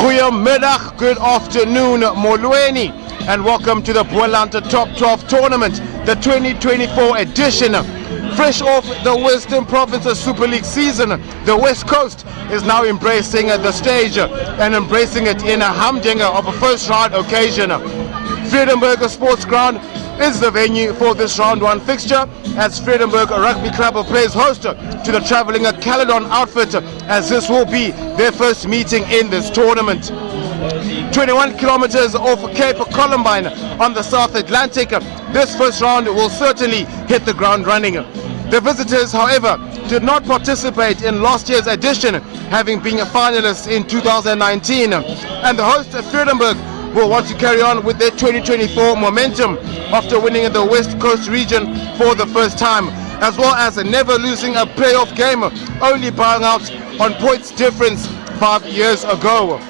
Goedemiddag, good afternoon, Molweni, and welcome to the Boland Top 12 Tournament, the 2024 edition. Fresh off the Western Provinces Super League season, the West Coast is now embracing the stage and embracing it in a humdinger of a first round occasion. Vredenburg Sports Ground is the venue for this round one fixture, as Vredenburg Rugby Club plays host to the travelling Caledon outfit, as this will be their first meeting in this tournament. 21 kilometers off Cape Columbine on the South Atlantic, this first round will certainly hit the ground running. The visitors, however, did not participate in last year's edition, having been finalists in 2019, and the host Vredenburg will want to carry on with their 2024 momentum after winning the West Coast region for the first time, as well as never losing a playoff game, only bowing out on points difference 5 years ago.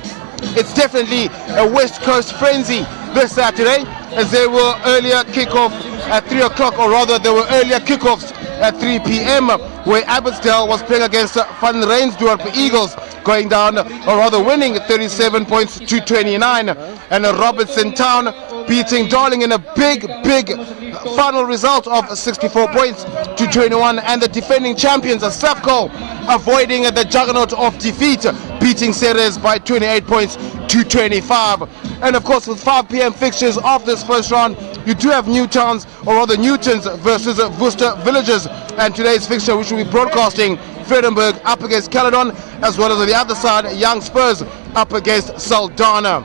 It's definitely a West Coast frenzy this Saturday, as there were earlier kickoff at 3 o'clock, or rather there were earlier kickoffs at 3 p.m. where Abbotsdale was playing against Van Reinsdorp Eagles, going down, or rather winning 37 points to 29, and Robertson Town beating Darling in a big final result of 64 points to 21, and the defending champions Safco avoiding the juggernaut of defeat, beating Ceres by 28 points to 25. And of course, with 5 p.m. fixtures of this first round, you do have Newtowns, or rather Newtons versus Worcester Villagers, and today's fixture, which will be broadcasting, Vredenburg up against Caledon, as well as on the other side, Young Spurs up against Saldanha.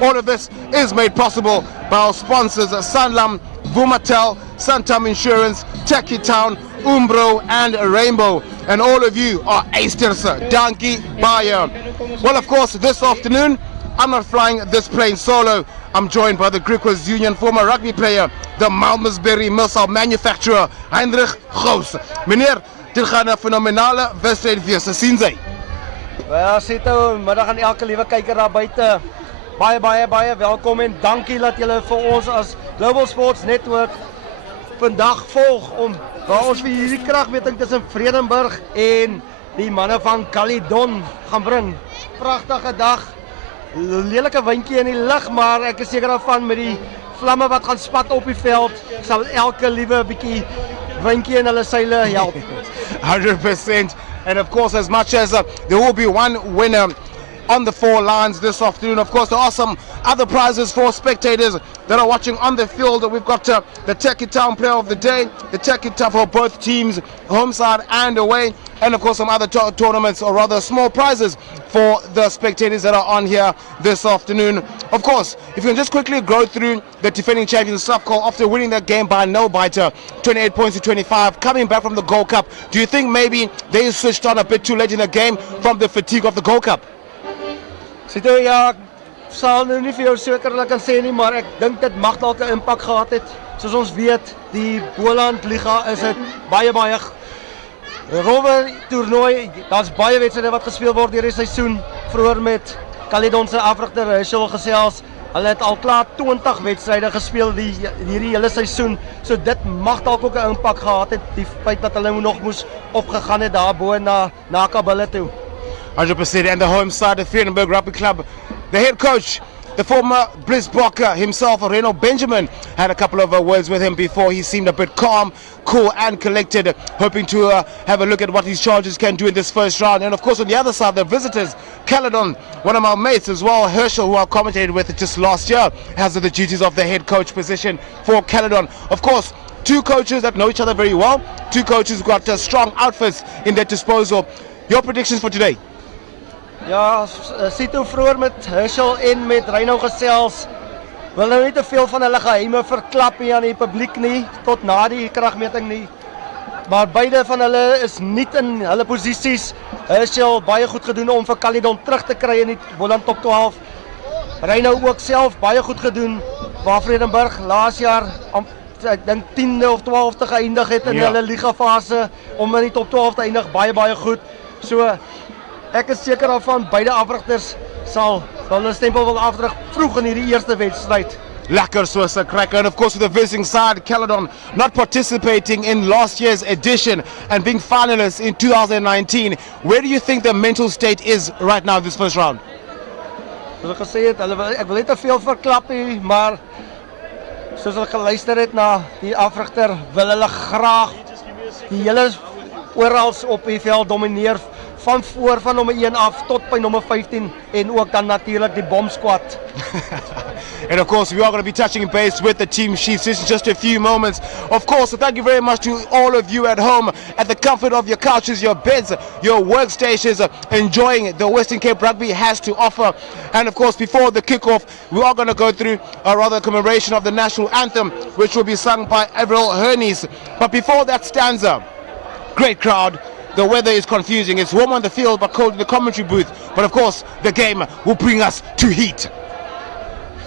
All of this is made possible by our sponsors Sanlam, Vumatel, Santam Insurance, Techie Town, Umbro and Rainbow, and all of you are Easters, Donkey Bayer. Well, of course, this afternoon I'm not flying this plane solo. I'm joined by the Griquas Union former rugby player, the Malmesbury missile manufacturer, Heinrich Gous. Meneer, dit gaan 'n fenomenale wedstryd wees, sien jy? Wel, Sito, middag aan elke liewe kyker daar buite. Baie welkom en dankie dat julle vir ons as Global Sports Network vandag volg om waar ons vir hierdie kragmeting tussen Vredenburg en die manne van Caledon gaan bring. Pragtige dag. Lelike windjie in die lug, maar ek is seker daarvan met die vlamme wat gaan spat op die veld, sal elke liewe bietjie windjie in hulle seile help. 100%. And of course, as much as there will be one winner on the 4 lines this afternoon, of course there are some other prizes for spectators that are watching on the field. We've got the Techie Town Player of the Day, the Techie Town for both teams, home side and away, and of course some other tournaments, or rather small prizes for the spectators that are on here this afternoon. Of course, if you can just quickly go through the defending champions Safco after winning that game by no biter, 28 points to 25, coming back from the Gold Cup. Do you think maybe they switched on a bit too late in the game from the fatigue of the Gold Cup? Sito, ja, ek sal nou nie vir jou sekerlik kan sê nie, maar ek dink dit mag dalk 'n impak gehad het. Soos ons weet, die Boland Liga is 'n baie rowwe toernooi. Daar's baie wedstryde wat gespeel word deur die seisoen. Vroeër met Caledon se afrigter Herschel gesels. Hulle het al klaar 20 wedstryde gespeel hierdie hele seisoen. So dit mag dalk ook 'n impak gehad het, die feit dat hulle nog moes opgegaan het daarbo na Kabille toe. 100%. And the home side of Vredenburg Rugby Club, the head coach, the former Blitzbokker himself, Reno Benjamin, had a couple of words with him before. He seemed a bit calm, cool and collected, hoping to have a look at what these charges can do in this first round. And of course on the other side, the visitors, Caledon, one of our mates as well, Herschel, who I commentated with just last year, has the duties of the head coach position for Caledon. Of course, 2 coaches that know each other very well, 2 coaches who got strong outfits in their disposal. Your predictions for today? Ja, Sito vroeër met Herschel en met Reino gesels. Wil nou nie te veel van hulle geheime verklap nie aan die publiek nie, tot na die kragmeting nie. Maar beide van hulle is nie in hulle posisies. Herschel baie goed gedoen om vir Caledon terug te kry in die Boland Top 12. Reino ook self baie goed gedoen, waar Vredenburg laas jaar ek dink 10de of 12de geëindig het in hulle ligafase, om in die top 12 te eindig, baie goed. So ek is seker daarvan beide afrigters sal hulle stempel wil afdruk vroeg in hierdie eerste wedstryd. Lekker soos 'n cracker. And of course with the visiting side, Caledon not participating in last year's edition and being finalists in 2019. Where do you think the mental state is right now this first round? Soos ek gesê het, ek wil nie te veel verklap nie, maar soos ek geluister het na die afrigter, wil hulle graag die hele orals op die veld domineer, van voor van nommer 1 af tot by nommer 15 en ook dan natuurlijk die bomsquad. And of course, we are going to be touching base with the team sheets in just a few moments. Of course, so thank you very much to all of you at home, at the comfort of your couches, your beds, your workstations, enjoying the Western Cape Rugby has to offer. And of course, before the kickoff, we are going to go through a rather commemoration of the national anthem, which will be sung by Avril Hernies. But before that stanza, great crowd. The weather is confusing. It's warm on the field but cold in the commentary booth. But of course, the game will bring us to heat.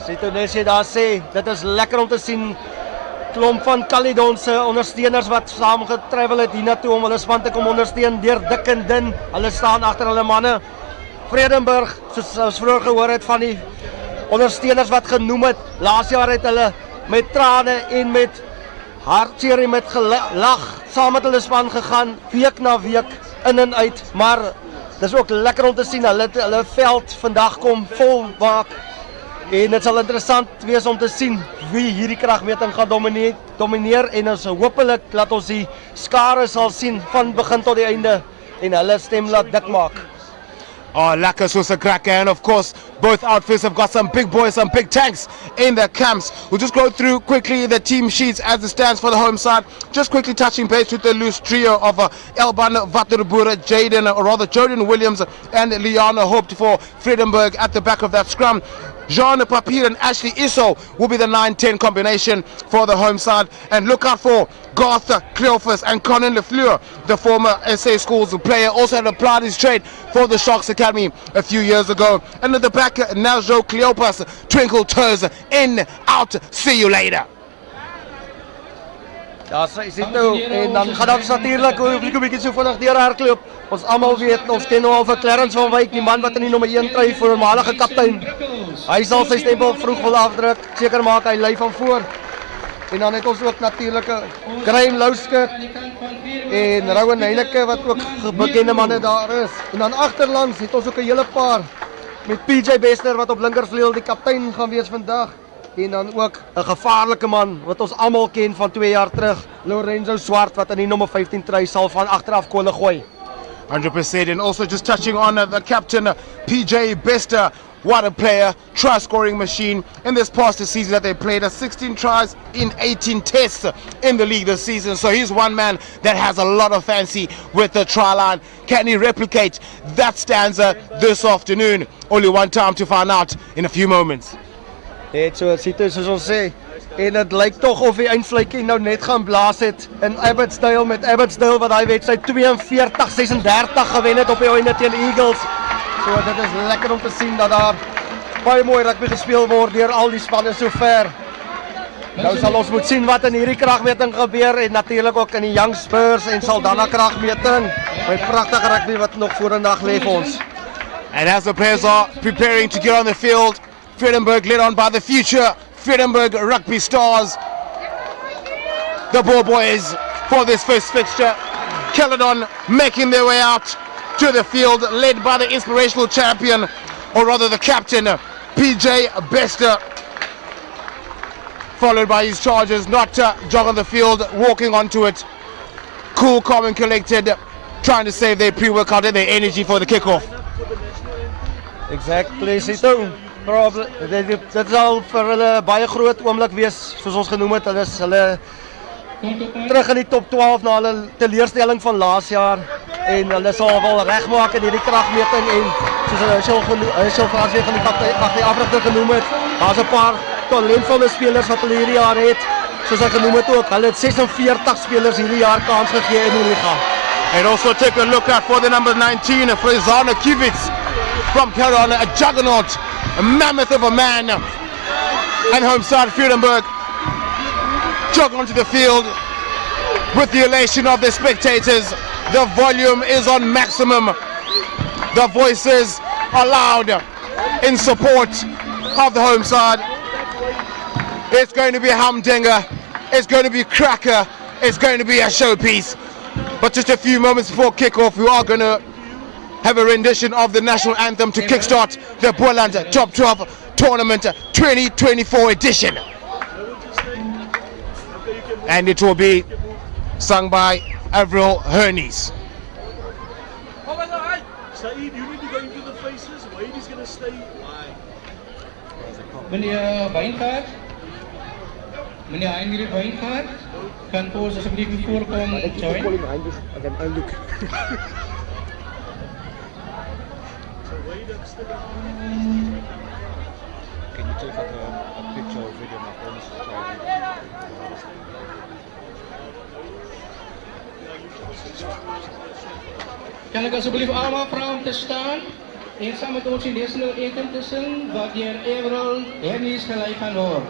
Daar sê, dit is lekker om te sien klomp van Caledon se ondersteuners wat saam getravel het hiernatoe om hulle span te kom ondersteun deur dik en dun. Hulle staan agter hulle manne. Vredenburg, soos ons vroeër gehoor het van die ondersteuners wat genoem het, laas jaar het hulle met trane en met hartseer en met gelag saam met hulle span gegaan, week na week in en uit, maar dis ook lekker om te sien hulle veld vandag kom vol maak. En dit sal interessant wees om te sien wie hierdie kragmeting gaan domineer en ons hopelik laat ons die skare sal sien van begin tot die einde en hulle stem laat dik maak. Oh, lekker soos 'n cracker, and of course, both outfits have got some big boys, some big tanks in their camps. We'll just go through quickly the team sheets as it stands for the home side. Just quickly touching base with the loose trio of Elban Vaterbura, Jordan Williams, and Liana Hoped for Vredenburg at the back of that scrum. Jean Papier and Ashley Isso will be the 9-10 combination for the home side. And look out for Garth Cleophas and Conan Lefleur, the former SA Schools player, also had applied his trade for the Sharks Academy a few years ago. And at the back, Najo Cleopas, twinkle toes, in, out, see you later. Ja, sy sit nou, en dan gaan ons natuurlijk een beetje so vinnig deur hardloop. Ons almal weet, ons ken nou al vir Clarence van Wyk, die man wat in die nommer 1 trui, voormalige kaptein. Hy sal sy stempel vroeg wil afdruk, seker maak hy lei van voor. En dan het ons ook natuurlijk Graham Louske en Rowan Heineke wat ook bekende manne daar is. En dan agterlangs het ons ook 'n hele paar met PJ Bester wat op linkervleuel die kaptein gaan wees vandag. En dan ook 'n gevaarlike man wat ons almal ken van 2 jaar terug, Lorenzo Swart wat in die nommer 15 trui sal van agteraf kolle gooi. 100%, and also just touching on the captain, PJ Bester. What a player, try-scoring machine. In this past season that they played, 16 tries in 18 tests in the league this season. So he's one man that has a lot of fancy with the try line. Can he replicate that stanza this afternoon? Only one time to find out in a few moments. Net so, soos ons sê, en het lyk tog of die eindvlekkie nou net gaan blaas het in Abbotsdale met Abbotsdale wat hy wedstryd 42-36 gewen het op die einde teen Eagles. So dit is lekker om te sien dat daar baie mooi rugby gespeel word deur al die spanne so ver. Nou sal ons moet sien wat in hierdie kragmeting gebeur en natuurlik ook in die Young Spurs en Saldanha kragmeting. Met pragtige rugby wat nog vorendag lê vir ons. And as the players are preparing to get on the field, Vredenburg led on by the future Vredenburg Rugby Stars. The ball boys for this first fixture. Caledon making their way out to the field, led by the inspirational champion, or rather the captain, PJ Bester. Followed by his charges, not jog on the field, walking onto it. Cool, calm and collected, trying to save their pre-workout and their energy for the kickoff. Exactly, Sito. Dit sal vir hulle baie groot oomblik wees, soos ons genoem het. Hulle terug in die top 12 na hulle teleurstelling van laas jaar en hulle sal wel regmaak in hierdie kragmeting en soos Herschel Frans weer van die afrigter genoem het, daar's 'n paar talentvolle spelers wat hulle hierdie jaar het, soos hy genoem het ook. Hulle het 46 spelers hierdie jaar kans gegee in die liga. And also take a look out for the number 19, Frezana Kivitz from Caledon, a juggernaut, a mammoth of a man. And home side Vredenburg jog onto the field with the elation of the spectators. The volume is on maximum. The voices are loud in support of the home side. It's going to be a humdinger. It's going to be a cracker. It's going to be a showpiece. But just a few moments before kickoff, we are going to have a rendition of the national anthem to kickstart the Boland Top 12 Tournament 2024 edition. And it will be sung by Avril Hernies. Saeed, you need to go into the faces. Wade is going to stay. Meneer Wijngaard, meneer Heinrich Wijngaard, kan voor alsjeblieft voorkomen join. So Wade upstairs. Can you take like a picture or video of my phone? Kan ik alsjeblieft allemaal vragen om te staan en samen met ons in deze anthem te zingen, wat de heer Avril Hernies gelijk gaan horen.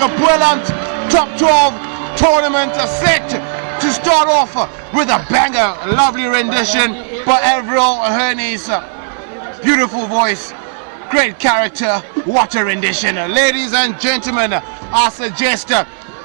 The Boland Top 12 Tournament set to start off with a banger, a lovely rendition by Avril Hernies. Beautiful voice, great character, what a rendition. Ladies and gentlemen, I suggest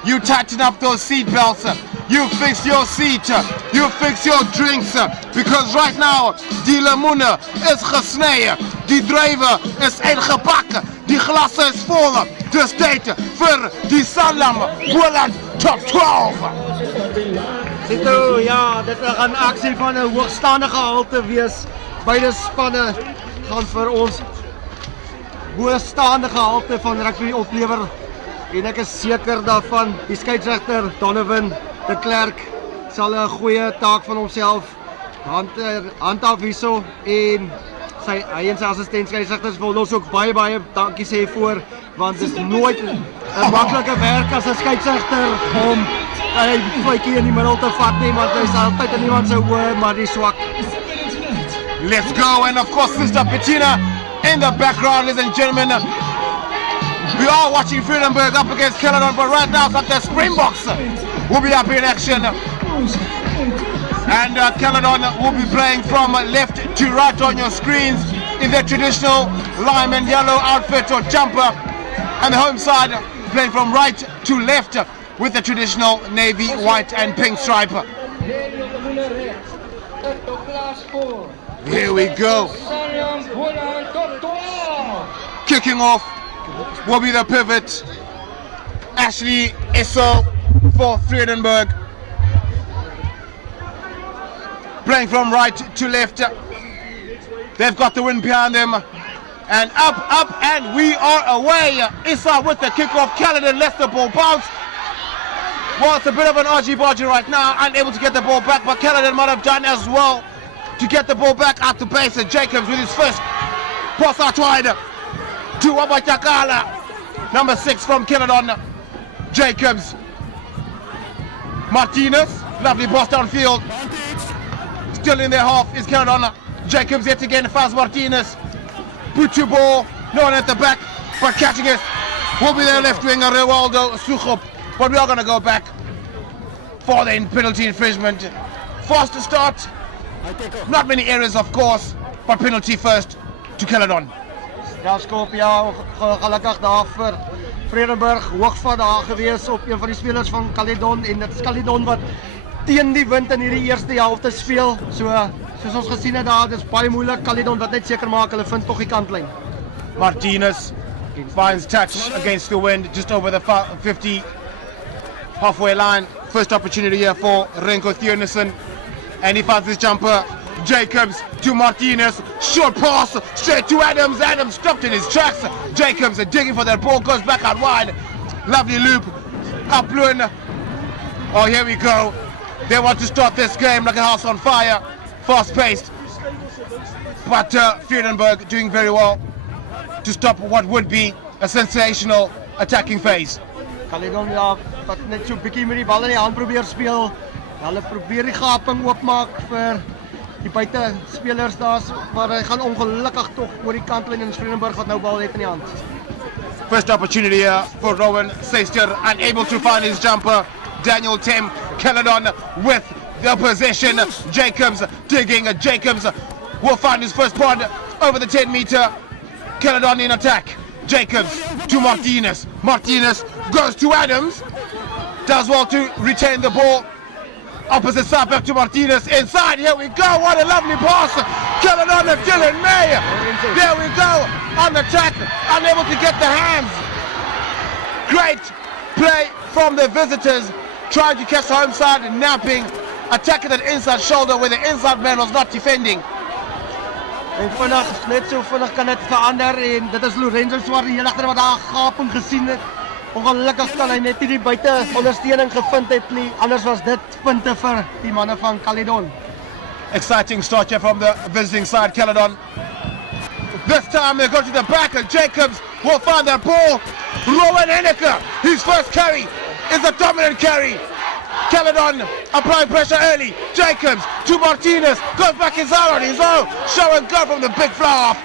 you tighten up those seat belts, you fix your seat, you fix your drinks, because right now die lemoene is gesneden, die druiven is ingepakt, die glassen is vol. Dus tijd voor die Sanlam Boland Top 12. Sito, ja, dit gaan 'n aksie van 'n hoogstaande gehalte wees. Beide spanne gaan vir ons hoogstaande gehalte van rugby oplewer. En ek is seker daarvan die skeieregter Donovan de Klerk sal 'n goeie taak van homself handhaaf hierso en hy en sy assistent skeieregters wil ons ook baie dankie sê voor, want dit is nooit 'n maklike werk as 'n skeieregter om 'n voetjie in die middel te vat nie, want hy's altyd in iemand se hoë, maar die swak. Let's go, and of course Sister Bettina in the background, ladies and gentlemen. We are watching Vredenburg up against Caledon, but right now it's like the Springboks will be up in action. And Caledon will be playing from left to right on your screens in their traditional lime and yellow outfit or jumper. And the home side playing from right to left with the traditional navy, white and pink stripe. Here we go. Kicking off will be the pivot. Ashley Esso for Vredenburg. Playing from right to left. They've got the wind behind them. And up, and we are away. Issa with the kickoff. Caledon lets the ball bounce. Well, it's a bit of an argy-bargy right now, unable to get the ball back, but Caledon might have done as well to get the ball back out to base. And Jacobs with his first pass out wide to Wabatakala. Number 6 from Caledon. Jacobs. Martinez. Lovely pass downfield. Still in their half is Caledon. Jacobs yet again fouls Martinez. Put your ball. No one at the back, but catching it will be their left winger, Rewaldo Suchop. But we are going to go back for the penalty infringement. Fast to start. Not many errors, of course, but penalty first to Caledon. Strafskop, ja, gelukkig daar vir Vredenburg. Hoog van daar gewees op een van die spelers van Caledon. En dit is Caledon wat teen die wind in hierdie eerste helfte speel. Soos ons gesien het daar, dit is baie moeilik. Caledon wat net seker maak, hulle vind toch die kantlyn. Martinez finds touch against the wind just over the 50 halfway line. First opportunity here for Renko Theunissen. And he finds his jumper. Jacobs to Martinez. Short pass straight to Adams. Adams stopped in his tracks. Jacobs digging for that ball. Goes back out wide. Lovely loop. Uploon. Oh, here we go. They want to start this game like a house on fire. Fast paced. But Vredenburg doing very well to stop what would be a sensational attacking phase. Caledon, ja, wat net so bietjie met die bal in die hand probeer speel. Hulle probeer die gaping oopmaak vir die buitespelers daar, maar hy gaan ongelukkig tog oor die kantlyn en Vredenburg wat nou bal het in die hand. First opportunity here for Rowan Seister, unable to find his jumper. Daniel Tim, Caledon with the possession. Jacobs digging. Jacobs will find his first pod over the 10-meter. Caledon in attack. Jacobs to Martinez. Martinez goes to Adams. Does well to retain the ball. Opposite side back to Martinez. Inside. Here we go. What a lovely pass. Caledon and Dylan May. There we go. On attack. Unable to get the hands. Great play from the visitors. Trying to catch the home side and napping. Attacking that inside shoulder where the inside man was not defending. En vinnig, net so vinnig kan dit verander en dit is Lorenzo Swart die hele agter wat daar gaping gesien het. Ongelukkig kan hy net nie die buite ondersteuning gevind het nie. Anders was dit punte vir die manne van Caledon. Exciting start here from the visiting side, Caledon. This time they go to the back and Jacobs will find that ball. Rowan Henneker, his first carry is a dominant carry. Caledon applying pressure early. Jacobs to Martinez, goes back inside on his own. Show and go from the big fly off.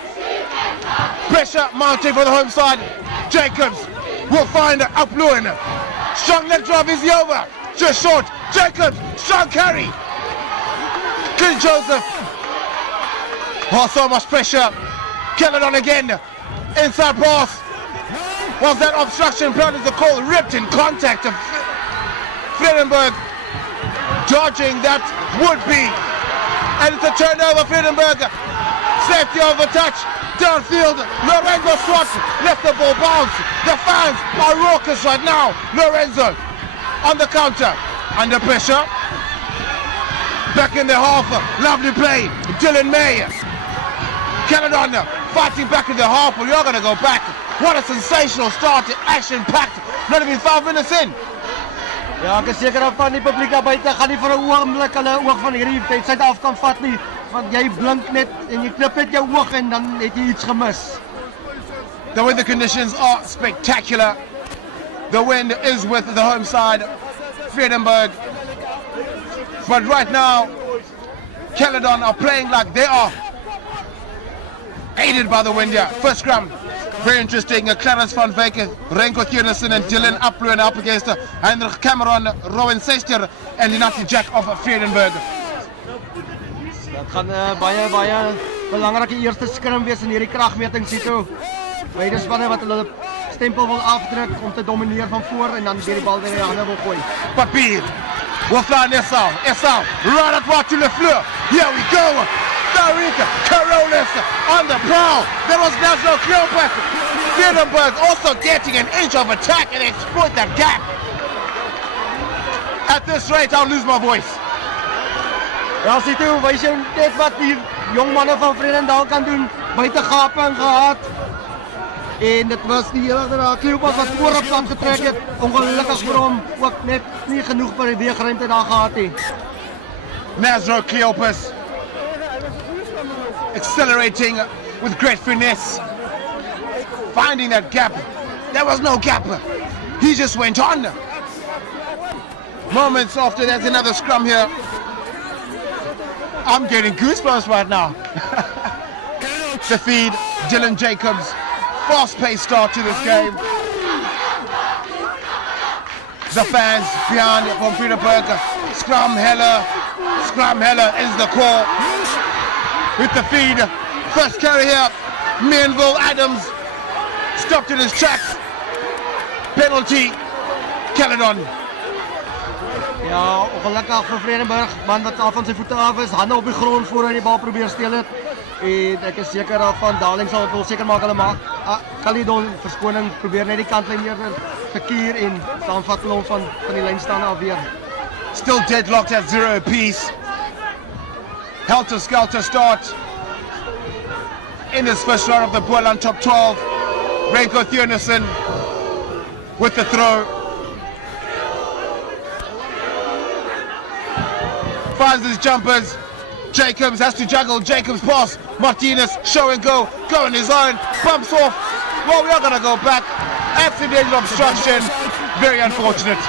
Pressure mounting for the home side. Jacobs will find Uploon. Strong leg drive, is he over? Just short. Jacobs, strong carry. Clint Joseph. Oh, so much pressure. Caledon again. Inside pass. Was that obstruction plan is the call? Ripped in contact of Vredenburg dodging that would be, and it's a turnover. Vredenburg safety over touch downfield. Lorenzo Swart left the ball bounce. The fans are raucous right now. Lorenzo on the counter, under pressure, back in the half. Lovely play. Dylan May. Caledon fighting back in the half, but you're going to go back. What a sensational start, action-packed, not even 5 minutes in. Ja, ek is seker van die publiek daar buite gaan nie vir 'n oomblik hulle oog van hierdie wedstryd af kan vat nie, want jy blink net en jy knip net jou oog en dan het jy iets gemis. The weather conditions are spectacular. The wind is with the home side, Vredenburg. But right now, Caledon are playing like they are aided by the wind here. First scrum Very interesting. Clarence van Wyk, Renko Thurnissen and Dylan Uploon up against Heinrich Cameron, Rowan Sester and Inaki Jack of Vredenburg. Dat gaan baie belangrike eerste skrim wees in hierdie kragmeting Sito. Beide spanne wat hulle stempel wil afdruk om te domineer van voor en dan weer die bal weer in die hande wil gooi. Papier. We'll fly Essau. Essau. Right across to Lefleur. Here we go. Darica Carolus on the prowl. There was National Cleopas. Vredenburg also getting an inch of attack and exploit that gap. At this rate, I'll lose my voice. Ja, Sito, wys jou net wat die jong manne van Vredenburg kan doen. Buite gaping gehad. En dit was die hele Cleopas wat voorop pad getrek het. Ongelukkig vir hom ook net nie genoeg beweegruimte daar gehad nie. Nazro Cleopas accelerating with great finesse, finding that gap. There was no gap. He just went on. Moments after, there's another scrum here. I'm getting goosebumps right now. The feed, Dylan Jacobs. Fast-paced start to this game. The fans behind from Vredenburg. Scrum Heller is the call. With the feed, first carry here, Manville Adams stopped in his tracks. Penalty, Caledon. Ja, ongelukkig vir Vredenburg, man wat af van sy voete af is, hande op die grond voor hy die bal probeer steel het. En ek is seker daarvan, Darling sal het wil seker maak hulle maak. Caledon, verskoning, probeer net die kantlyn eerder gekier en dan vat hulle hom van die lyn staan af weer. Still deadlocked at 0 apiece. Helter-skelter start in this first round of the Boland top 12. Renko Thurnissen with the throw. Finds his jumpers. Jacobs has to juggle. Jacobs pass. Martinez show and go. Go on his own. Bumps off. Well, we are going to go back. Accidental obstruction. Very unfortunate.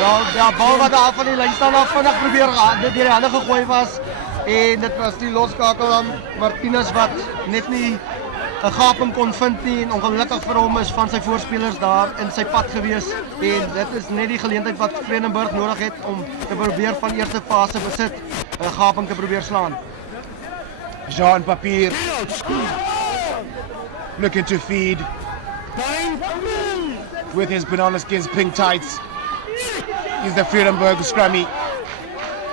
Wel, ja, bal wat af van die lyn staan af vinnig probeer dit deur die hande gegooi was en dit was die loskakel aan Martinez wat net nie 'n gaping kon vind nie en ongelukkig vir hom is van sy voorspelers daar in sy pad gewees en dit is net die geleentheid wat Vredenburg nodig het om te probeer van eerste fase besit 'n gaping te probeer slaan. Jean Papier looking to feed with his banana skins pink tights. He's the Vredenburg scrummy.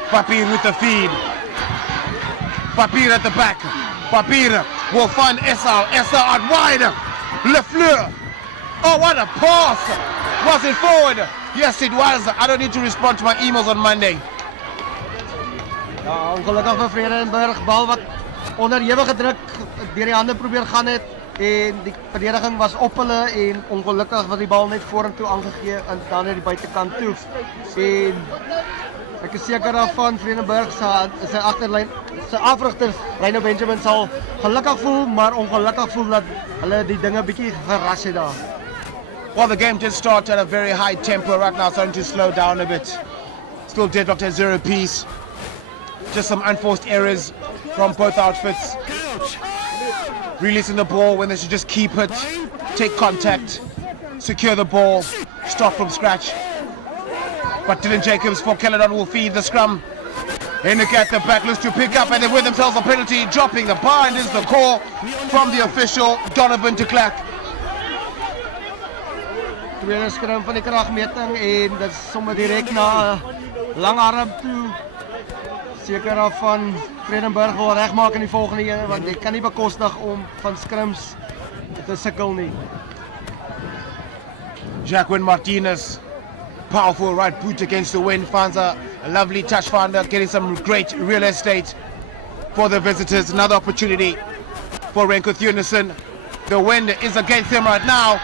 Papier with the feed. Papier at the back. Papier will find Essau. Essau out wide. Lefleur. Oh, what a pass. Was it forward? Yes, it was. I don't need to respond to my emails on Monday. Ja, ongelukkig vir Vredenburg, bal wat onderhewige druk deur die hande probeer gaan het en die verdediging was op hulle en ongelukkig was die bal net vorentoe aangegee en dan net die buitekant toe. En ek is seker daarvan Vredenburg sy agterlyn, sy afrigter Reino Benjamin sal gelukkig voel, maar ongelukkig voel dat hulle die dinge bietjie geras het daar. Well, the game did start at a very high tempo. Right now, starting to slow down a bit. Still deadlocked at 0 apiece. Just some unforced errors from both outfits. Releasing the ball when they should just keep it, take contact, secure the ball, start from scratch. But Dylan Jacobs for Caledon will feed the scrum. Henrik at the back looks to pick up and they win themselves a penalty. Dropping the bind is the call from the official, Donovan de Klerk. Tweede skrum van die kragmeting en dit is sommer direk na lang arm toe. Seker daarvan Vredenburg wil regmaak in die volgende een want jy kan nie bekostig om van scrims te sukkel nie. Jacqueline Martinez, powerful right boot against the wind, finds a lovely touch finder, getting some great real estate for the visitors. Another opportunity for Renko Thurnissen. The wind is against him right now.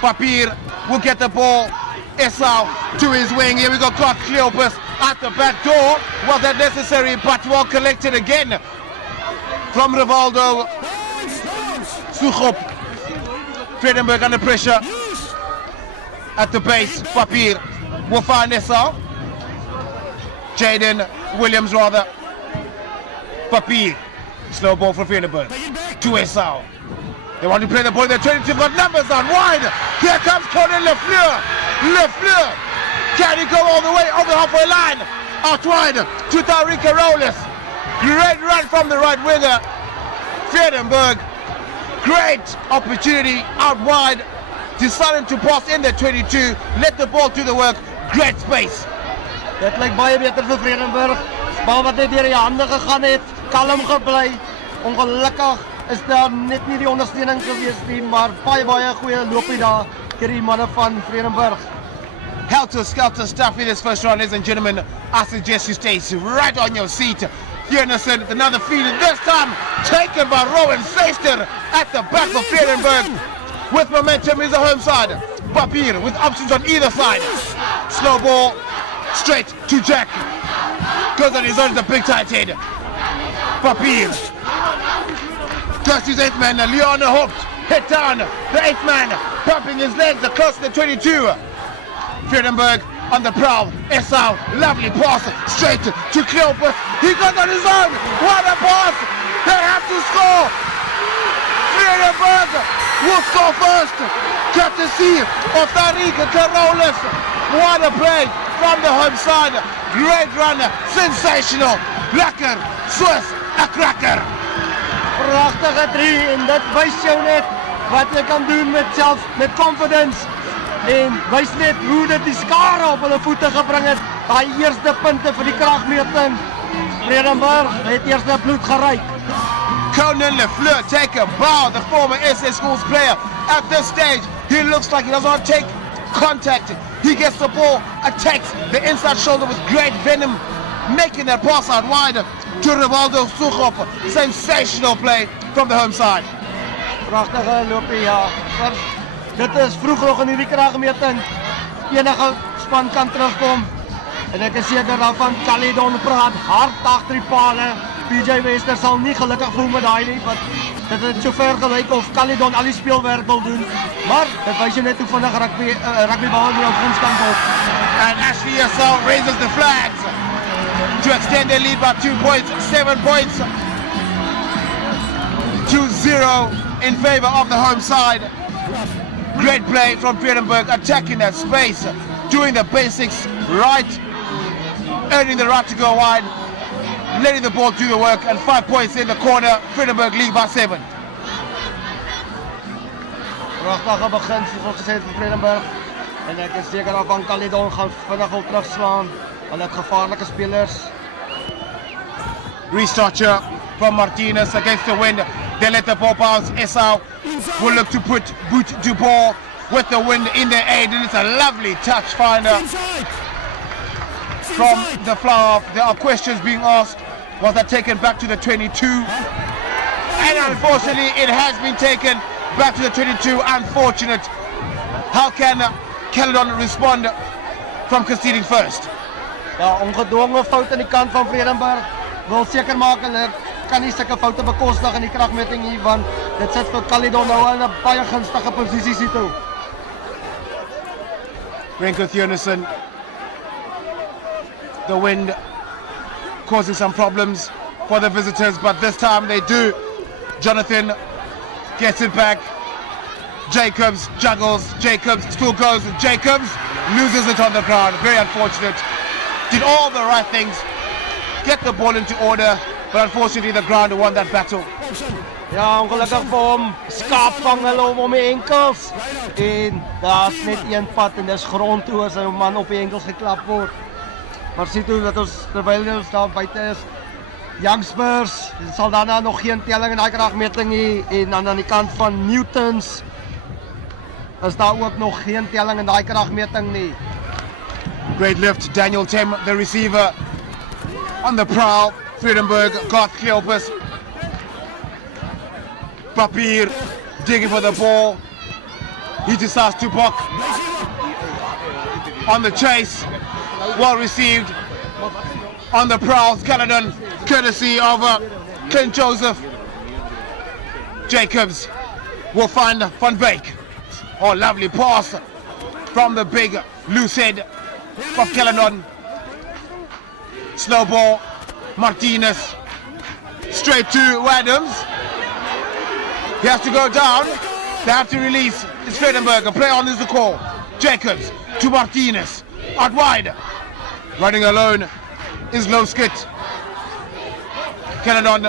Papier will get the ball. Essau to his wing. Here we go, Clark Cleopas at the back door. Was that necessary, but well collected again from Rivaldo. Suchop. Vredenburg under pressure at the base. Papier will find Essau. Jaden Williams rather. Papier. Slow ball from Vredenburg to Essau. They want to play the ball. They're 22, got numbers on wide. Here comes Conan Lefleur. Lefleur. Can he go all the way over the halfway line? Out wide to Tariq Rowles. Great run from the right winger. Vredenburg. Great opportunity out wide. Decided to pass in the 22. Let the ball do the work. Great space. Dit lyk baie beter vir Vredenburg. Bal wat net deur die hande gegaan het, kalm gebly. Ongelukkig is daar net nie die ondersteuning gewees nie, maar baie goeie loopie daar deur die manne van Vredenburg. Helter-skelter stuff in this first round, ladies and gentlemen. I suggest you stay right on your seat. Fiernerson with another feed, this time taken by Rowan Seister at the back of Vredenburg. With momentum is the home side. Papir with options on either side. Slow ball straight to Jack. Goes on his own, the big tight head. Papir. Just his 8th man, Leon hooked. Hit down, the 8th man, pumping his legs across the 22. Vredenburg on the prowl. Esau, lovely pass, straight to Cleopas. He got on his own. What a pass! They have to score. Vredenburg will score first. Courtesy of Tariq Rowles. What a play from the home side. Great runner, sensational. Lekker, Swiss, a cracker. Pragtige 3 en dit wys jou net wat jy kan doen met confidence. En wys net hoe dit die skare op hulle voete gebring het. Daai eerste punte vir die kragmeting. Vredenburg het eerste bloed geryk. Conan Lefleur take a bow, the former SS Schools player. At this stage, he looks like he does not take contact. He gets the ball, attacks the inside shoulder with great venom, making that pass out wide to Rivaldo Suchop. Sensational play from the home side. Pragtige loopie, ja. Dit is vroeg nog in hierdie kragmeting. Enige span kan terugkom. En ek is seker daarvan Caledon praat hard agter die pale. PJ Wester sal nie gelukkig voel met daai nie, want dit het so ver gelyk of Caledon al die speelwerk wil doen. Maar dit wys jou net hoe vinnig rugbybal nie op gunskant op. And Ashley Yassau raises the flags to extend their lead by 2 points, 7 points to 0 in favor of the home side. Great play from Vredenburg, attacking that space, doing the basics right, earning the right to go wide, letting the ball do the work, and 5 points in the corner. Vredenburg lead by 7. Pragtige begin soos gesê vir Vredenburg. En ek is seker daarvan Caledon gaan vinnig wil terugslaan. Hulle het gevaarlike spelers. Restart here from Martinez against the wind. They let the ball bounce. Esau will look to boot the ball with the wind in their aid, and it's a lovely touch finder from the flower. There are questions being asked. Was that taken back to the 22? And unfortunately, it has been taken back to the 22. Unfortunate. How can Caledon respond from conceding first? Ja, ongedwonge fout aan die kant van Vredenburg. Wil seker maak hulle kan nie sulke foute bekostig in die kragmeting hier, want dit sit vir Caledon nou in 'n baie gunstige posisie sit toe. Renko Thionison. The wind causing some problems for the visitors, but this time they do. Jonathan gets it back. Jacobs juggles. Jacobs still goes. Jacobs loses it on the ground. Very unfortunate. Did all the right things. Get the ball into order, but unfortunately the ground won that battle. Ja, ongelukkig vir hom. Skaap vang hulle om die enkels. En daar's net een pad en dis grond toe as 'n man op die enkels geklap word. Maar sien toe dat ons terwyl ons daar buite is, Youngspers, sal daarna nog geen telling in daai kragmeting nie, en dan aan die kant van Newtons is daar ook nog geen telling in daai kragmeting nie. Great lift, Daniel Tem, the receiver, on the prowl. Vredenburg got Cleopas. Papir digging for the ball. He decides to block on the chase. Well received on the prowl. Caledon, courtesy of Clint Joseph. Jacobs will find Van Beek. Oh, lovely pass from the big loose head of Caledon. Slow ball, Martinez, straight to Adams. He has to go down. They have to release. It's Vredenburg. A play on is the call. Jacobs to Martinez. Out wide. Running alone is Low Skit. Caledon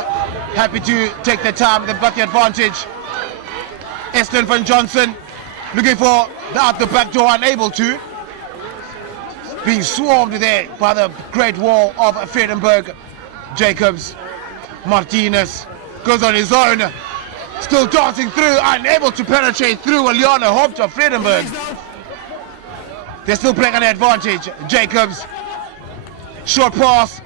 happy to take their time. They've got the advantage. Eston van Johnson looking for the out the back door, unable to. Being swarmed there by the great wall of Vredenburg. Jacobs. Martinez goes on his own. Still dancing through, unable to penetrate through Liana Hopt of Vredenburg. They're still playing on the advantage. Jacobs. Short pass.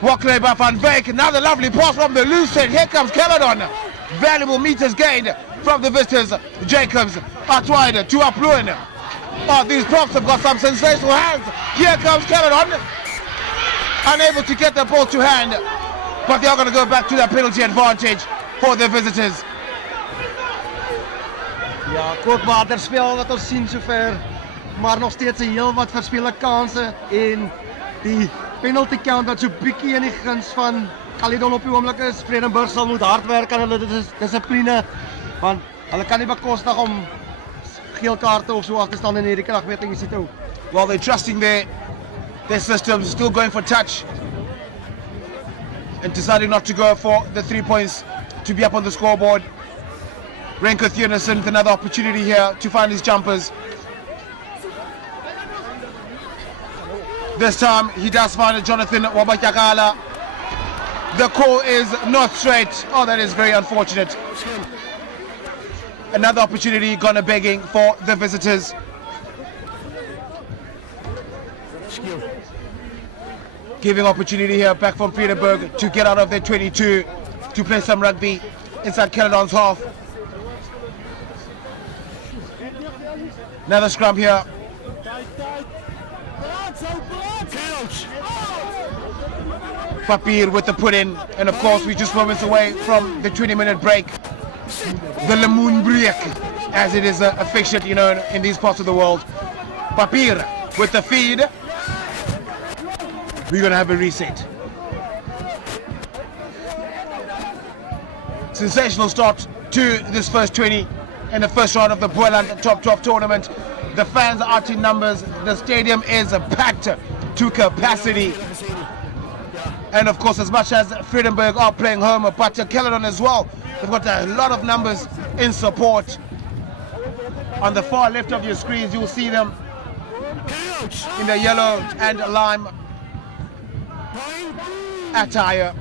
Walk away by Van Beek. Another lovely pass from the loose end. Here comes Caledon. Valuable meters gained from the visitors. Jacobs out wide to Uploon. Oh, these props have got some sensational hands. Here comes Caledon. Unable to get the ball to hand. But they are going to go back to their penalty advantage for the visitors. Ja, kort waterspel wat ons sien sover, maar nog steeds 'n heel wat verspelde kanse en die penalty count wat so bietjie in die guns van Caledon op die oomblik is. Vredenburg sal moet hard werk aan hulle dissipline, want hulle kan nie bekostig om geel kaarte of so af te staan in hierdie kragmeting sit ook. Well, they're trusting their systems, still going for touch and deciding not to go for the 3 points to be up on the scoreboard. Renko Thienessen with another opportunity here to find his jumpers. This time he does find Jonathan Wabakyakala. The call is not straight. Oh, that is very unfortunate. Another opportunity gonna begging for the visitors. Giving opportunity here back from Vredenburg to get out of their 22 to play some rugby inside Caledon's half. Another scrum here. Papier with the put in, and of course we're just moments away from the 20-minute break. The Lemoon break, as it is affixed, you know, in these parts of the world. Papier with the feed. We're gonna have a reset. Sensational start to this first 20 in the first round of the Boland Top 12 tournament. The fans are out in numbers. The stadium is packed to capacity. And of course, as much as Vredenburg are playing home, but Caledon as well, they've got a lot of numbers in support. On the far left of your screens, you'll see them in the yellow and lime attire.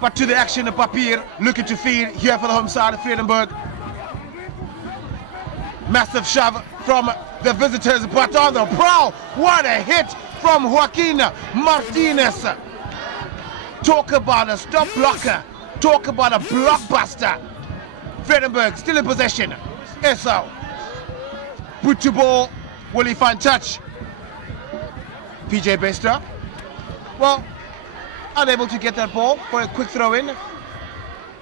But to the action of Papier, looking to feed here for the home side of Vredenburg. Massive shove from the visitors, but on the prowl, what a hit from Joaquin Martinez. Talk about a stop blocker, talk about a blockbuster. Vredenburg still in possession. Esau, put to ball, will he find touch? PJ Bester, well, unable to get that ball for a quick throw in,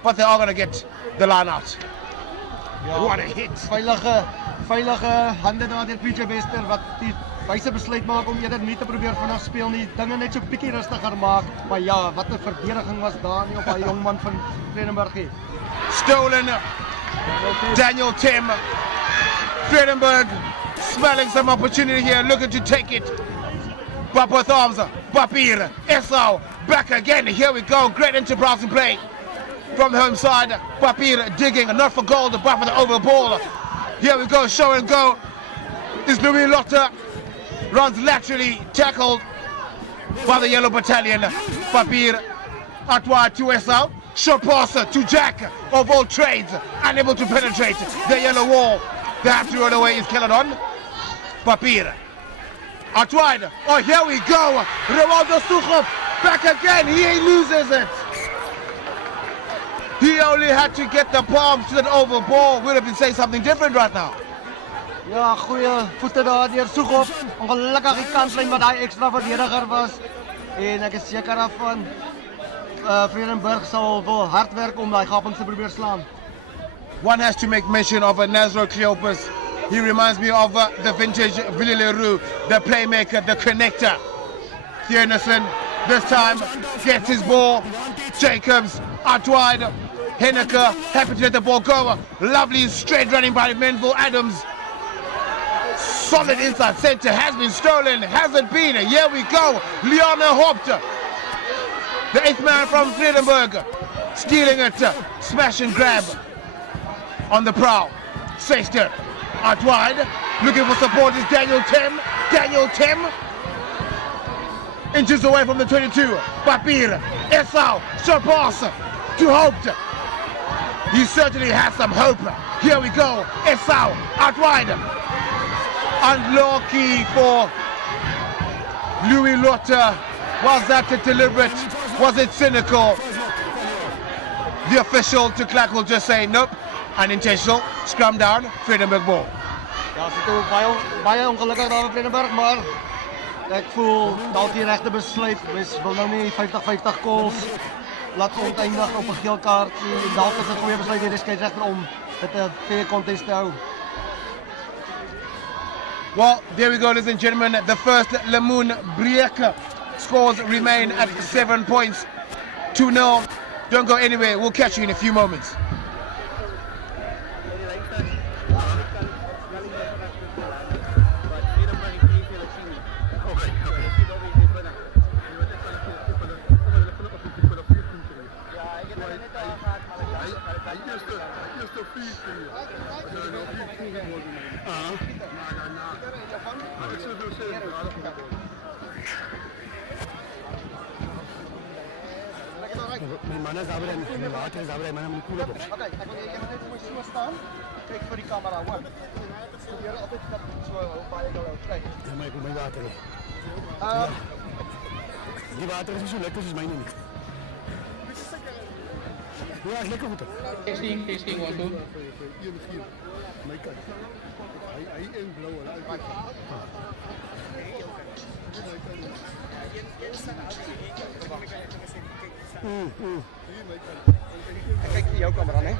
but they are going to get the line out. Ja, What a hit. Veilige hande daar deur PJ Bester wat die wyse besluit maak om eerder nie te probeer vanaf speel nie, dinge net so bietjie rustiger maak, maar ja, wat 'n verdediging was daar nie op daai jong man van Vredenburg nie. Stolen, Daniel Tim. Vredenburg smelling some opportunity here, looking to take it. But both arms, Papier, Esau, back again. Here we go, great enterprise in play. From the home side, Papier digging, not for goal, but for the over ball. Here we go, show and go. Is Louis Lotter, runs laterally, tackled by the Yellow Battalion. Papier out wide to Esau. Short passer to Jack of all trades, unable to penetrate the yellow wall. They have to run away, is Caledon. Papier out wide. Oh, here we go. Ronaldo Suchov back again. He loses it. He only had to get the palm to that over ball. Would have been saying something different right now. Ja, goeie voete daar deur Suchov. Ongelukkig die kantlyn wat daai ekstra verdediger was. En ek is seker daarvan Vredenburg sal wel hard werk om daai gapings te probeer slaan. One has to make mention of Nazro Cleopas. He reminds me of the vintage Willy Leroux, the playmaker, the connector. Thienessen this time gets his ball. Jacobs out wide. Henneker happy to let the ball go. Lovely straight running by Menville Adams. Solid inside center, has been stolen, hasn't been. Here we go. Liana Haupt, the 8th man from Vredenburg, stealing it. Smash and grab on the prowl. Sexter out wide, looking for support is Daniel Tim. Daniel Tim inches away from the 22. Papir, Esau, short pass to Haupt. He certainly has some hope. Here we go. Esau out wide. Unlucky for Louis Lotter. Was that deliberate? Was it cynical? The official to Clark will just say nope. Unintentional. Scrum down. Vredenburg ball. Ja, ze doen baie ongelukkig daar op Vredenburg, maar ek voel dalk die regte besluit. Mens wil nou nie 50-50 calls laat oneindig op 'n geel kaart. Dalk is dit 'n goeie besluit deur die skeieregter om dit 'n fair contest te hou. Well, there we go, ladies and gentlemen. The first Lemoon break. Scores remain at 7 points. 2-0. Don't go anywhere. We'll catch you in a few moments. Mijn mannen zijn er en mijn water is er en mijn koele box. Oké, ek wil jy net mooi so staan. Kyk vir die kamera, hoor. Probeer altyd dat so baie gou kyk. Ja, maar ek wil my water hê. Die water is nie so lekker soos myne nie. Ja, is lekker goed. Testing, 1, 2. My kant. Hy in blou hulle uit. Ek kyk vir jou kamera, né?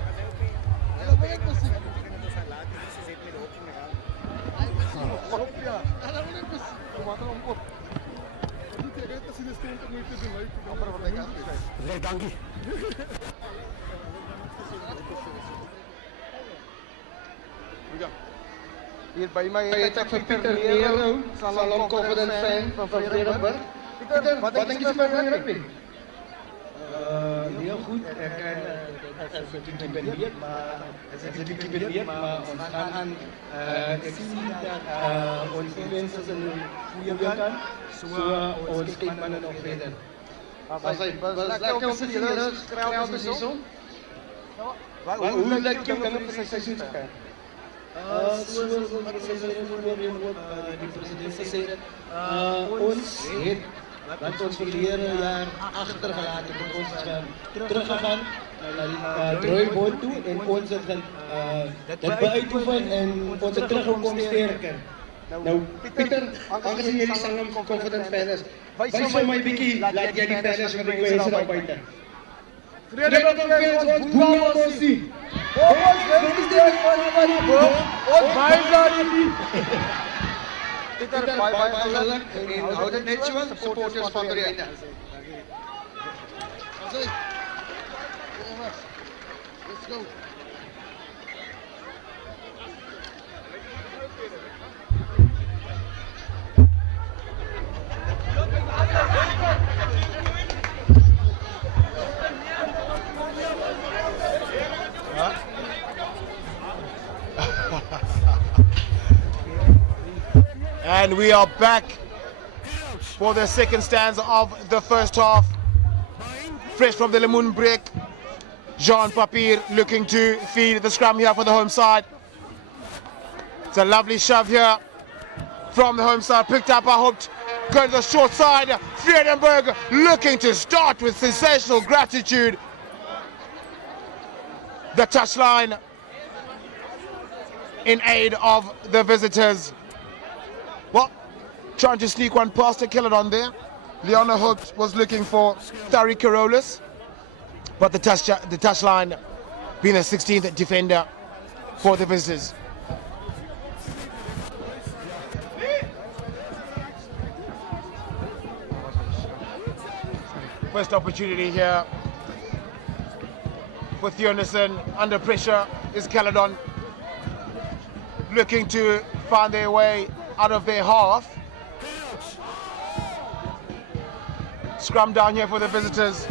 Reg, dankie. Hier by my Het ek vir Pieter Leeuw, Sanlam confident fan van Vredenburg. Pieter, wat dink jy van die rugby? Heel goed. Ek is natuurlijk benieuwd, maar ons gaan aan. Ik zie dat onze mensen zijn een goede kant. Zo ons steekmannen nog verder. Was lekker om te zien, dat is kruis en zo. Hoe lijkt jouw kant van seizoen te gaan? Zoals die president gezegd ons heeft wat ons verleden jaar achtergelaten, dat ons gaan teruggegaan naar die drooiboot toe en ons het gaan dat beüitoefen en onze teruggekomen sterker. Nou, Pieter, aangezien jullie Sanlam confident fan is, wijs voor mij Bikkie, laat jij die fans van de kwestie naar buiten. Vredenburg fans, ons boel ons zien. Ons baie blij. Pieter, baie geluk en hou dit net so, supporters van die einde. Let's go. And we are back for the second stanza of the first half. Fresh from the Lemoon break, Jean Papier looking to feed the scrum here for the home side. It's a lovely shove here from the home side, picked up by Haupt, going to the short side. Vredenburg looking to start with sensational gratitude. The touchline in aid of the visitors. Well, trying to sneak one past the Caledon there. Leona Hopes was looking for Thari Carolus, but the touchline being the 16th defender for the visitors. First opportunity here for Theonison. Under pressure is Caledon, looking to find their way out of their half. Scrum down here for the visitors.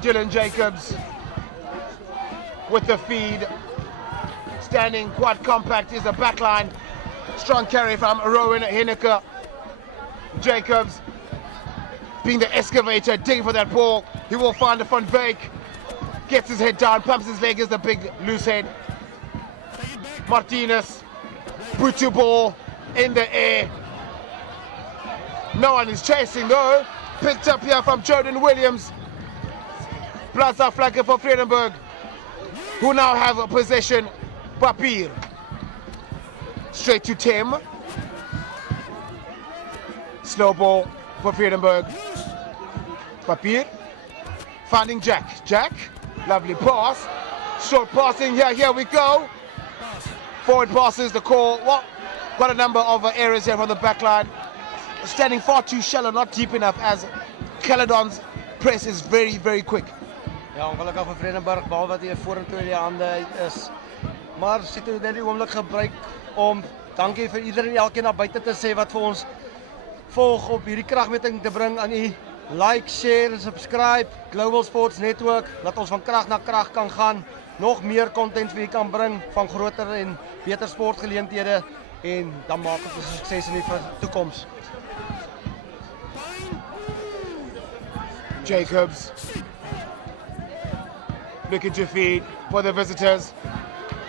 Dylan Jacobs with the feed. Standing quite compact is the backline. Strong carry from Rowan Hinneke. Jacobs being the excavator, digging for that ball. He will find a Van Beek. Gets his head down, pumps his leg, is the big loose head. Martinez, Butu ball in the air. No one is chasing though. Picked up here from Jordan Williams. Plaza flanker for Vredenburg, who now have a possession. Papier. Straight to Tim. Slow ball for Vredenburg. Papier. Finding Jack. Jack. Lovely pass. Short passing here. Here we go. Forward passes the call. Well, quite a number of errors here from the back line. Standing far too shallow, not deep enough, as Caledon's press is very, very quick. Ja, ongelukkig vir Vredenburg, behalwe wat hier vorentoe in die hande is. Maar sit hoe net die oomblik gebruik om dankie vir iedereen en elkeen na buite te sê wat vir ons volg op hierdie kragmeting te bring aan u. Like, share, subscribe, Global Sports Network, dat ons van krag na krag kan gaan. Nog meer content vir u kan bring van groter en beter sportgeleenthede en dan maak dit 'n sukses in die toekoms. Jacobs looking to feed for the visitors.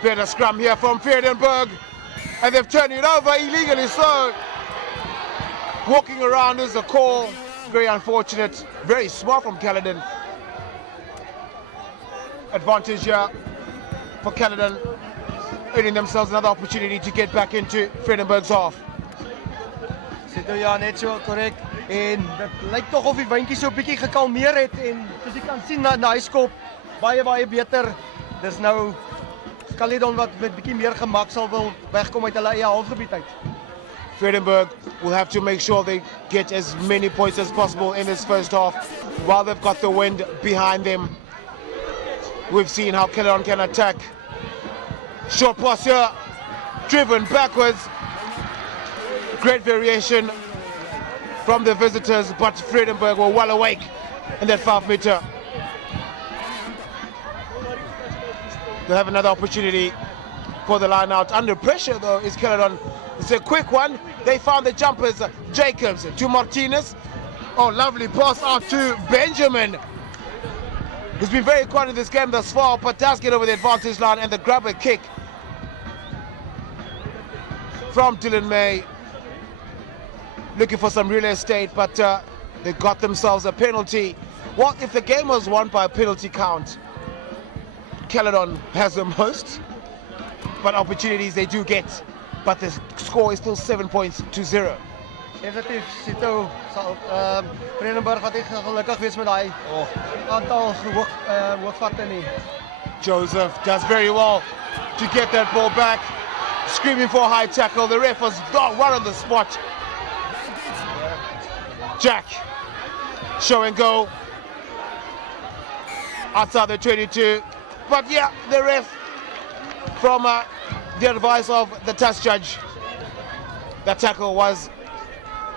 Better scrum here from Vredenburg, and they've turned it over illegally. So walking around is a call. Very unfortunate. Very smart from Caledon. Advantage here for Caledon, earning themselves another opportunity to get back into Vredenburg's half. Sit nou ja net so korrek en dit lyk tog of die windjie so 'n bietjie gekalmeer het en soos jy kan sien na hy skop baie beter. Dis nou Caledon wat met bietjie meer gemak sal wil wegkom uit hulle eie halfgebied uit. Vredenburg will have to make sure they get as many points as possible in this first half while they've got the wind behind them. We've seen how Caledon can attack. Short pass here, driven backwards. Great variation from the visitors, but Vredenburg were well awake in that 5 meter. They'll have another opportunity for the line out. Under pressure though is Caledon. It's a quick one. They found the jumpers. Jacobs to Martinez. Oh, lovely pass out to Benjamin, who's been very quiet in this game thus far, but does get over the advantage line, and the grabber kick from Dylan May. Looking for some real estate, but they got themselves a penalty. Well, if the game was won by a penalty count, Caledon has the most, but opportunities they do get, but the score is still 7 points to 0. Definitief Sito sal Vredenburg wat ek gelukkig wees met daai aantal hoogvatte nie. Joseph does very well to get that ball back, screaming for a high tackle. The ref was right on the spot. Jack, show and go outside the 22, but yeah, the ref, from the advice of the test judge, that tackle was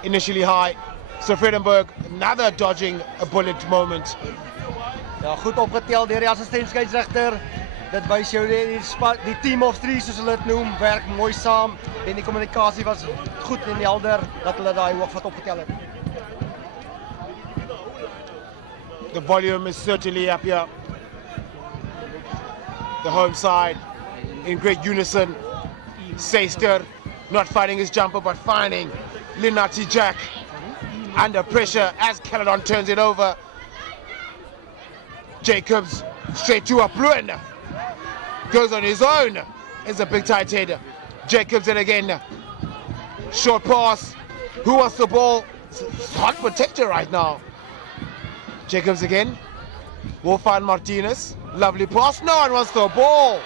initially high. So Vredenburg, another dodging a bullet moment. Ja, goed opgetel deur die assistentskeieregter. Dit wys jou die team of three soos hulle dit noem, werk mooi saam en die kommunikasie was goed en helder dat hulle daai hoogvat opgetel het. The volume is certainly up here. The home side in great unison. Seister not finding his jumper but finding Linati Jack under pressure as Caledon turns it over. Jacobs straight to a Bruin. Goes on his own. It's a big tight head. Jacobs in again. Short pass. Who wants the ball? It's hot protector right now. Jacobs again. Will find Martinez. Lovely pass. No one wants the ball.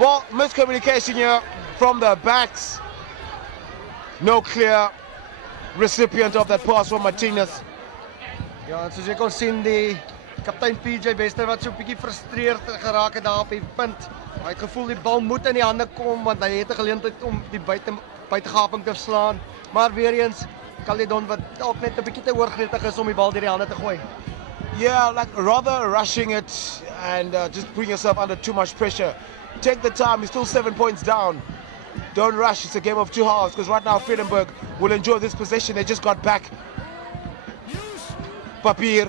Well, miscommunication here from the backs. No clear recipient of that pass from Martinez. Ja, soos jy kon sien die kaptein PJ Bester wat so 'n bietjie frustreerd geraak het daar op die punt. Hy het gevoel die bal moet in die hande kom want hy het 'n geleentheid om die buitegaping te slaan. Maar weer eens Caledon wat ook net 'n bietjie te oorgretig is om die bal deur die hande te gooi. Yeah, like rather rushing it and just putting yourself under too much pressure. Take the time, you're still 7 points down. Don't rush, it's a game of two halves because right now Vredenburg will enjoy this possession. They just got back. Papier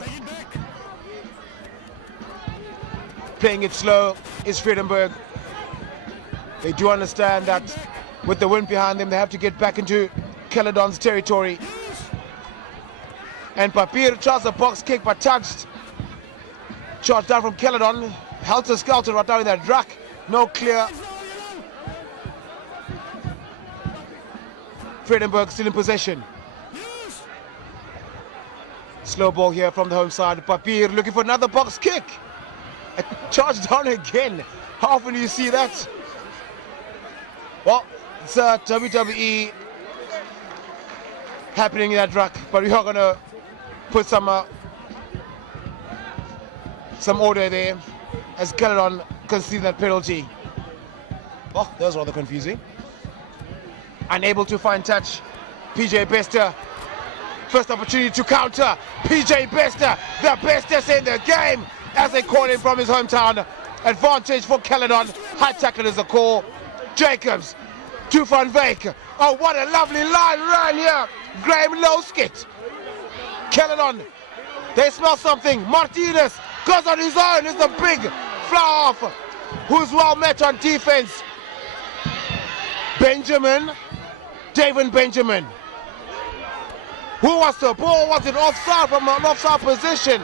playing it slow is Vredenburg. They do understand that with the wind behind them, they have to get back into Caledon's territory. And Papier tries a box kick but touched. Charged down from Caledon. Helter-skelter right down in that ruck. No clear. Vredenburg still in possession. Slow ball here from the home side. Papier looking for another box kick. A charge down again. How often do you see that? Well, it's a WWE happening in that ruck, but we are going to put some order there as Caledon conceded that penalty. Well, that was rather confusing. Unable to find touch. PJ Bester. First opportunity to counter. PJ Bester, the bestest in the game, as they call him from his hometown. Advantage for Caledon. High tackle is a call. Jacobs to Van Veek. Oh, what a lovely line run here. Graham Lowskit. Caledon, they smell something. Martinez goes on his own. It's a big fly off. Who's well met on defense? Benjamin. David Benjamin. Who was the ball? Was it offside from an offside position?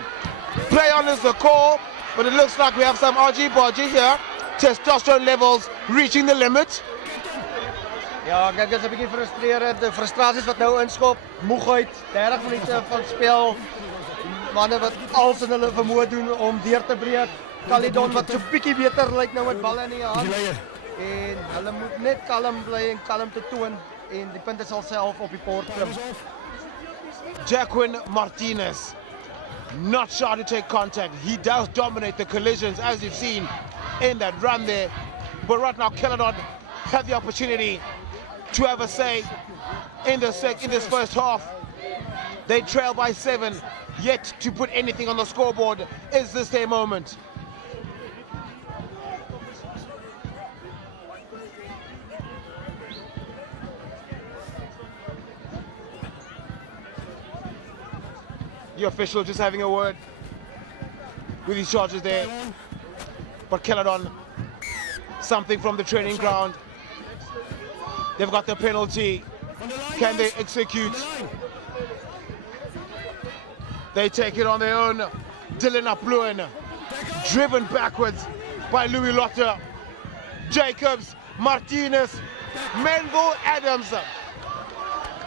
Play on is the call, but it looks like we have some argy-bargy here. Testosterone levels reaching the limit. Ja, kyk, dit is 'n bietjie frustrerend. De frustrasies wat nou inskop, moegheid, 30 minute van spel. Manne wat alles in hulle vermoë doen om deur te breek. Caledon wat so bietjie beter lyk nou met balle in die hand. En hulle moet net kalm bly en kalm te toon en die punte sal self op die bord klim. Jacquin Martinez, not shy to take contact. He does dominate the collisions, as you've seen in that run there. But right now, Caledon have the opportunity to have a say in this first half. They trail by 7, yet to put anything on the scoreboard. Is this their moment? The official just having a word with his charges there. But Caledon, something from the training ground. They've got the penalty. Can they execute? They take it on their own. Dylan Apluin, driven backwards by Louis Lotter. Jacobs, Martinez, Menville Adams,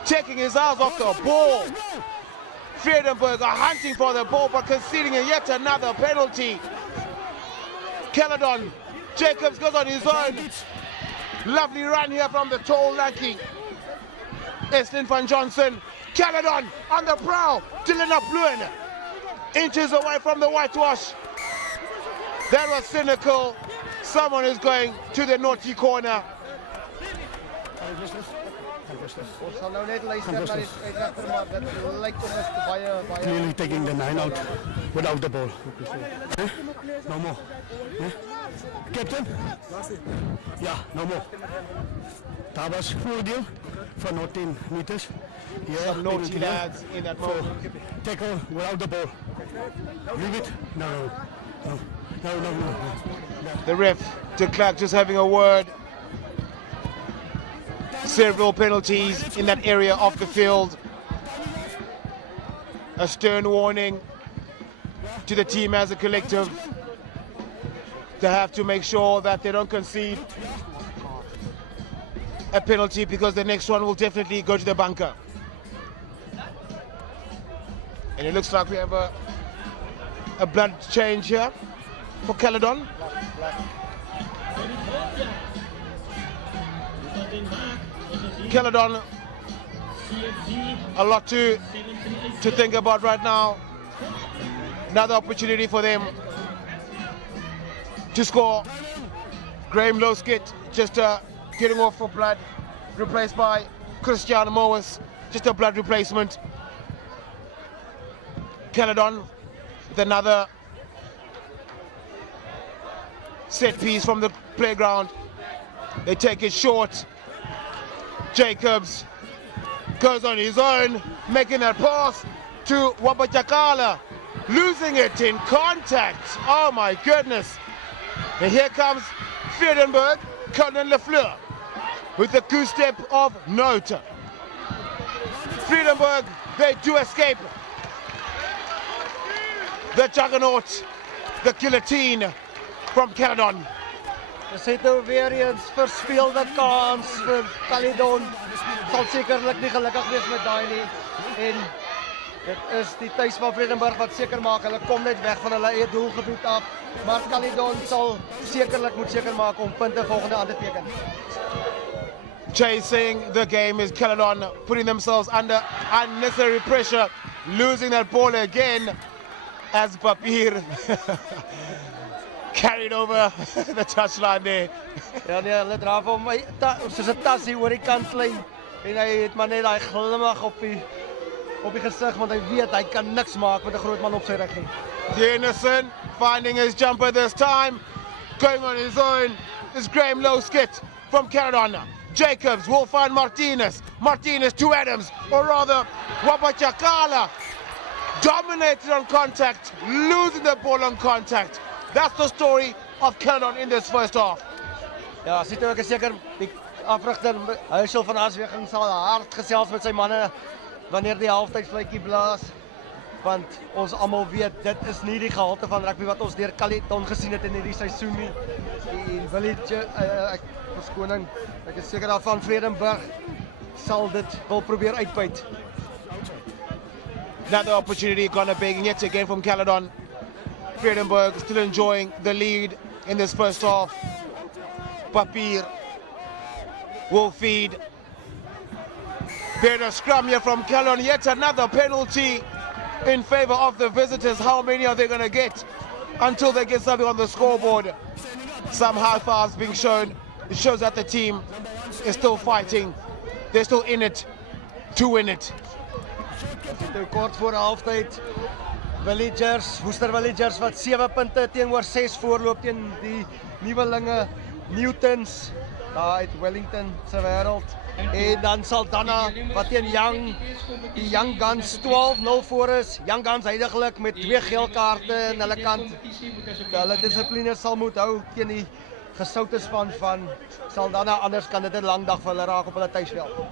taking his eyes off the ball. Vredenburg are hunting for the ball but conceding yet another penalty. Caledon, Jacobs goes on his own. Lovely run here from the tall lanky Eslin van Johnson. Caledon on the prowl. Dylan Apluin inches away from the whitewash. That was cynical. Someone is going to the naughty corner. Ons sal nou net luister na die uitlegter, maar dit lyk of is baie Clearly taking the 9 out without the ball. No more. Captain? Yeah, no more. That was voordeel for 19 meters. Yeah, Some naughty lads in that moment. Tackle without the ball. Leave it? No. The ref, de Klerk, just having a word. Several penalties in that area of the field. A stern warning to the team as a collective. They have to make sure that they don't concede a penalty because the next one will definitely go to the bunker. And it looks like we have a blood change here for Caledon. Caledon, a lot to think about right now. Another opportunity for them to score. Graham Loskett just getting off for blood, replaced by Christian Moas, just a blood replacement. Caledon with another set piece from the playground. They take it short. Jacobs goes on his own, making that pass to Wabajakala, losing it in contact. Oh my goodness. And here comes Vredenburg, Conan Lafleur with the coup step of note. Vredenburg, they do escape. The juggernaut, the guillotine from Caledon. Dis het nou weer eens verspeelde kans vir Caledon. Sal sekerlik nie gelukkig wees met daai nie. En dit is die tuis van Vredenburg wat seker maak hulle kom net weg van hulle eie doelgebied af. Maar Caledon sal sekerlik moet seker maak om punte volgende aan te teken. Chasing the game is Caledon, putting themselves under unnecessary pressure, losing that ball again as Papir carried over the touchline there. Ja nee, hulle dra vir my soos 'n tas hier oor die kantlyn en hy het maar net daai glimlag op die gesig want hy weet hy kan niks maak met 'n groot man op sy rug nie. Denison finding his jumper this time, going on his own is Graham Loskett from Caledon. Jacobs will find Martinez. Martinez to Adams, or rather Wabachakala. Dominated on contact, losing the ball on contact. That's the story of Caledon in this first half. Ja, sit ook seker die afrigter Huisel van Asweging sal hard gesels met sy manne wanneer die halftydfluitjie blaas. Want ons almal weet dit is nie die gehalte van rugby wat ons deur Caledon gesien het in hierdie seisoen nie. Die village verskoning, ek is seker daarvan Vredenburg sal dit wil probeer uitbuit. Another opportunity gonna begging yet again from Caledon. Vredenburg still enjoying the lead in this first half. Papir will feed. Better scrum here from Caledon, yet another penalty in favor of the visitors. How many are they going to get until they get something on the scoreboard? Some high fives being shown. It shows that the team is still fighting. They're still in it to win it. Dit kort voor halftyd. Worcester Villagers wat 7 punte teenoor 6 voorloop teen die nuwelinge Newtons daar uit Wellington se wêreld. En dan Saldanha wat teen die Young Guns 12-0 voor is. Young Guns heidaglik met 2 geel kaarte in hulle kant. Hulle dissipline sal moet hou teen die gesoute span van Saldanha, anders kan dit 'n lang dag vir hulle raak op hulle tuisveld.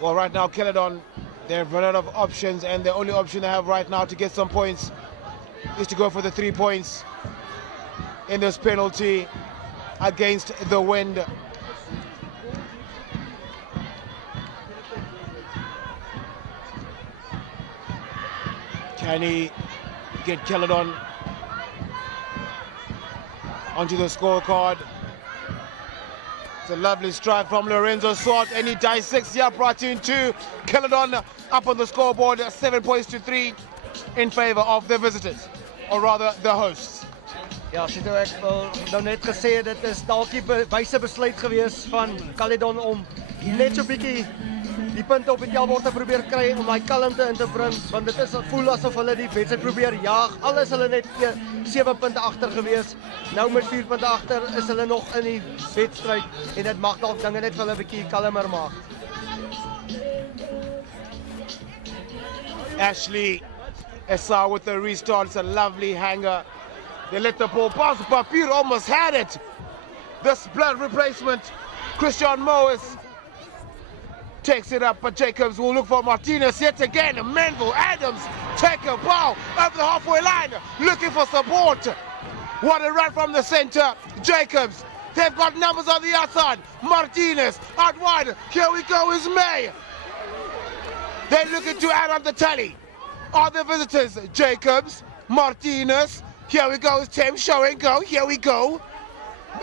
Well, right now Caledon, they've run out of options, and the only option they have right now to get some points is to go for the 3 points in this penalty against the wind. Can he get Caledon onto the scorecard? It's a lovely strike from Lorenzo Swart, and he dissects the upright into Caledon up on the scoreboard, 7 points to 3 in favor of the visitors, or rather the hosts. Ja, sien ek wil nou net gesê dit is dalk die wyse besluit gewees van Caledon om net so bietjie die punte op die tellbord te probeer kry om daai kalmte in te bring, want dit is voel asof hulle die wedstryd probeer jaag. Alles hulle net 7 punte agter gewees. Nou met 4 punte agter is hulle nog in die wedstryd en dit mag dalk dinge net vir hulle 'n bietjie kalmer maak. Ashley Essa with the restart. It's a lovely hanger. They let the ball pass. Papir almost had it. This blood replacement. Christian Moas takes it up, but Jacobs will look for Martinez yet again. Menville Adams take a ball over the halfway line, looking for support. What a run from the center. Jacobs, they've got numbers on the outside. Martinez out wide. Here we go is May. They're looking to add on the tally. Are the visitors Jacobs, Martinez? Here we go is Tim showing go. Here we go.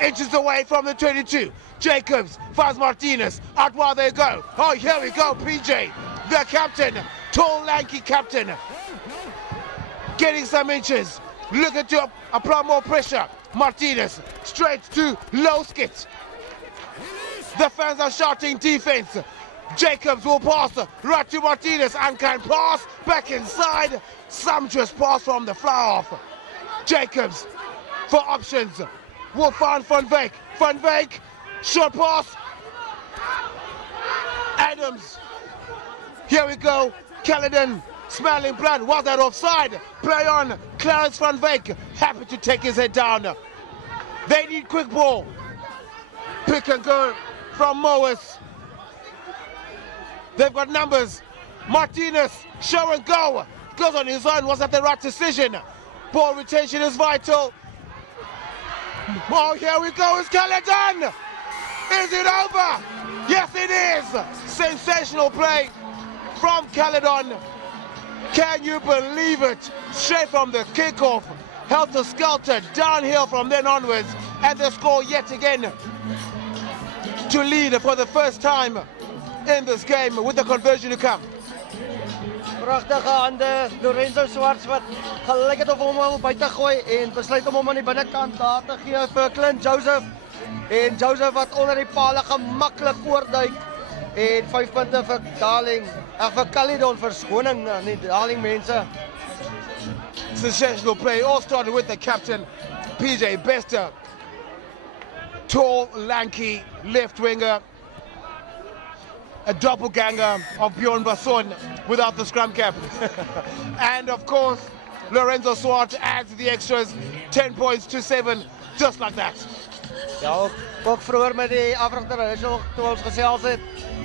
Inches away from the 22. Jacobs finds Martinez. Out while they go. Oh, here we go. PJ, the captain. Tall, lanky captain. getting some inches, looking to apply more pressure. Martinez straight to low skit. The fans are shouting defense. Jacobs will pass right to Martinez. Unkind pass back inside. Sumptuous pass from the fly off. Jacobs for options will find Van Wyk. Van Wyk, short pass. Adams. Here we go. Caledon smelling blood. Was that offside? Play on. Clarence Van Wyk happy to take his head down. They need quick ball. Pick and go from Moas. They've got numbers. Martinez, show and go. Goes on his own. Was that the right decision? Ball retention is vital. Oh, here we go. It's Caledon. Is it over? Yes, it is. Sensational play from Caledon. Can you believe it? Straight from the kickoff. Helter-skelter downhill from then onwards. And the score yet again to lead for the first time in this game with the conversion to come. Pragtige hande, Lorenzo Swarts wat gelyk het of hom al buite gooi en besluit om hom aan die binnekant daar te gee vir Clint Joseph. En Joseph wat onder die pale gemaklik oorduik en 5 punte vir Darling. Vir Caledon verskoning aan die Darling mense. Sensational play, all started with the captain, PJ Bester. Tall, lanky, left winger. A doppelganger of Bjorn Basson without the scrum cap. And of course, Lorenzo Swart adds the extras, 10 points to 7, just like that. Ja, ook vroeger met die afrigter toe ons gesels het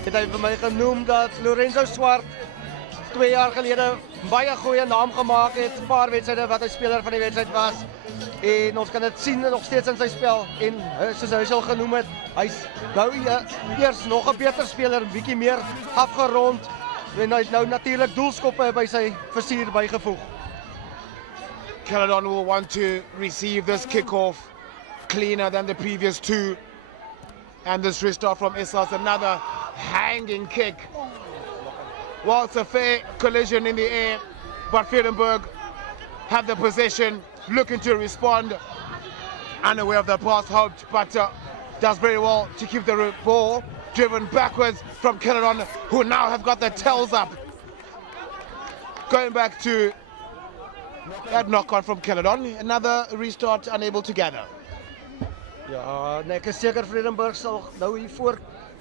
hy vir my genoem dat Lorenzo Swart 2 jaar gelede baie goeie naam gemaak het, 'n paar wedstryde wat hy speler van die wedstryd was. En ons kan dit sien nog steeds in sy spel en soos hy al genoem het, hy's nou eers nog 'n beter speler, 'n bietjie meer afgerond en hy het nou natuurlik doelskoppe by sy versier bygevoeg. Caledon will want to receive this kickoff cleaner than the previous 2. And this restart from Issas, another hanging kick. Well, it's a fair collision in the air, but Vredenburg have the possession, looking to respond. Unaware of the pass hoped, but does very well to keep the ball driven backwards from Caledon, who now have got their tails up. Going back to that knock-on from Caledon, another restart unable to gather. Ja, nee, ek is seker Vredenburg sal nou hier voor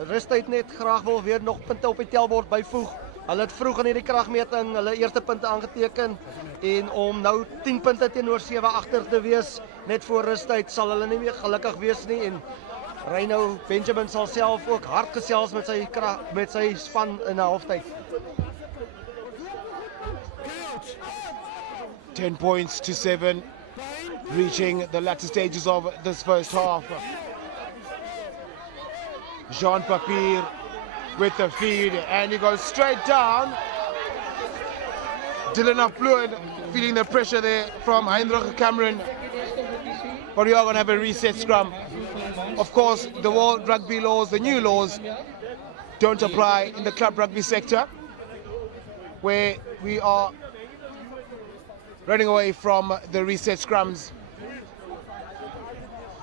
rustyd net graag wil weer nog punte op die tellbord byvoeg. Hulle het vroeg in hierdie kragmeting hulle eerste punte aangeteken en om nou 10 punte teenoor 7 agter te wees net voor rustyd sal hulle nie meer gelukkig wees nie en Reino Benjamin sal self ook hard gesels met sy span in 'n halftyd. 10 points to 7, reaching the latter stages of this first half. Jean Papier with the feed, and he goes straight down. Dylan Fluid feeling the pressure there from Heinrich Cameron. But we are going to have a reset scrum. Of course, the World Rugby laws, the new laws, don't apply in the club rugby sector, where we are running away from the reset scrums.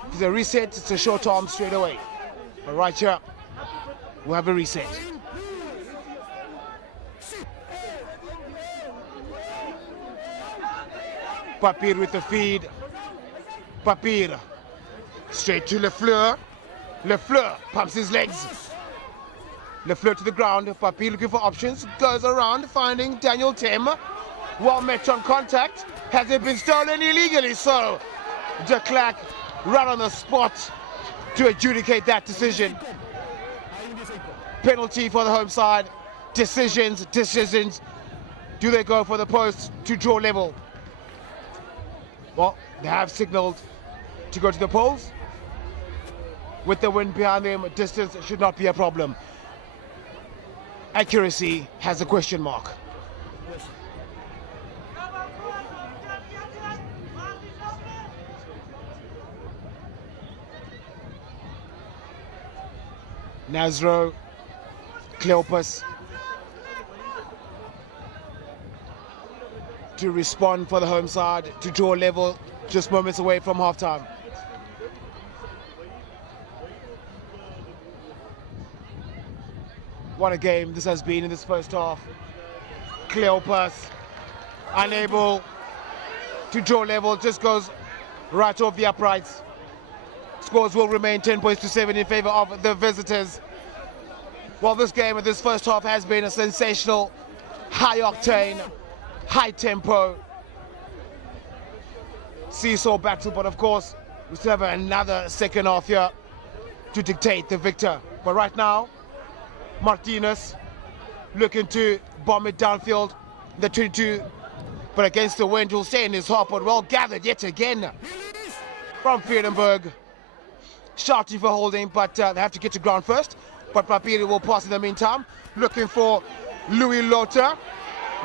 If it's a reset, it's a short arm straight away. But right here, we'll have a reset. Papier with the feed. Papier straight to Lefleur. Lefleur pumps his legs. Lefleur to the ground. Papier looking for options. Goes around finding Daniel Tim. Well met on contact. Has it been stolen illegally? So de Klerk right on the spot to adjudicate that decision. Penalty for the home side. Decisions. Do they go for the post to draw level? Well, they have signaled to go to the poles. With the wind behind them, distance should not be a problem. Accuracy has a question mark. Nazro, Cleopas to respond for the home side to draw level just moments away from halftime. What a game this has been in this first half. Cleopas unable to draw level, just goes right off the uprights. Scores will remain 10 points to 7 in favor of the visitors. Well, this game in this first half has been a sensational, high octane, high tempo seesaw battle, but of course we still have another second half here to dictate the victor. But right now, Martinez looking to bomb it downfield, the 22, but against the wind. Hussein is hot, but well gathered yet again from Vredenburg. Shouting for holding, but they have to get to ground first. But Papiri will pass in the meantime, looking for Louis Lothar.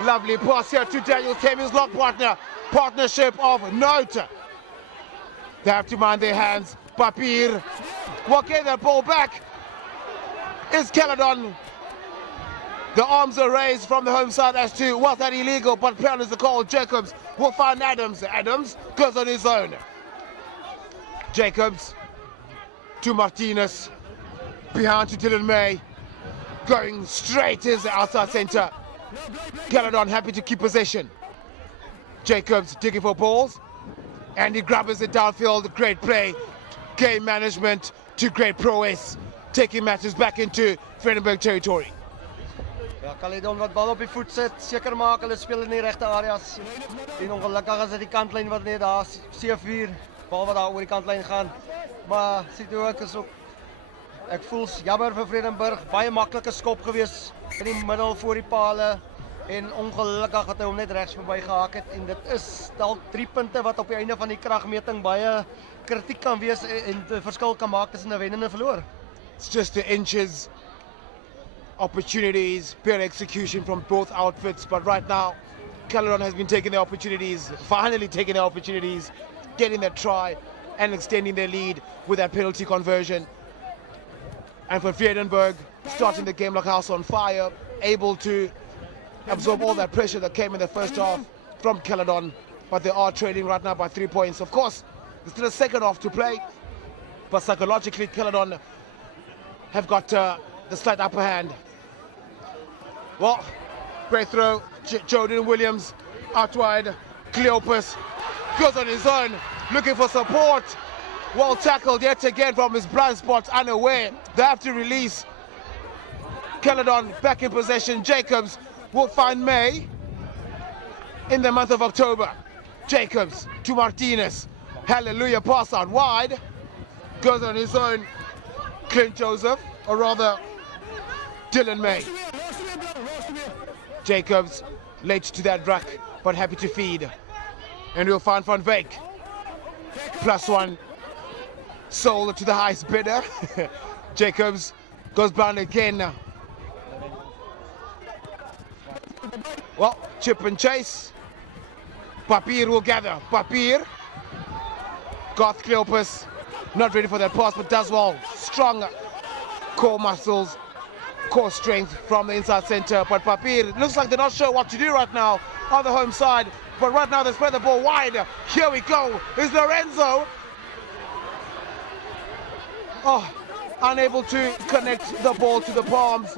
Lovely pass here to Daniel Kemi's lock partner. Partnership of note. They have to mind their hands. Papir will get that ball back. It's Caledon. The arms are raised from the home side as to was that illegal, but apparently the call. Jacobs will find Adams. Adams goes on his own. Jacobs to Martinez. Behind to Dylan May. Going straight is the outside centre. Caledon happy to keep possession. Jacobs digging for balls. And he grabs it downfield. Great play. Game management to great prowess. Taking matches back into Vredenburg territory. Ja, Caledon wat bal op die voet sit, seker maak hulle speel in die regte areas. En ongelukkig is dit die kantlyn wat net daar C4 bal wat daar oor die kantlyn gaan. Maar sit ook is ook ek voel jammer vir Vredenburg, baie maklike skop gewees in die middel voor die pale en ongelukkig het hy hom net regs verby gehak het en dit is dalk 3 punte wat op die einde van die kragmeting baie kritiek kan wees en 'n verskil kan maak tussen 'n wen en 'n verloor. It's just the inches, opportunities, better execution from both outfits, but right now Caledon has been taking their opportunities, finally taking their opportunities, getting that try and extending their lead with that penalty conversion. And for Vredenburg, starting the game like a house on fire, able to absorb all that pressure that came in the first half from Caledon, but they are trailing right now by 3 points. Of course, there's still a second half to play, but psychologically Caledon have got the slight upper hand. Well, great throw, Jordan Williams out wide. Cleopas goes on his own, looking for support. Well tackled yet again from his blind spot, unaware. They have to release. Caledon back in possession. Jacobs will find May in the month of October. Jacobs to Martinez. Hallelujah, pass out wide. Goes on his own. Clint Joseph, or rather Dylan May. Jacobs late to that ruck, but happy to feed. And we'll find Van Veek. +1. Sold to the highest bidder. Jacobs goes blind again. Well, chip and chase. Papir will gather. Papir. Garth Cleopas not ready for that pass, but does well. Strong core muscles, core strength from the inside center. But Papir looks like they're not sure what to do right now on the home side. But right now they spread the ball wide. Here we go. Is Lorenzo. Oh, unable to connect the ball to the palms.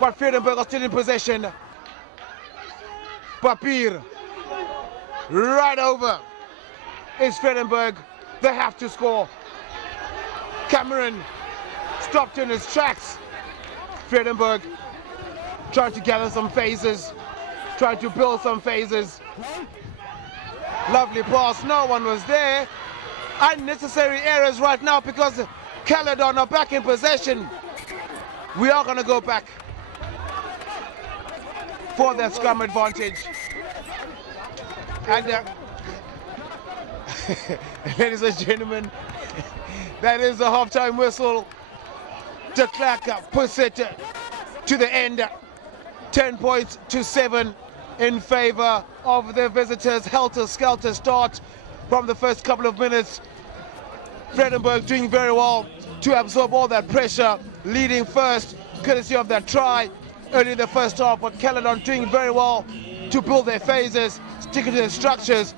But Vredenburg are still in possession. Papir. Right over. It's Vredenburg. They have to score. Cameron stopped in his tracks. Vredenburg trying to gather some phases. Trying to build some phases. Lovely pass. No one was there. Unnecessary errors right now because Caledon are back in possession. We are going to go back for that scrum advantage. And ladies and gentlemen, that is the halftime whistle. De Klerk puts it to the end. 10 points to 7 in favor of the visitors. Helter-skelter start from the first couple of minutes. Vredenburg doing very well to absorb all that pressure, leading first, courtesy of that try early in the first half, but Caledon doing very well to build their phases, sticking to their structures,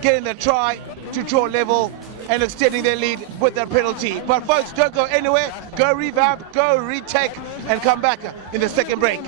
getting the try to draw level and extending their lead with their penalty. But folks, don't go anywhere. Go revamp, go retake, and come back in the second break.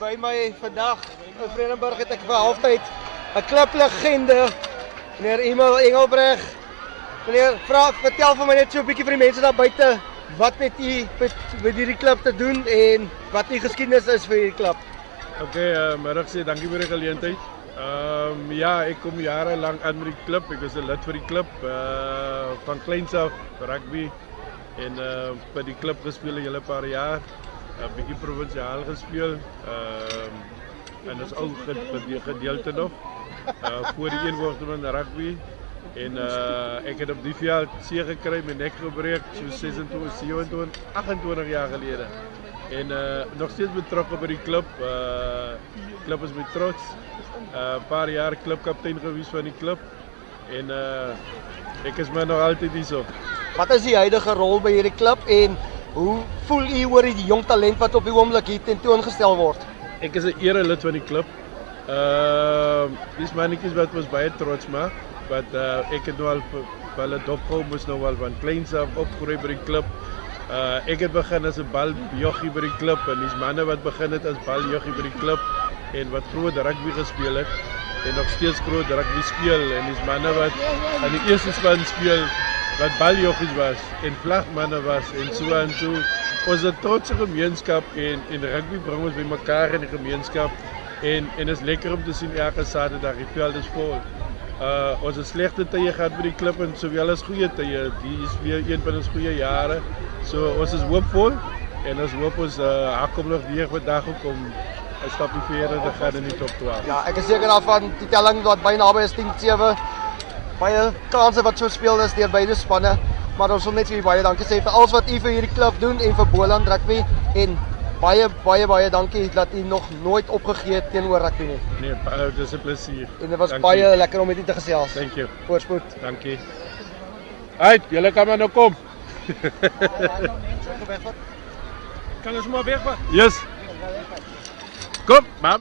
By my vandag in Vredenburg het ek vir halftyd 'n kliplegende, meneer Emil Engelbreg. Meneer, vertel vir my net so 'n bietjie vir die mense daar buite, wat het u met hierdie klub te doen en wat die geskiedenis is vir hierdie klub? Okay, middag sê dankie vir die geleentheid. Ja, ek kom jarenlang aan met die klub. Ek was 'n lid vir die klub van kleins af rugby en by die klub gespeel 'n hele paar jaar. 'n bietjie provinsiaal gespeel. En dis ook gedeelte nog. Voor die eenwoording van rugby. En ek het op die veld seer gekry, my nek gebreek, so 26, 27, 28 jaar gelede. En nog steeds betrokke by die klub. Klub is my trots. Paar jaar klubkaptein gewees van die klub. En ek is maar nog altyd hier so. Wat is die huidige rol by hierdie klub en hoe voel u oor die jong talent wat op die oomblik hier tentoongestel word? Ek is 'n erelid van die klub. Dis mannetjies wat ons baie trots maak. Wat ek het nou al vir hulle dopgehou, moes nou al van kleins af opgroei by die klub. Ek het begin as 'n baljoggie by die klub en dis manne wat begin het as baljoggie by die klub en wat groot rugby gespeel het en nog steeds groot rugby speel en dis manne wat aan die eerste span speel wat baljoggies was en vlagmanne was en so en so. Ons het 'n trotse gemeenskap en rugby bring ons bymekaar in die gemeenskap en is lekker om te sien elke Saterdag die veld is vol. Ons het slegte tye gehad by die klub en sowel as goeie tye. Die is weer een van ons goeie jare. So ons is hoopvol en ons hoop ons kom nog weer vandag ook om 'n stapie verder te gaan in die top 12. Ja, ek is seker daarvan die telling wat baie naby is 10-7. Baie kanse wat so speel is deur beide spanne, maar ons wil net vir u baie dankie sê vir alles wat u vir hierdie klub doen en vir Boland rugby en baie dankie dat u nog nooit opgegee het teenoor rugby nie. Nee, dis 'n plesier. En dit was Dankie. baie lekker om met u te gesels. Thank you. Voorspoed. Dankie. Uit, julle kan maar nou kom. Kan ons maar wegvat? Yes. Kom, maar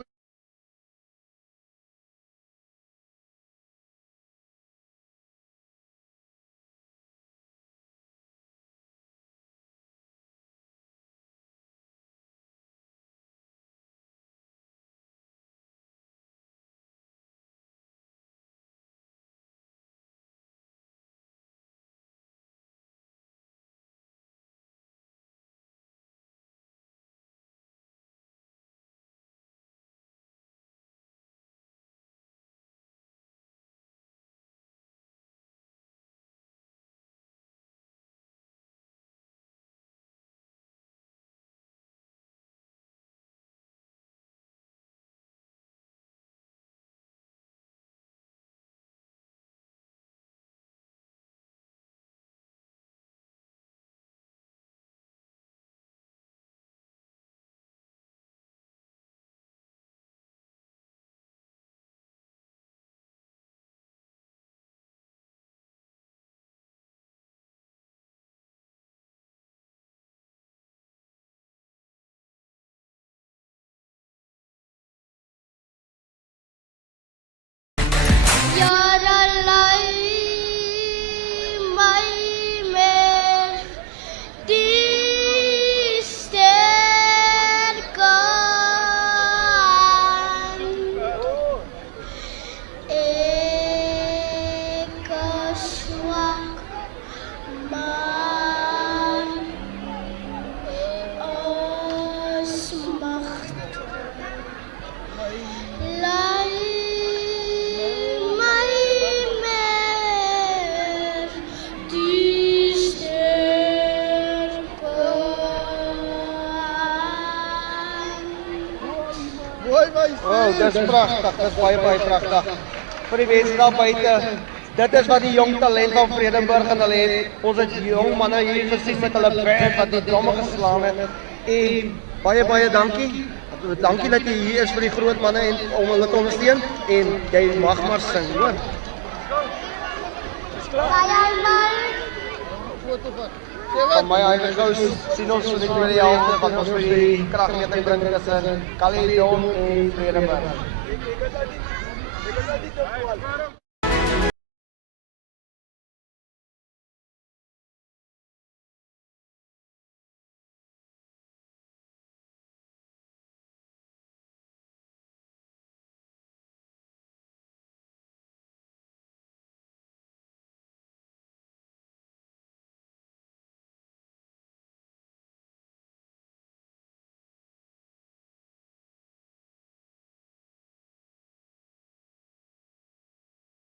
Oh, dis pragtig, dis baie pragtig. Vir die mense daar buite, dit is wat die jong talent van Vredenburg en hulle het. Ons het jong manne hier gesien met hulle band wat die dromme geslaan het. En baie dankie. Dankie dat jy hier is vir die groot manne en om hulle te ondersteun en jy mag maar sing, hoor. Van my eigen gous sien ons so net met die helfte wat ons vir die kragmeting bring tussen Caledon en Vredenburg.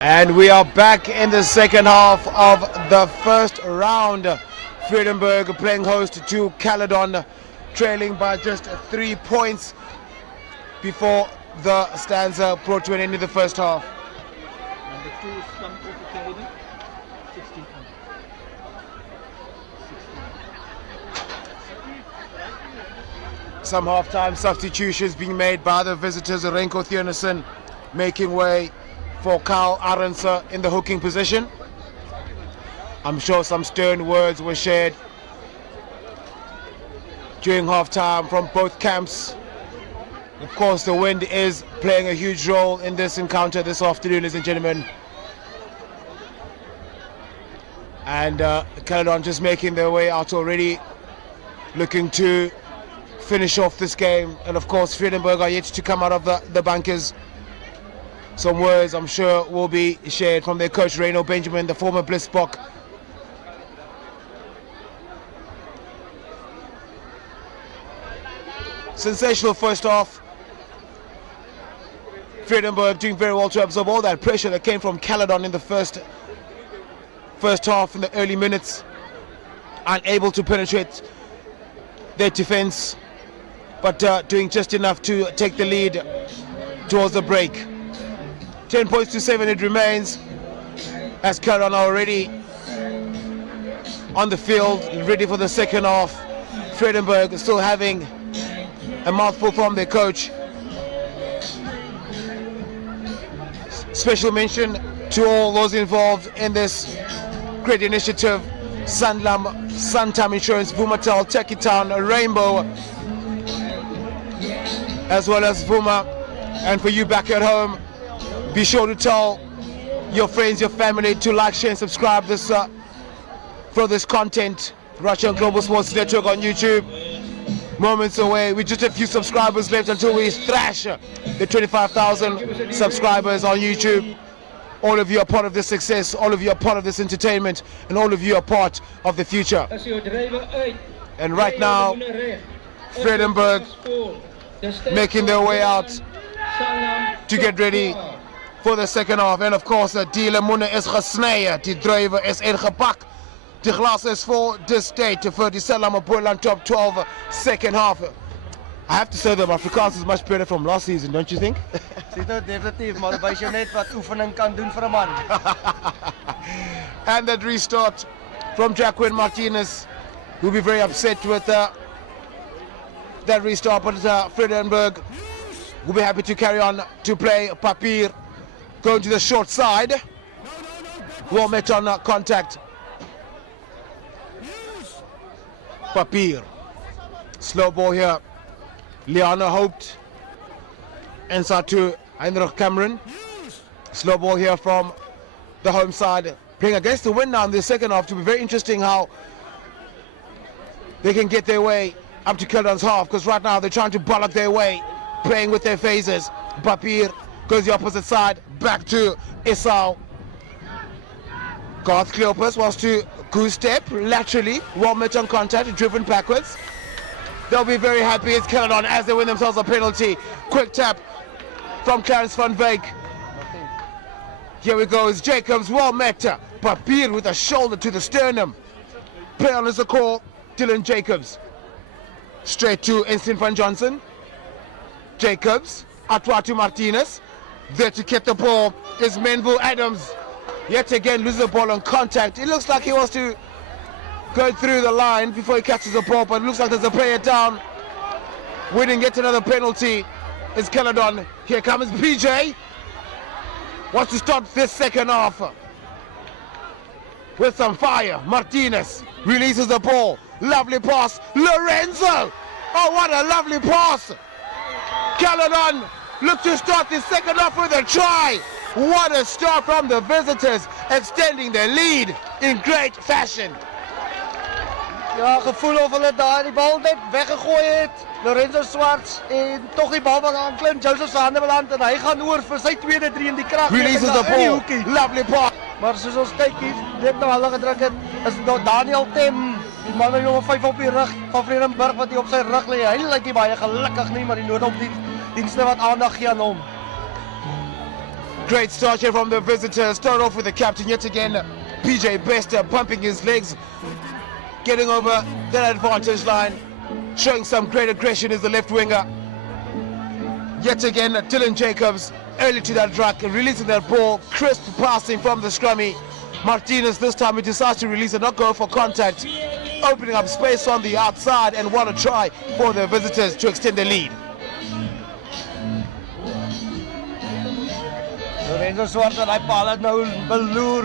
And we are back in the second half of the first round. Vredenburg playing host to Caledon, trailing by just 3 points before the stanza brought to an end in the first half. Number 2 is come over Caledon, 16 under. 16. Some half-time substitutions being made by the visitors. Renko Thiernissen making way for Carl Arendse in the hooking position. I'm sure some stern words were shared during half-time from both camps. Of course, the wind is playing a huge role in this encounter this afternoon, ladies and gentlemen. And Caledon just making their way out already, looking to finish off this game. And of course, Vredenburg are yet to come out of the bunkers. Some words I'm sure will be shared from their coach Reino Benjamin, the former Blissbok. Sensational first half. Vredenburg doing very well to absorb all that pressure that came from Caledon in the first half in the early minutes. Unable to penetrate their defense, but doing just enough to take the lead towards the break. 10 points to 7 it remains, as Caledon are already on the field, ready for the second half. Vredenburg still having a mouthful from their coach. Special mention to all those involved in this great initiative: Sanlam, Anthem Insurance, Vumatel, Techie Town, Rainbow, as well as Vuma. And for you back at home, be sure to tell your friends, your family to like, share and subscribe for this content. Russian Global Sports Network on YouTube. Moments away, with just a few subscribers left until we thrash the 25,000 subscribers on YouTube. All of you are part of this success, all of you are part of this entertainment, and all of you are part of the future. And right now, Vredenburg making their way out to get ready for the second half. And of course, die lemoene is gesneden, die druiven is ingepakt. Die glas is vol, this state for the Sanlam Boland top 12 second half. I have to say that Afrikaans is much better from last season, don't you think? Definitief, maar wys jou net wat oefening kan doen vir 'n man. And that restart from Jacqueline Martinez, who'll be very upset with that restart, but Vredenburg will be happy to carry on to play. Papier going to the short side. Well met on contact. Papier. Slow ball here. Liana hoped. Inside to Heinrich Cameron. Slow ball here from the home side. Playing against the wind now in the second half. To be very interesting how they can get their way up to Caledon's half, because right now they're trying to bollock their way, playing with their phases. Papier goes the opposite side, back to Esau. Garth Cleopas wants to goose step laterally, well met on contact, driven backwards. They'll be very happy as Caledon as they win themselves a penalty. Quick tap from Clarence van Wyk. Here we go, it's Jacobs, well met. Papier with a shoulder to the sternum. Play on as a call, Dylan Jacobs. Straight to Ensign van Johnson. Jacobs, Atuatu Martinez. There to get the ball is Menville Adams. Yet again loses the ball on contact. It looks like he wants to go through the line before he catches the ball, but it looks like there's a player down. We didn't get another penalty. It's Caledon. Here comes PJ. Wants to start this second half with some fire. Martinez releases the ball. Lovely pass. Lorenzo. Oh, what a lovely pass. Caledon look to start the second half with a try. What a start from the visitors, extending their lead in great fashion. Ja, gevoel of hulle daar die bal net weggegooi het. Lorenzo Swarts en tog die bal wat aan Clint Joseph se hande beland en hy gaan oor vir sy tweede drie in die krag. Releases the ball. Lovely pass. Maar soos ons kyk hier, dit nou hulle gedruk het, is Daniel Tem, die man met nommer 5 op die rug van Vredenburg wat hier op sy rug lê. Hy lyk nie baie gelukkig nie, maar die noodhulpdienste wat aandag gee aan hom. Great start here from the visitors. Start off with the captain yet again. PJ Bester pumping his legs, getting over that advantage line, showing some great aggression is the left winger. Yet again, Dylan Jacobs early to that track, releasing that ball, crisp passing from the scrummy. Martinez this time he decides to release and not go for contact, opening up space on the outside, and what a try for the visitors to extend the lead. Lorenzo Swart en hy paal het nou beloer.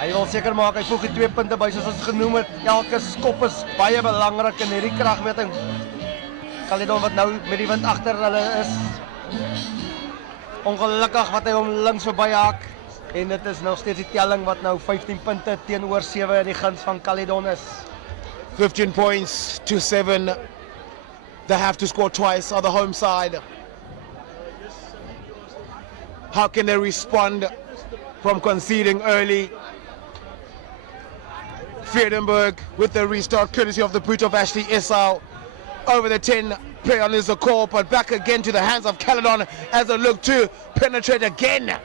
Hy wil seker maak hy voeg die 2 punte by, soos ons genoem het. Elke skop is baie belangrik in hierdie kragmeting. Caledon wat nou met die wind agter hulle is. Ongelukkig wat hy hom links verby haak. En dit is nog steeds die telling wat nou 15 punte teenoor 7 in die guns van Caledon is. 15 points to 7. They have to score twice on the home side. How can they respond from conceding early? Vredenburg with the restart courtesy of the boot of Ashley Esau. Over the 10, play on is a call, but back again to the hands of Caledon as they look to penetrate again.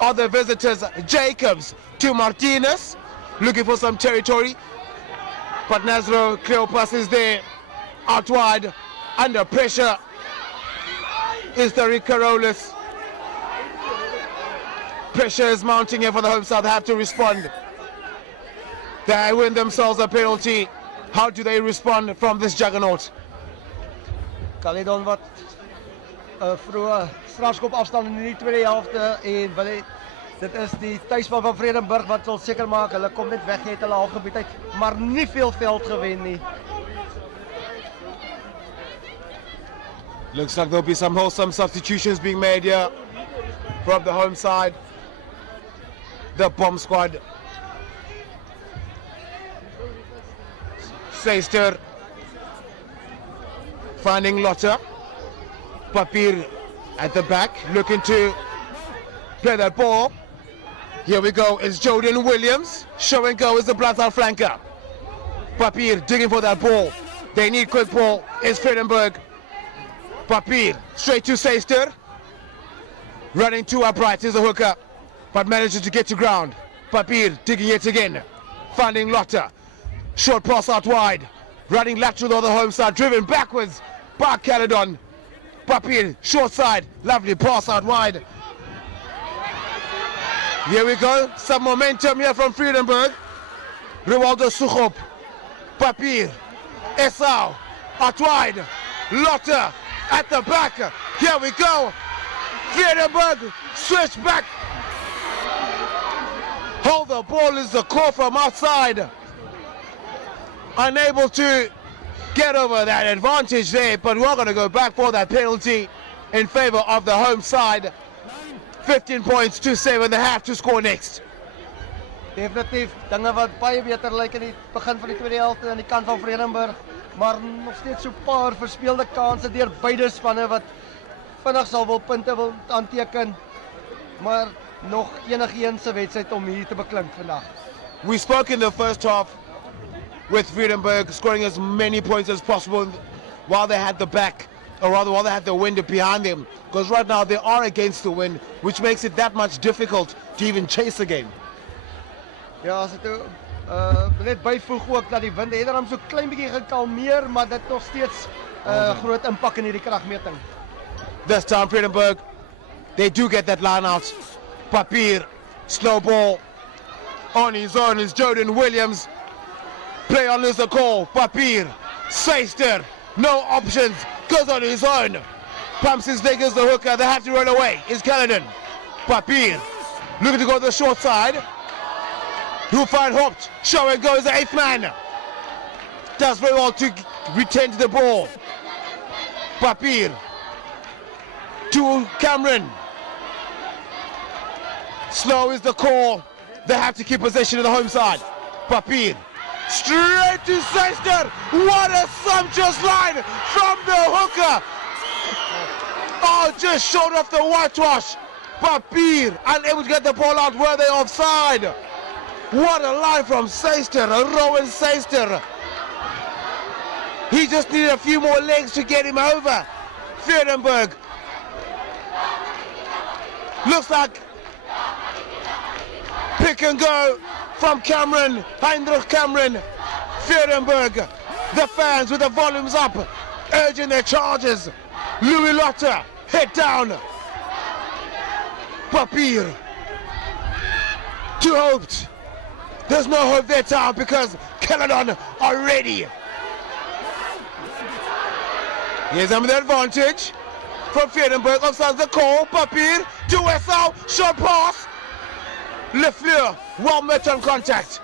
Are the visitors. Jacobs to Martinez, looking for some territory, but Nazro Cleopas is there, out wide, under pressure is the Carolus. Pressure is mounting here for the home side. They have to respond. They win themselves a penalty. How do they respond from this juggernaut? Caledon wat vroeë strafskop afstand in die tweede helfte en dit is die tuisbal van Vredenburg wat sal seker maak hulle kom net weg uit hulle halfgebied uit, maar nie veel veld gewen nie. Looks like there'll be some wholesome substitutions being made here from the home side. The bomb squad. Seister finding Lotta. Papier at the back, looking to play that ball. Here we go, it's Jordan Williams. Show and go is the Bloodhound flanker. Papier digging for that ball. They need quick ball. It's Vredenburg. Papier straight to Seister. Running too upright is the hooker, but manages to get to ground. Papier digging it again. Finding Lotta. Short pass out wide. Running lateral on the home side. Driven backwards by Caledon. Papier, short side. Lovely pass out wide. Here we go. Some momentum here from Vredenburg. Rivaldo Suchop. Papier. Esau. Out wide. Lotta at the back. Here we go. Vredenburg. Switch back. Hold the ball is the call from outside. Unable to get over that advantage there, but we're going to go back for that penalty in favor of the home side. 15 points to 7, they have to score next. Definitief, dinge wat baie beter lyk in die begin van die tweede helfte aan die kant van Vredenburg, maar nog steeds so 'n paar verspeelde kansse deur beide spanne wat vinnig sal wil punte wil aanteken, maar nog enigiemand se wedstryd om hier te beklink vandag. We spoke in the first half with Vredenburg scoring as many points as possible while they had the back, or rather while they had the wind behind them, because right now they are against the wind, which makes it that much difficult to even chase the game. Ja, as dit net byvoeg ook dat die wind het hom so klein bietjie gekalmeer, maar dit nog steeds groot impak in hierdie kragmeting. This time Vredenburg, they do get that line out. Papier, slow ball. On his own is Jordan Williams. Play on is the call. Papier, Seister, no options, goes on his own. Pumps his leg as the hooker, they have to run away. It's Caledon. Papier, looking to go to the short side. He'll find Hopt. Show and go is the 8th man. Does very well to return to the ball. Papier to Cameron. Slow is the call. They have to keep possession of the home side. Papier straight to Seister. What a sumptuous line from the hooker. Oh, just short off the whitewash. Papier unable to get the ball out. Were they offside? What a line from Seister, Rowan Seister. He just needed a few more legs to get him over. Vredenburg. Looks like pick and go from Cameron, Heinrich Cameron. Vredenburg. The fans with the volumes up, urging their charges. Louis Lotta, head down. Papier. To Hoped. There's no hope there, Tom, because Caledon are ready. Here's them with the advantage from Vredenburg. Offside the call. Papier to Esau. Short pass. Le Fleur. Well met on contact.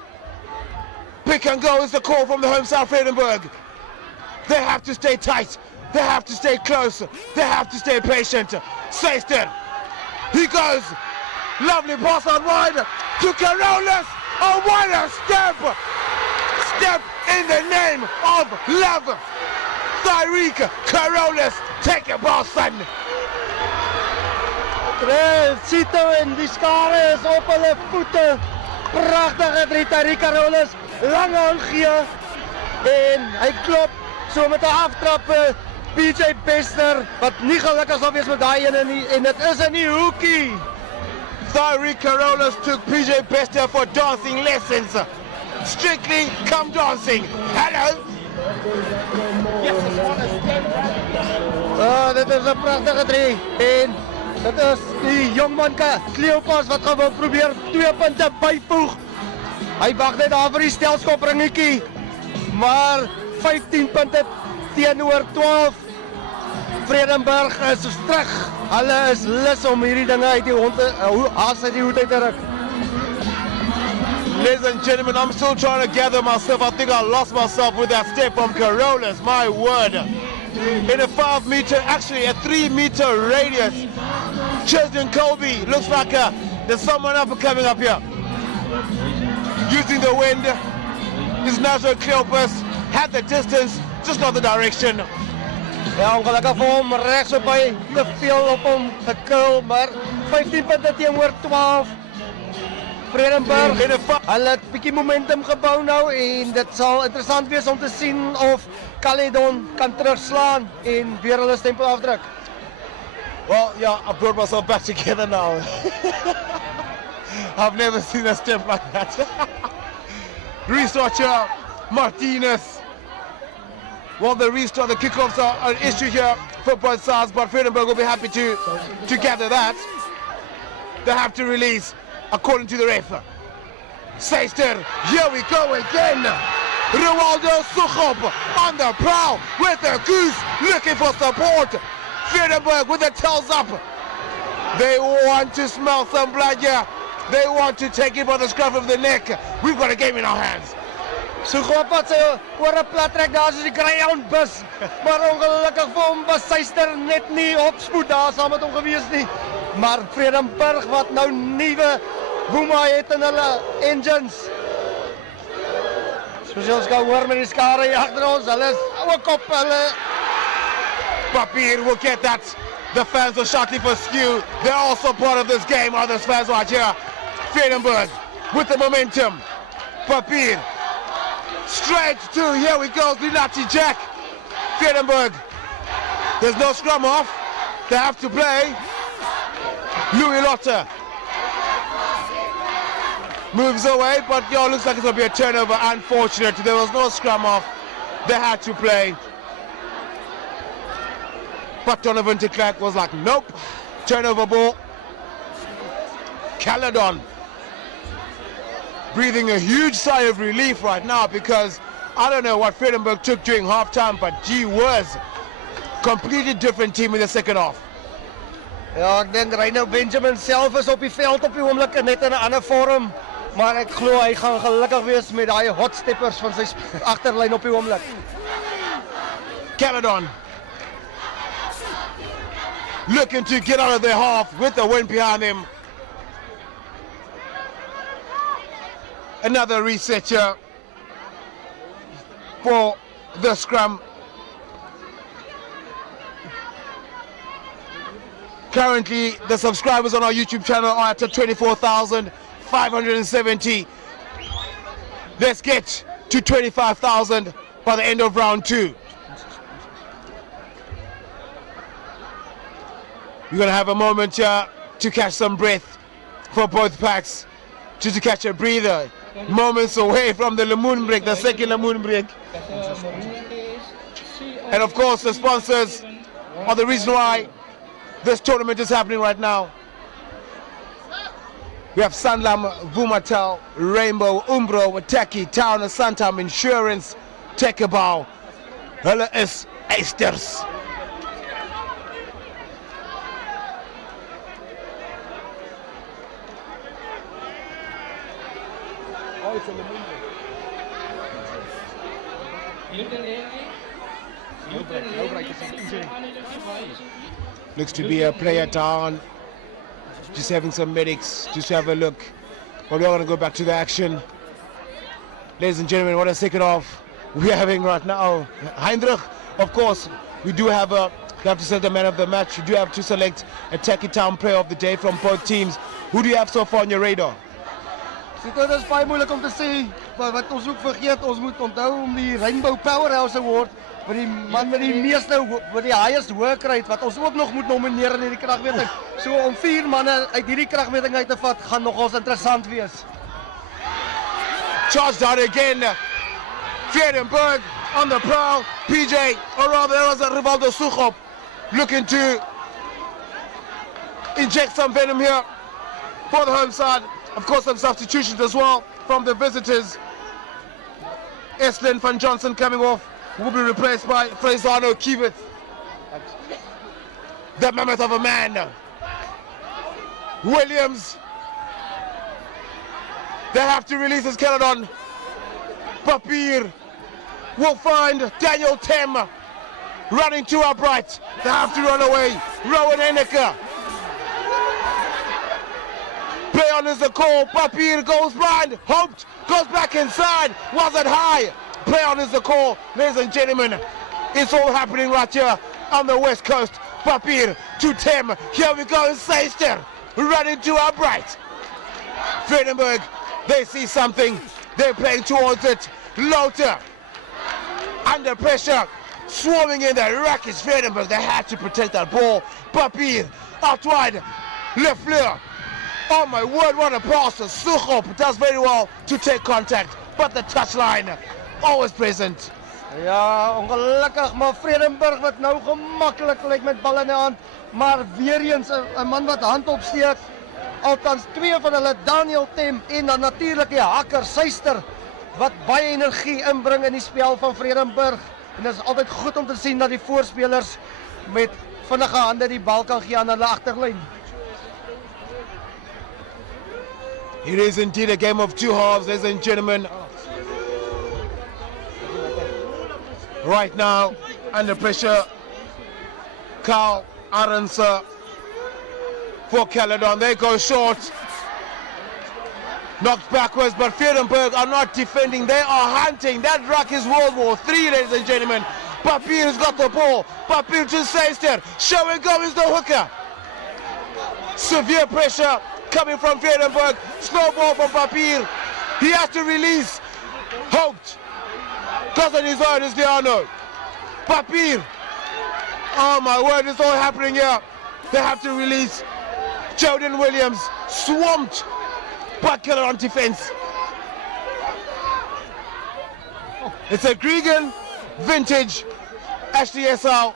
Pick and go is the call from the home side, Vredenburg. They have to stay tight. They have to stay close. They have to stay patient. Seister. He goes. Lovely pass out wide to Carolus. Oh, what a step! Step in the name of love. Tyreek Carolus, take your ball, son. Sito en die skare is op hulle voete. Pragtige drie, Tyreek Carolus. Lang aangee. En hy klop so met 'n aftrap. PJ Bester, wat nie gelukkig sal wees met daai ene nie. En dit is in die hoekie. Tyreek Carolus took PJ Bester for dancing lessons. Strictly come dancing. Hello. Dit is 'n pragtige drie. En dit is die jongman Kleopas wat gaan wil probeer 2 punte byvoeg. Hy wag net daar vir die stelskop ringetjie. Maar 15 punte teenoor 12. Vredenburg is terug. Hulle is lus om hierdie dinge uit die hond uit die hoed uit te ruk. Ladies and gentlemen, I'm still trying to gather myself. I think I lost myself with that step from Carolus, my word. In a 5 meter, actually a 3 meter radius. Chesden Colby, looks like there's someone up coming up here. Using the wind, his natural Cleopas had the distance, just not the direction. Ja, ongelukkig vir hom regs op hy te veel op hom gekil, maar 15 punte teenoor 12. Vredenburg, hulle het bietjie momentum gebou nou en dit sal interessant wees om te sien of Caledon kan terugslaan en weer hulle stempel afdruk. Well, yeah, I brought myself back together now. I've never seen a step like that. Restart here, Martinez. Well, the restart, the kickoffs are an issue here for both sides, but Vredenburg will be happy to gather that. They have to release, according to the ref. Seister, here we go again. Ronaldo Suchop on the prowl with the goose, looking for support. Vredenburg with the tails up. They want to smell some blood here. They want to take it by the scruff of the neck. We've got a game in our hands. Suchop wat sy oor 'n plat trek daar soos die Greyhound bus, maar ongelukkig vir hom was Seister net nie op spoed daar saam met hom gewees nie. Maar Vredenburg wat nou nuwe Woema het in hulle engines. Soos ons kan hoor met die skare hier agter ons, hulle is ook op hulle. Papier will get that. The fans are shouting for skew. They're also part of this game. Others fans right here. Vredenburg with the momentum. Papier straight to, here we go, Linati Jack. Vredenburg. There's no scrum off. They have to play. Louis Lotter moves away, but looks like it's going to be a turnover. Unfortunate, there was no scrum off. They had to play. But Donovan de Klerk was like, nope, turnover ball. Caledon breathing a huge sigh of relief right now because I don't know what Vredenburg took during halftime, but gee whiz, completely different team in the second half. Ja, ek dink Reino Benjamin self is op die veld op die oomblik net in 'n ander vorm, maar ek glo hy gaan gelukkig wees met daai hot steppers van sy agterlyn op die oomblik. Caledon looking to get out of their half with the wind behind him. Another reset here for the scrum. Currently, the subscribers on our YouTube channel are at 24,570. Let's get to 25,000 by the end of round 2. We're going to have a moment here to catch some breath for both packs, just to catch a breather. Moments away from the Lamoon break, the second Lamoon break. And of course, the sponsors are the reason why this tournament is happening right now. We have Sanlam, Vumatel, Rainbow, Umbro, Wataki, Town, Santam, Insurance, Tekabau, hulle is eisters. Looks to be a player down, just having some medics, just have a look. But we're going to go back to the action. Ladies and gentlemen, what a second half we're having right now. Heinrich, of course, we have to select the man of the match. We do have to select a Taki Town player of the day from both teams. Who do you have so far on your radar? Dit is baie moeilik om te sê, maar wat ons ook vergeet, ons moet onthou om die Rainbow Powerhouse Award vir die man met die meeste, met die highest work rate, wat ons ook nog moet nomineer in hierdie kragmeting. So om 4 manne uit hierdie kragmeting uit te vat, gaan nogals interessant wees. Charged out again. Vredenburg on the prowl. PJ, or rather there was a Rivaldo Suchop looking to inject some venom here for the home side. Of course, some substitutions as well from the visitors. Eslin van Johnson coming off, will be replaced by Fraisano Kiewit. the mammoth of a man. Williams, they have to release his Caledon. Papir will find Daniel Tem running too upright. They have to run away. Rowan Hennecker. Play on is the call. Papir goes blind. Hoped. Goes back inside. Wasn't high. Play on is the call. Ladies and gentlemen, it's all happening right here on the west coast. Papir to Tem. Here we go. Seister running too upright. Vredenburg, they see something. They're playing towards it. Lothar under pressure. Swarming in the rack is Vredenburg. They had to protect that ball. Papir out wide. Lefleur. Oh my word, what a pass. Suchop does very well to take contact. But the touchline always present. Ja, ongelukkig, maar Vredenburg wat nou gemakkelijk lyk met bal in die hand. Maar weer eens 'n man wat hand opsteek. Althans twee van hulle, Daniel Tem en dan natuurlik die hakker Seister wat baie energie inbring in die spel van Vredenburg. En dit is altyd goed om te sien dat die voorspelers met vinnige hande die bal kan gee aan hulle agterlyn. It is indeed a game of two halves, ladies and gentlemen. Right now, under pressure, Carl Arendse for Caledon. They go short. Knocked backwards, but Vredenburg are not defending. They are hunting. That ruck is World War III, ladies and gentlemen. Papir has got the ball. Papir to Seister. Show and go is the hooker. Severe pressure coming from Vredenburg. Slow ball from Papir. He has to release. Hoped. Goes on his own is Diano. Papir. Oh my word, it's all happening here. They have to release. Jordan Williams swamped. But Caledon defense. It's a Gregan vintage. Ashley SL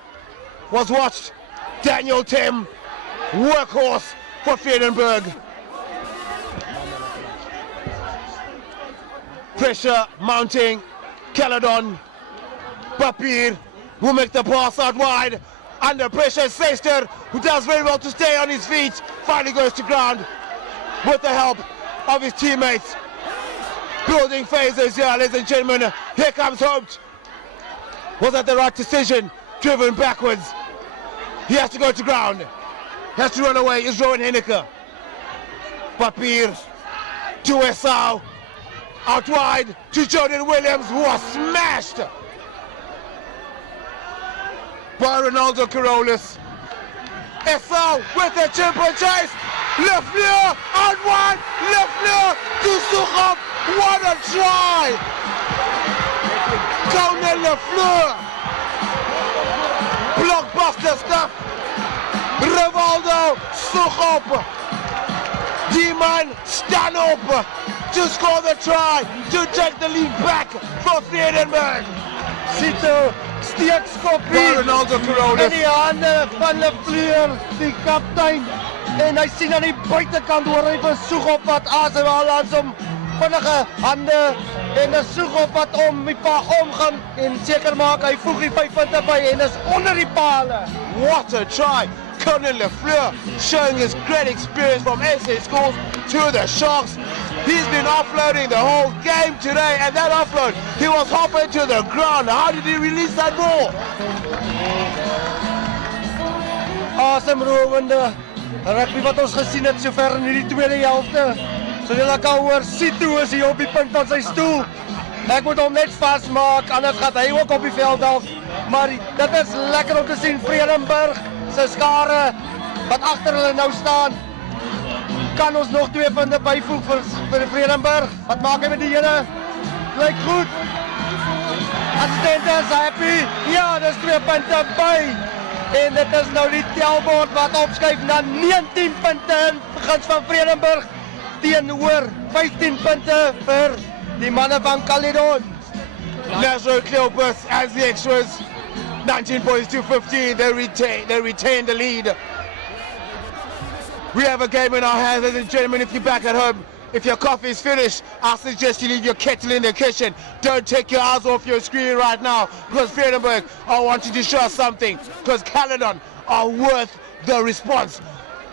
was watched. Daniel Tem, workhorse for Vredenburg. Pressure mounting. Caledon. Papir will make the pass out wide. Under pressure, Seister, who does very well to stay on his feet, finally goes to ground with the help of his teammates. Building phases here, ladies and gentlemen. Here comes Hoped. Was that the right decision? Driven backwards. He has to go to ground. He has to run away. Is Rowan Hennecker. Papir to Esau. Out wide to Jordan Williams, who was smashed by Ronaldo Carolus. Esau with the triple chase. Lefleur out wide. Lefleur to Suchop. What a try! Conan Lefleur. Blockbuster stuff. Rivaldo Suchop. D-man stand up to score the try, to take the lead back for Vredenburg. Sito steekskoppie Ronaldo Carolus in die hande van Lefleur, die kaptein. En hy sien aan die buitekant hoor hy van Suchop wat asemhaal langs hom. Vinnige hande en 'n Suchop wat om die pa omgaan en seker maak hy voeg die 5 punte by en is onder die pale. What a try! Conan Lefleur showing his great experience from SA schools to the Sharks. He's been offloading the whole game today, and that offload, he was hopping to the ground. How did he release that ball? Asemrowende rugby wat ons gesien het sover in hierdie tweede helfte. So jy kan hoor, Sito is hier op die punt van sy stoel. Ek moet hom net vasmaak, anders gaan hy ook op die veld af. Maar dit is lekker om te sien Vredenburg se skare wat agter hulle nou staan. Kan ons nog 2 punte byvoeg vir Vredenburg? Wat maak hy met die ene? Lyk goed. Assistent is happy. Ja, dis 2 punte by. En dit is nou die telbord wat opskuif na 19 punte in guns van Vredenburg teenoor 15 punte vir die manne van Caledon. Lazaro Cleopas as the extras. 19 points to 15. They retain the lead. We have a game in our hands, ladies and gentlemen. If you're back at home, if your coffee is finished, I suggest you leave your kettle in the kitchen. Don't take your eyes off your screen right now, because Vredenburg are wanting to show us something, because Caledon are worth the response.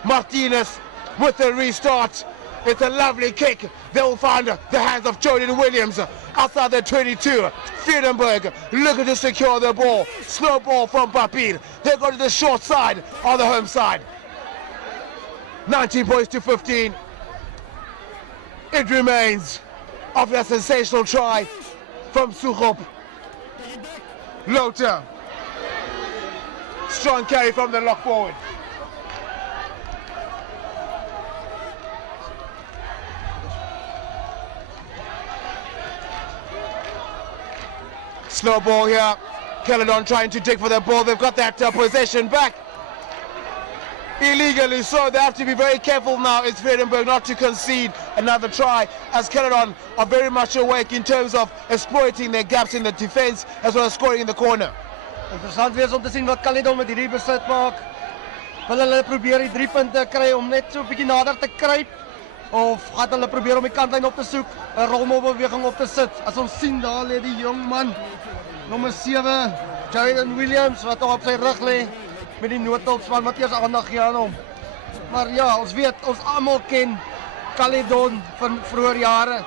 Martinez with the restart. It's a lovely kick. They will find the hands of Jordan Williams outside the 22. Vredenburg looking to secure the ball. Slow ball from Papir. They go to the short side on the home side. 19 points to 15. It remains after a sensational try from Sukhop. Lothar. Strong carry from the lock forward. Slow ball here. Caledon trying to dig for the ball. They've got that possession back. Illegally so. They have to be very careful now. It's Vredenburg not to concede another try, as Caledon are very much awake in terms of exploiting their gaps in the defense as well as scoring in the corner. Interessant wees om te sien wat Caledon met hierdie besit maak. Wil hulle probeer die 3 punte kry om net so 'n bietjie nader te kruip, of gaan hulle probeer om die kantlyn op te soek, 'n rolmelbeweging op te sit? As ons sien daar lê die jong man, nommer 7, Jordan Williams, wat op sy rug lê met die noodhulpsman wat eers aandag gee aan hom. Maar ja, ons weet, ons almal ken Caledon van vroeër jare.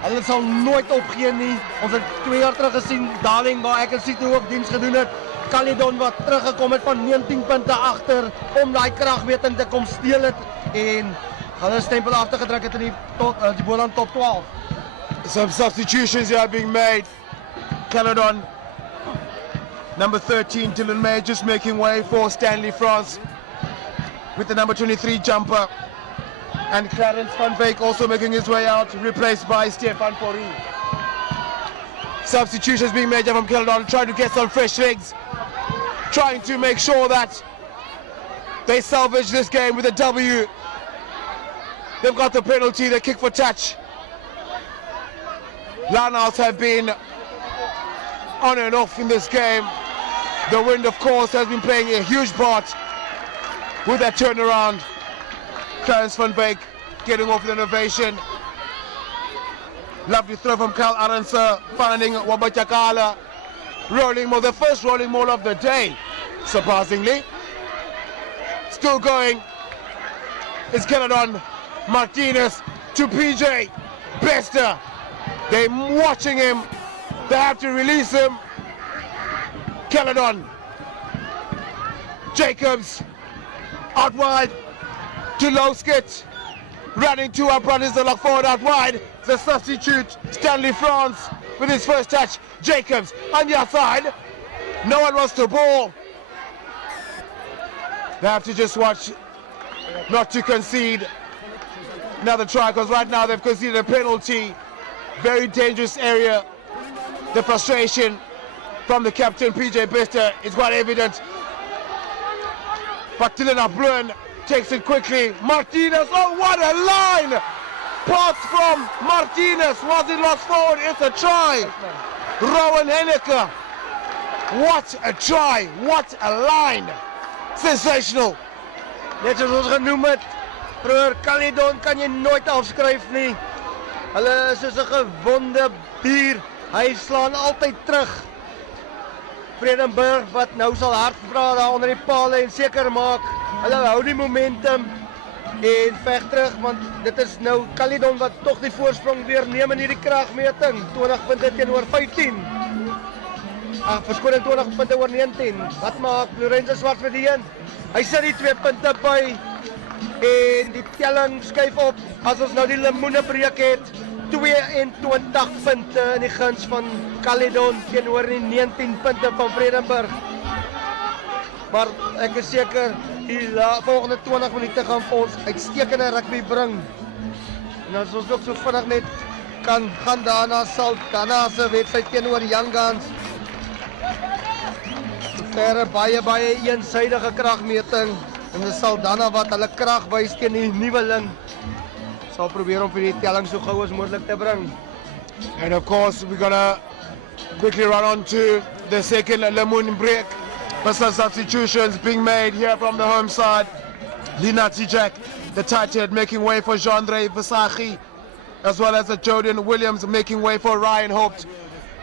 Hulle sal nooit opgee nie. Ons het 2 jaar terug gesien, Darling, waar ek en Sito ook diens gedoen het. Caledon wat teruggekom het van 19 punte agter om daai kragmeting te kom steel het en hulle stempel af te gedruk het in die Boland top 12. Some substitutions are being made. Caledon, number 13, Dylan May, just making way for Stanley France with the number 23 jumper. And Clarence van Beek also making his way out, replaced by Stefan Fourie. Substitutions being made from Caledon, trying to get some fresh legs, trying to make sure that they salvage this game with a W. They've got the penalty, the kick for touch. Lineouts have been on and off in this game. The wind, of course, has been playing a huge part with that turnaround. Clarence van Beek getting off with an ovation. Lovely throw from Kyle Arendse, finding Wabatakala. Rolling ball, the first rolling ball of the day, surprisingly. Still going. It's Caledon. Martinez to PJ. Bester. They're watching him. They have to release him. Caledon. Jacobs. Out wide to Lowskit. Running 2 up runners, the lock forward out wide. The substitute, Stanley France, with his first touch. Jacobs on the outside. No one wants the ball. They have to just watch not to concede another try, because right now they've conceded a penalty. Very dangerous area. The frustration from the captain, PJ Bester, is quite evident. But Dylan Abloen takes it quickly. Martinez, oh what a line! Pass from Martinez, was it lost forward? It's a try. Rowan Henneke, what a try, what a line. Sensational. Net soos ons genoem het, broer, Caledon kan jy nooit afskryf nie. Hulle is soos 'n gewonde dier. Hy slaan altyd terug. Vredenburg wat nou sal hard vra daar onder die pale en seker maak hulle hou die momentum en veg terug, want dit is nou Caledon wat tog die voorsprong weer neem in hierdie kragmeting. 20 punte teenoor 15. Verskoning 20 punte oor 19. Wat maak Lorenzo Swart vir die een? Hy sit die 2 punte by en die telling skuif op. As ons nou die lemoene breek het, 22 punte in die guns van Caledon teenoor die 19 punte van Vredenburg. Maar ek is seker die volgende 20 minute gaan vir ons uitstekende rugby bring. En as ons ook so vinnig net kan gaan daarna sal daarna se wedstryd teenoor Young Guns. Verre baie eensydige kragmeting en dit sal daarna wat hulle krag wys teen die nuweling. Sal probeer om vir die telling so gou as moontlik te bring. And of course we're gonna quickly run on to the second Lemoon break. But some substitutions being made here from the home side. Lina Tijak, the tight head, making way for Jean-Andre Visachi, as well as Jordan Williams making way for Ryan Hoped.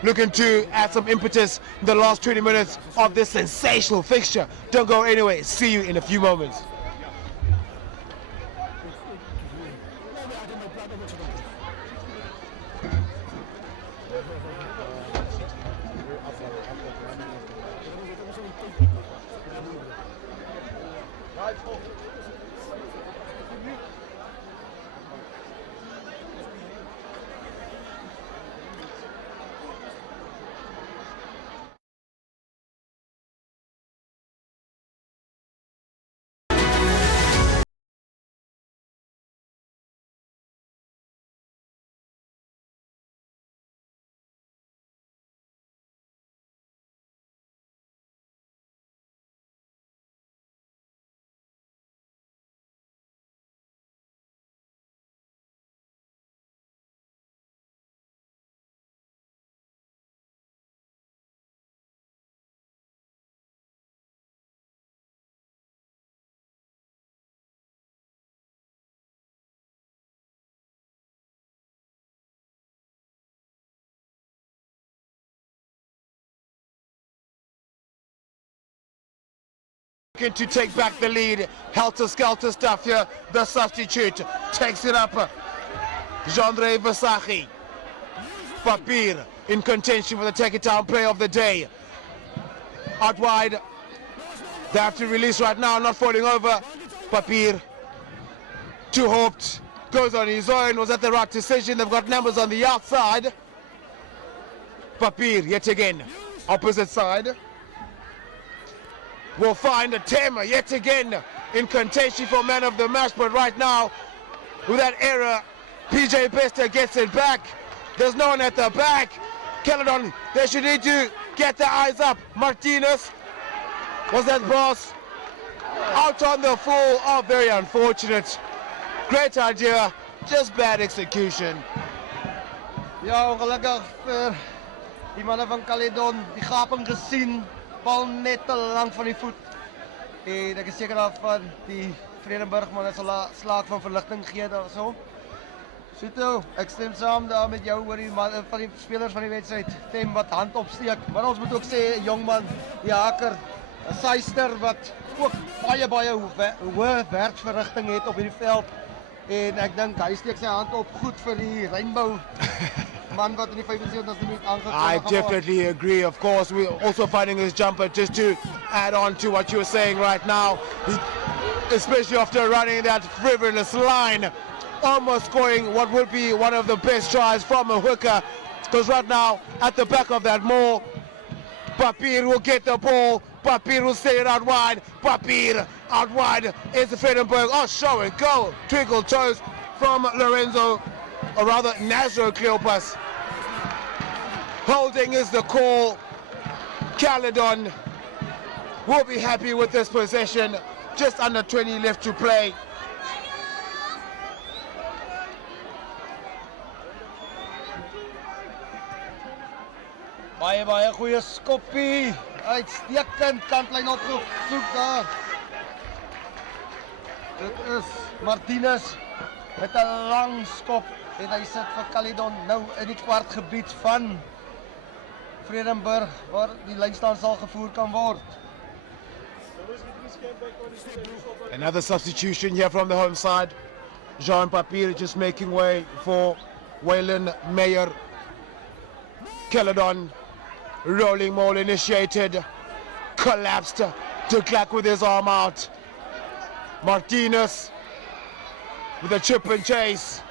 looking to add some impetus in the last 20 minutes of this sensational fixture. Don't go anywhere. See you in a few moments. Looking to take back the lead, helter-skelter stuff here. The substitute takes it up. Jean-André Versace. Papir in contention for the take-it-down play of the day. Out wide. They have to release right now, not falling over. Papir, too hoped, goes on his own. Was that the right decision? They've got numbers on the outside. Papir, yet again, opposite side. Will find a Tamer yet again in contention for man of the match, but right now, with that error, PJ Bester gets it back. There's no one at the back. Caledon, they should need to get their eyes up. Martinez, was that boss? Out on the full. Oh, very unfortunate. Great idea, just bad execution. Ja, ongelukkig vir die manne van Caledon, die gaping gesien, bal net te lang van die voet. En ek is seker daarvan die Vredenburg manne sal 'n slaag van verligting gee daarso. Sito, ek stem saam daar met jou oor die man van die spelers van die wedstryd, Tem wat hand opsteek. Maar ons moet ook sê 'n jong man, die haker, 'n Seister wat ook baie hoë werksverrigting het op hierdie veld. En ek dink hy steek sy hand op goed vir die Rainbow man wat in die 75ste minuut aangekom I het. definitely agree. Of course, we're also finding his jumper just to add on to what you were saying right now, especially after running that frivolous line, almost scoring what would be one of the best tries from a hooker. Because right now, at the back of that maul, Papir will get the ball. Papir will set it out wide. Papir out wide is Vredenburg. Oh, show and go. Twinkle toes from Lorenzo, or rather Nazro Cleopas. Holding is the call. Caledon will be happy with this possession. Just under 20 left to play. Baie goeie skoppie. Uitstekend kantlyn opgesoek daar. Dit is Martinez met 'n lang skop en hy sit vir Caledon nou in die kwartgebied van Vredenburg waar die lynstand sal gevoer kan word. Another substitution here from the home side. Jean Papir just making way for Waylon Meyer. Caledon, rolling maul initiated, collapsed to Clark with his arm out. Martinez with a chip and chase.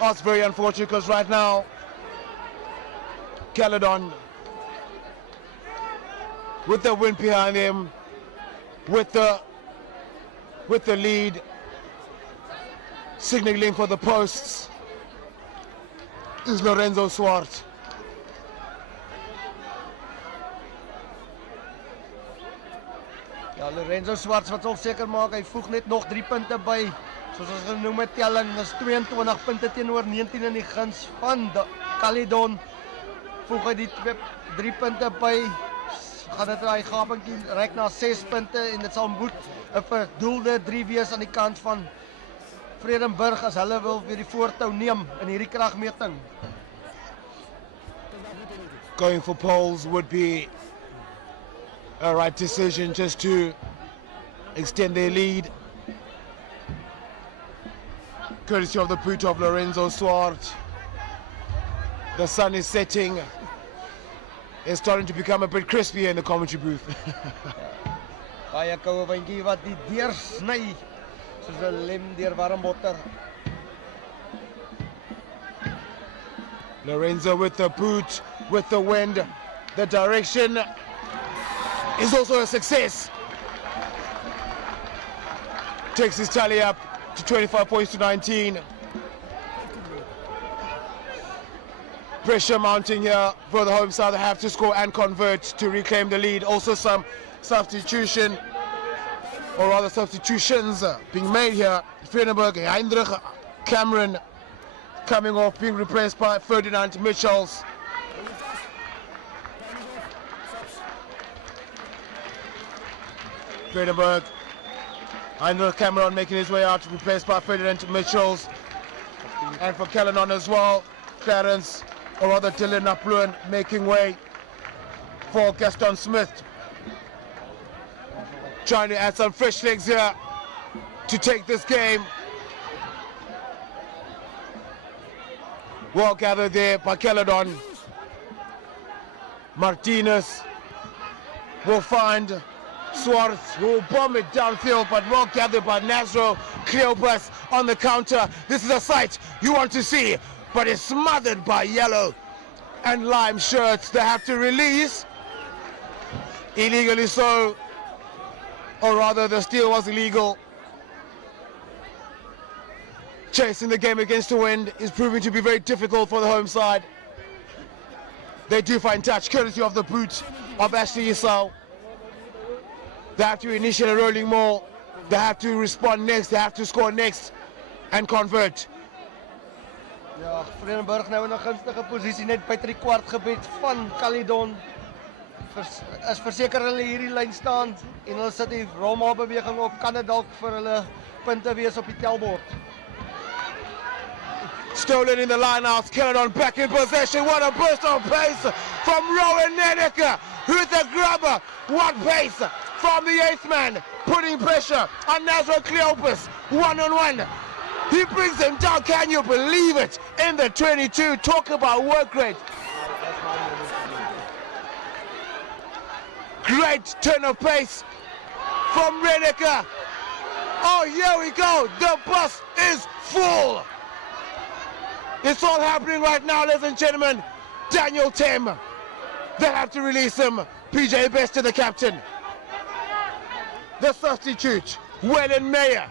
That's very unfortunate because right now, Caledon with the wind behind him, with the lead, signaling for the posts, is Lorenzo Swart. Ja, Lorenzo Swart wat sal seker maak hy voeg net nog 3 punte by. Soos ons genoem het, telling is 22 punte teenoor 19 in die guns van Caledon. Voeg hy die 3 punte by, gaan dit hy gapentjie reik na 6 punte en dit sal moet 'n verdoelde 3 wees aan die kant van Vredenburg as hulle wil weer die voortou neem in hierdie kragmeting. going for poles would be a right decision just to extend their lead. Courtesy of the boot of Lorenzo Swart. The sun is setting. It's starting to become a bit crispier in the commentary booth. Baie koue windjie wat die deursny soos 'n lem deur warm botter. Lorenzo with the boot, with the wind. The direction is also a success. Takes his tally up to 25 points to 19. Pressure mounting here for the home side. They have to score and convert to reclaim the lead. Also some substitution, or rather substitutions being made here. Vredenburg, Heinrich, Cameron coming off, being replaced by Ferdinand Mitchells. Vredenburg, Heinrich Cameron making his way out, replaced by Ferdinand Mitchells. And for Caledon as well, Clarence, or rather Dylan Napluan, making way for Gaston Smith. Trying to add some fresh legs here to take this game. Well gathered there by Caledon. Martinez will find Swartz, who will bomb it downfield, but well gathered by Nasro Cleopas on the counter. This is a sight you want to see, but it's smothered by yellow and lime shirts. They have to release, illegally so, or rather the steal was illegal. Chasing the game against the wind is proving to be very difficult for the home side. They do find touch, courtesy of the boot of Ashley Isau. They have to initiate a rolling maul. They have to respond next. They have to score next and convert. Ja, Vredenburg nou in 'n gunstige posisie net by 3/4 gebied van Caledon. Is verseker hulle hierdie lyn staan en hulle sit die rolmaal beweging op, kan dit dalk vir hulle punte wees op die tellbord. Stolen in the line-out, Caledon back in possession. What a burst of pace from Rowan Neneker. Who's the grabber? What pace from the 8th man, putting pressure on Nasro Cleopas, one-on-one. He brings him down, can you believe it? In the 22, talk about work rate. Great turn of pace from Retakes. Oh, here we go, the bus is full. It's all happening right now, ladies and gentlemen. Daniel Tim, they have to release him. PJ Best to the captain. The substitute, Wayland Meyer.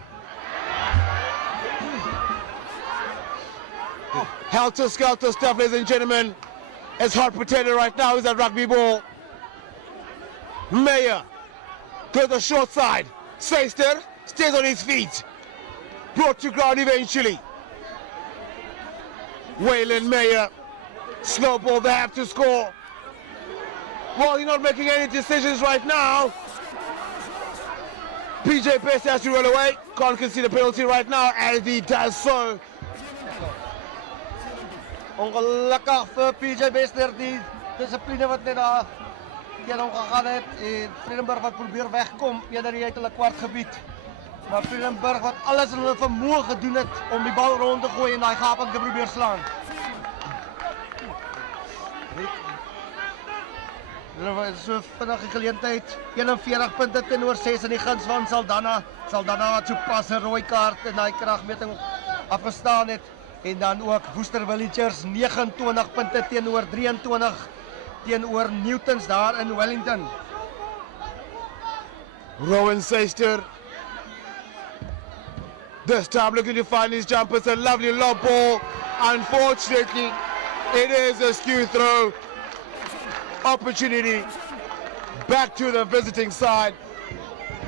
Helter-skelter stuff, ladies and gentlemen. It's hot potato right now, is that rugby ball. Meyer goes the short side. Seister stays on his feet. Brought to ground eventually. Wayland Meyer, slow ball, they have to score. Well, he's not making any decisions right now. PJ Best has to run away. Can't concede a penalty right now, as he does so. Ongelukkig vir PJ Best die dissipline wat net daar teen hom gegaan het en Vredenburg wat probeer wegkom eerder uit hulle kwartgebied. Maar Vredenburg wat alles in hulle vermoë gedoen het om die bal rond te gooi en daai gaping te probeer slaan. Hulle was so vinnige geleentheid, 41 punte teenoor 6 in die guns van Saldanha. Saldanha wat so pas 'n rooi kaart in daai kragmeting afgestaan het. En dan ook Worcester Villagers 29 punte teenoor 23 teenoor Newtons daar in Wellington. Rowan Seister, this time looking to find his jumper. It's a lovely lob ball. Unfortunately, it is a skew throw. Opportunity back to the visiting side.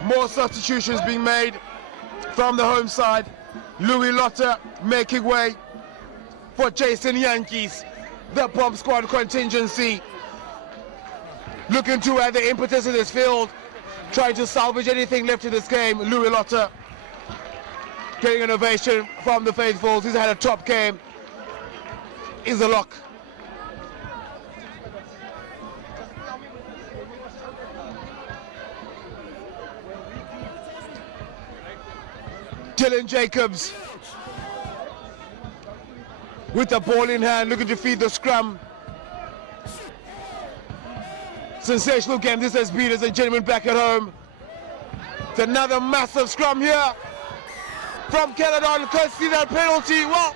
More substitutions being made from the home side. Louis Lotter making way for Jason Yankees, the bomb squad contingency. Looking to add the impetus in this field, trying to salvage anything left in this game. Louis Lotter getting an ovation from the faithfuls. He's had a top game. Is a lock. Dylan Jacobs with the ball in hand, looking to feed the scrum. Sensational game this has been, ladies and gentlemen, back at home. It's another massive scrum here from Caledon. Can't see that penalty. Well,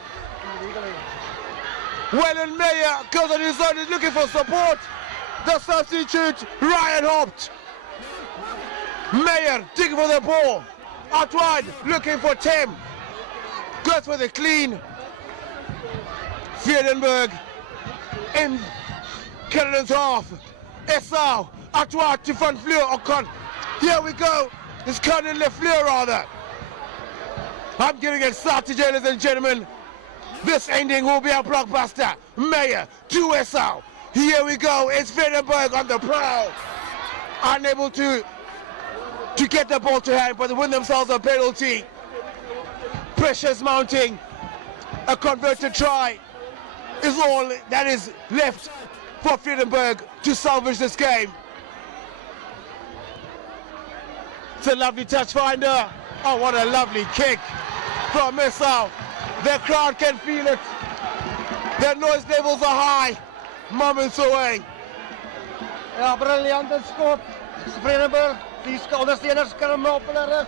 Wellen Meyer goes on his own, he's looking for support. The substitute, Ryan Hopt. Meyer digging for the ball. Out wide, looking for Tim. Goes for the clean. Vredenburg in Caledon's half. Esau, out wide to front Fleur. Ocon. Here we go. It's Colonel Lefleur rather. I'm getting excited, ladies and gentlemen. This ending will be a blockbuster. Meyer to Esau. Here we go. It's Vredenburg on the prowl. Unable to get the ball to hand, but they win themselves a penalty. Pressure's mounting. A converted try is all that is left for Vredenburg to salvage this game. It's a lovely touch finder. Oh, what a lovely kick from Esau. The crowd can feel it. Their noise levels are high. Moments away. Ja, briljante skot. Vredenburg, die ondersteuners kan hem op hulle rug.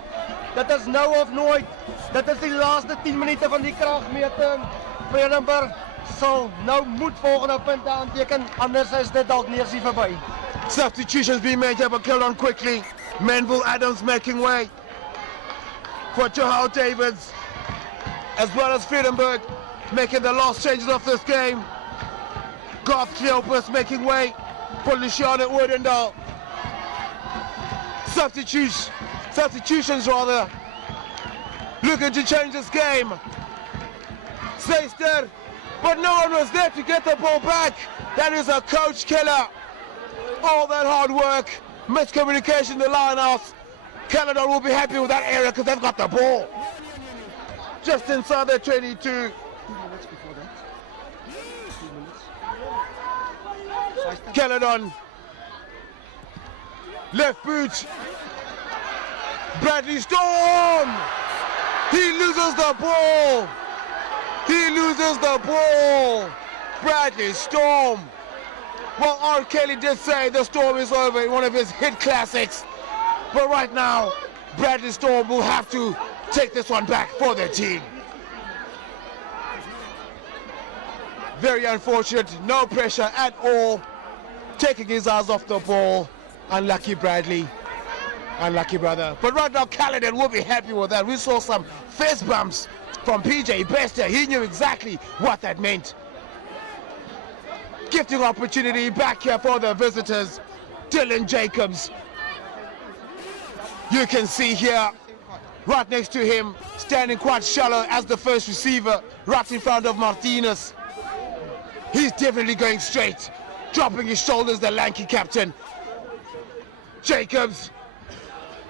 Dit is nou of nooit. Dit is die laaste 10 minute van die kragmeting. Vredenburg sal nou moet volgende punte aanteken, anders is dit dalk nie eens verby. Substitutions being made here by Caledon quickly. Manville Adams making way for Joao Davids, as well as Vredenburg making the last changes of this game. Garth Cleopas making way for Luciano Oudendal. Substitutions rather, looking to change this game. Seister, but no one was there to get the ball back. That is a coach killer. All that hard work, miscommunication in the linehouse. Caledon will be happy with that area because they've got the ball just inside their 22. 2 minutes before that. 2 minutes. Caledon, left boot, Bradley Storm, he loses the ball, Bradley Storm. Well, R. Kelly did say the Storm is over in one of his hit classics, but right now Bradley Storm will have to take this one back for their team. Very unfortunate, no pressure at all, taking his eyes off the ball. Unlucky Bradley, unlucky brother. But right now Caledon will be happy with that. We saw some fist bumps from PJ Bester. He knew exactly what that meant. Gifting opportunity back here for the visitors. Dylan Jacobs. You can see here, right next to him, standing quite shallow as the first receiver, right in front of Martinez. He's definitely going straight, dropping his shoulders, the lanky captain. Jacobs,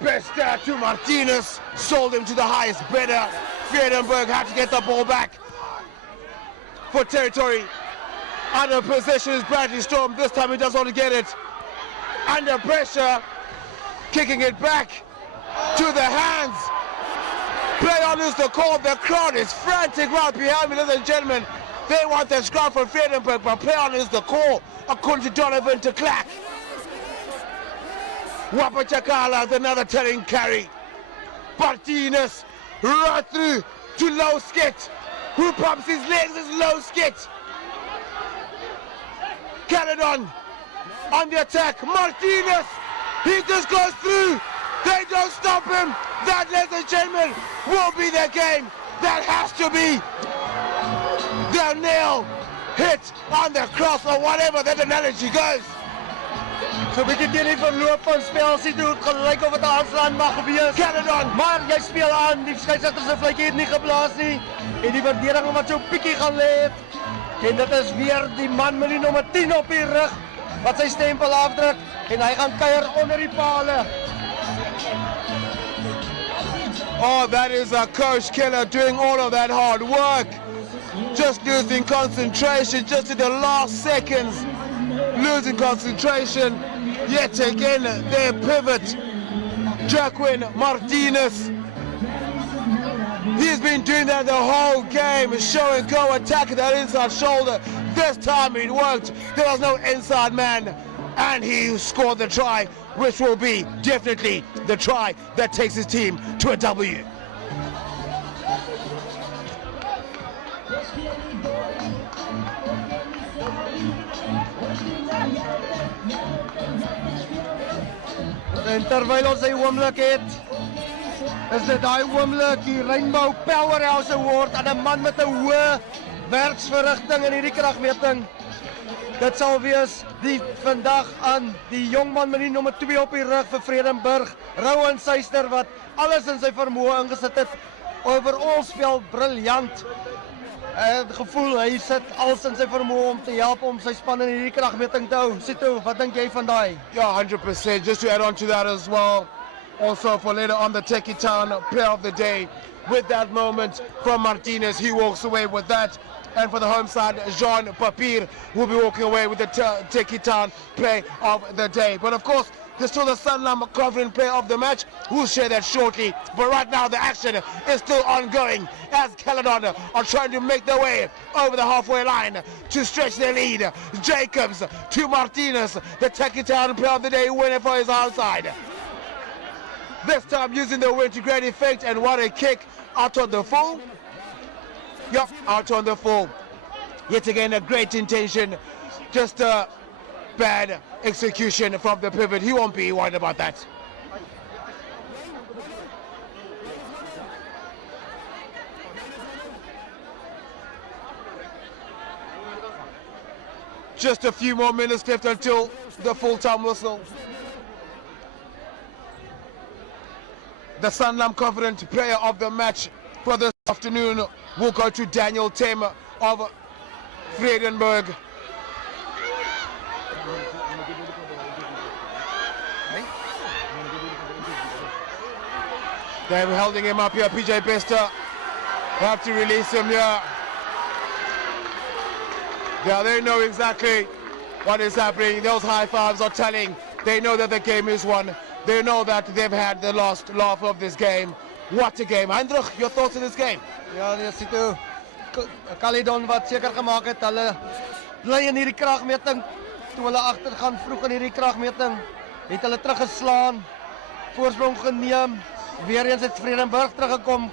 Bester to Martinez, sold him to the highest bidder. Vredenburg had to get the ball back for territory. Under possession is Bradley Storm. This time he does want to get it. Under pressure, kicking it back to the hands. Play on is the call. The crowd is frantic right behind me, ladies and gentlemen. They want the scrum from Vredenburg, but play on is the call, according to Donovan de Klerk. Wapachakala, another telling carry. Martinez right through to Low Skit, who pumps his legs as Low Skit. Caledon on the attack. Martinez, he just goes through. They don't stop him. That, ladies and gentlemen, will be their game. That has to be their nail hit on the cross, or whatever that analogy goes. So 'n bietjie teen die verloop van spel sien hoe dit gelyk of dit 'n aanslaan mag wees. Caledon, Maar jy speel aan, die skeieregter se vletjie het nie geblaas nie. En die verdediging wat so pikkie gaan lê. En dit is weer die man met die nommer 10 op die rug wat sy stempel afdruk en hy gaan kuier onder die pale. oh, that is a coach killer doing all of that hard work. Just losing concentration, just in the last seconds. Losing concentration. Yet again, their pivot, Jacqueline Martinez. He's been doing that the whole game, show and go, attacking that inside shoulder. This time it worked. There was no inside man, and he scored the try, which will be definitely the try that takes his team to a W. En terwyl ons die oomblik het, is dit daai oomblik die Rainbow Powerhouse Award aan 'n man met 'n hoë werksverrigting in hierdie kragmeting. Dit sal wees die vandag aan die jongman met die nommer 2 op die rug vir Vredenburg, Rowan Suister, wat alles in sy vermoë ingesit het. Overall speel briljant. Het gevoel hy sit alles in sy vermoë om te help om sy span in hierdie kragmeting te hou. Sito, wat dink jy van daai? Yeah, 100%. Just to add on to that as well, also for later on the Techie Town player of the day, with that moment from Martinez, he walks away with that. And for the home side, Jean Papier will be walking away with the Techie Town play of the day. But of course, there's still the Sanlam covering player of the match. We'll share that shortly. But right now, the action is still ongoing as Caledon are trying to make their way over the halfway line to stretch their lead. Jacobs to Martinez, the Techie Town player of the day, winning for his outside. This time using the winter-grade effect, and what a kick out on the full. Yep, out on the full. Yet again, a great intention, just a bad execution from the pivot. He won't be worried about that. Just a few more minutes left until the full-time whistle. The Sanlam confident player of the match for this afternoon will go to Daniel Tem of Vredenburg. They're holding him up here. PJ Bester have to release him here. Yeah, they know exactly what is happening. Those high fives are telling. They know that the game is won. They know that they've had the last laugh of this game. What a game. Hendrik, your thoughts on this game? Ja, nee, Sito, Caledon wat seker gemaak het, hulle bly in hierdie kragmeting. Toe hulle agtergaan vroeg in hierdie kragmeting, het hulle teruggeslaan, voorsprong geneem. Weer eens het Vredenburg teruggekom,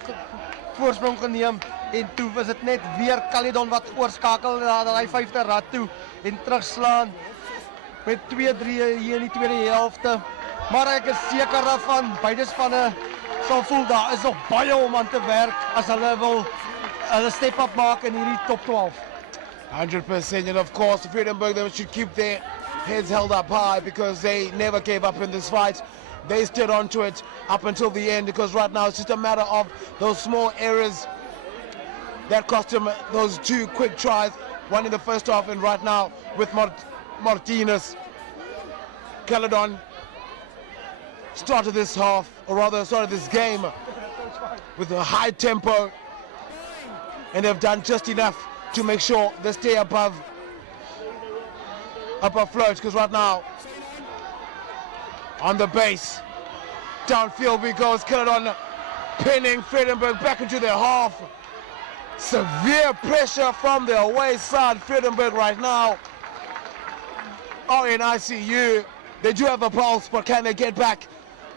voorsprong geneem. En toe was dit net weer Caledon wat oorskakel na daai 5de rad toe en terugslaan met 2-3 hier in die tweede helfte. Maar ek is seker daarvan, beide spanne sal voel daar is nog baie om aan te werk as hulle wil hulle step up maak in hierdie top 12. 100%, and of course Vredenburg, they should keep their heads held up high because they never gave up in this fight. They stood on to it up until the end, because right now it's just a matter of those small errors that cost him those 2 quick tries, one in the first half and right now with Martinez. Caledon started this half, or rather started this game with a high tempo, and they've done just enough to make sure they stay above afloat, because right now on the base, downfield we go as Caledon pinning Vredenburg back into their half. Severe pressure from the away side. Vredenburg right now are in ICU. They do have a pulse, but can they get back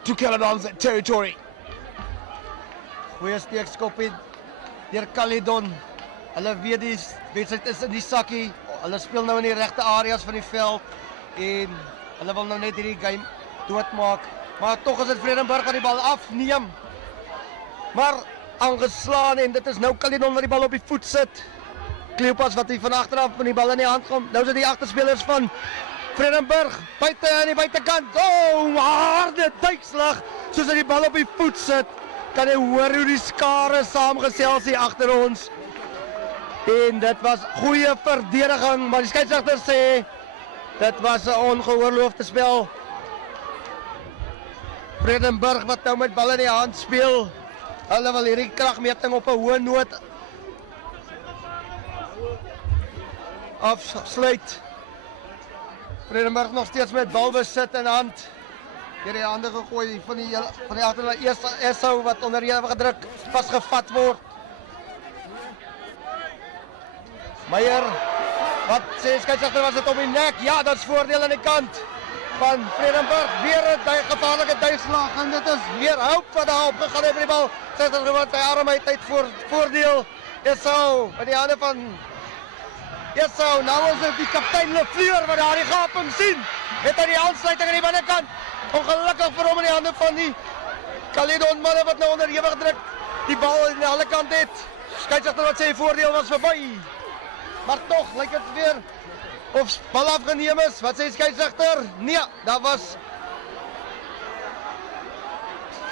to Caledon's territory? Goeie steekskoppie deur Caledon. Hulle weet die wedstryd is in die sakkie. Hulle speel nou in die regte areas van die veld en hulle wil nou net hierdie game doodmaak. Maar tog is dit Vredenburg wat die bal afneem. Maar aangeslaan, en dit is nou Caledon wat die bal op die voet sit. Kleopas wat hier van agteraf met die bal in die hand kom. Nou is dit die agterspelers van Vredenburg buite aan die buitekant. Oh, harde duikslag soos hy die bal op die voet sit. Kan jy hoor hoe die skare saamgesels hier agter ons. En dit was goeie verdediging, maar die skeieregter sê dit was 'n ongeoorloofde spel. Vredenburg wat nou met bal in die hand speel. Hulle wil hierdie kragmeting op 'n hoë noot afsluit. Vredenburg nog steeds met balbesit in hand. deur die hande gegooi van die agterlyn Esau wat onder die gedruk vasgevat word. Meyer, wat sê skeieregter, was dit op die nek? Ja, dat is voordeel aan die kant van Vredenburg. Weer 'n gevaarlike duikslag en dit is weer Hoop wat daar opgegaan het met die bal. Skeieregter wat sy arm uit voordeel. Esau met die hande van Esau. Nou is dit die kaptein Lefleur wat daar die gaping sien. Het hy die aansluiting aan die binnekant. Ongelukkig vir hom in die hande van die Caledon manne wat nou onderhewig druk die bal aan die ander kant het. Skeieregter wat sê voordeel was verby. Maar tog lyk dit weer of bal afgeneem is. Wat sê skeieregter? Nee, dat was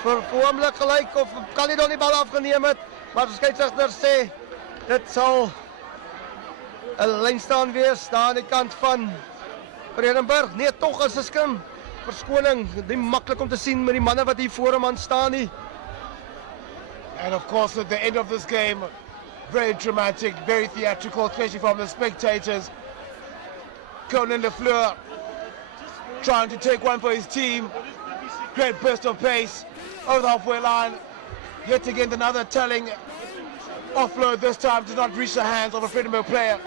vir oomblik gelyk of Caledon die bal afgeneem het. Maar skeieregter sê dit sal 'n lynstaan wees daar aan die kant van Vredenburg. Nee, tog is 'n skim. Verskoning, nie maklik om te sien met die manne wat hier voor hom aan staan nie. And of course, at the end of this game, very dramatic, very theatrical, especially from the spectators. Conan Lefleur trying to take one for his team. Great burst of pace over the halfway line. Yet again, another telling offload. This time does not reach the hands of a Vredenburg player.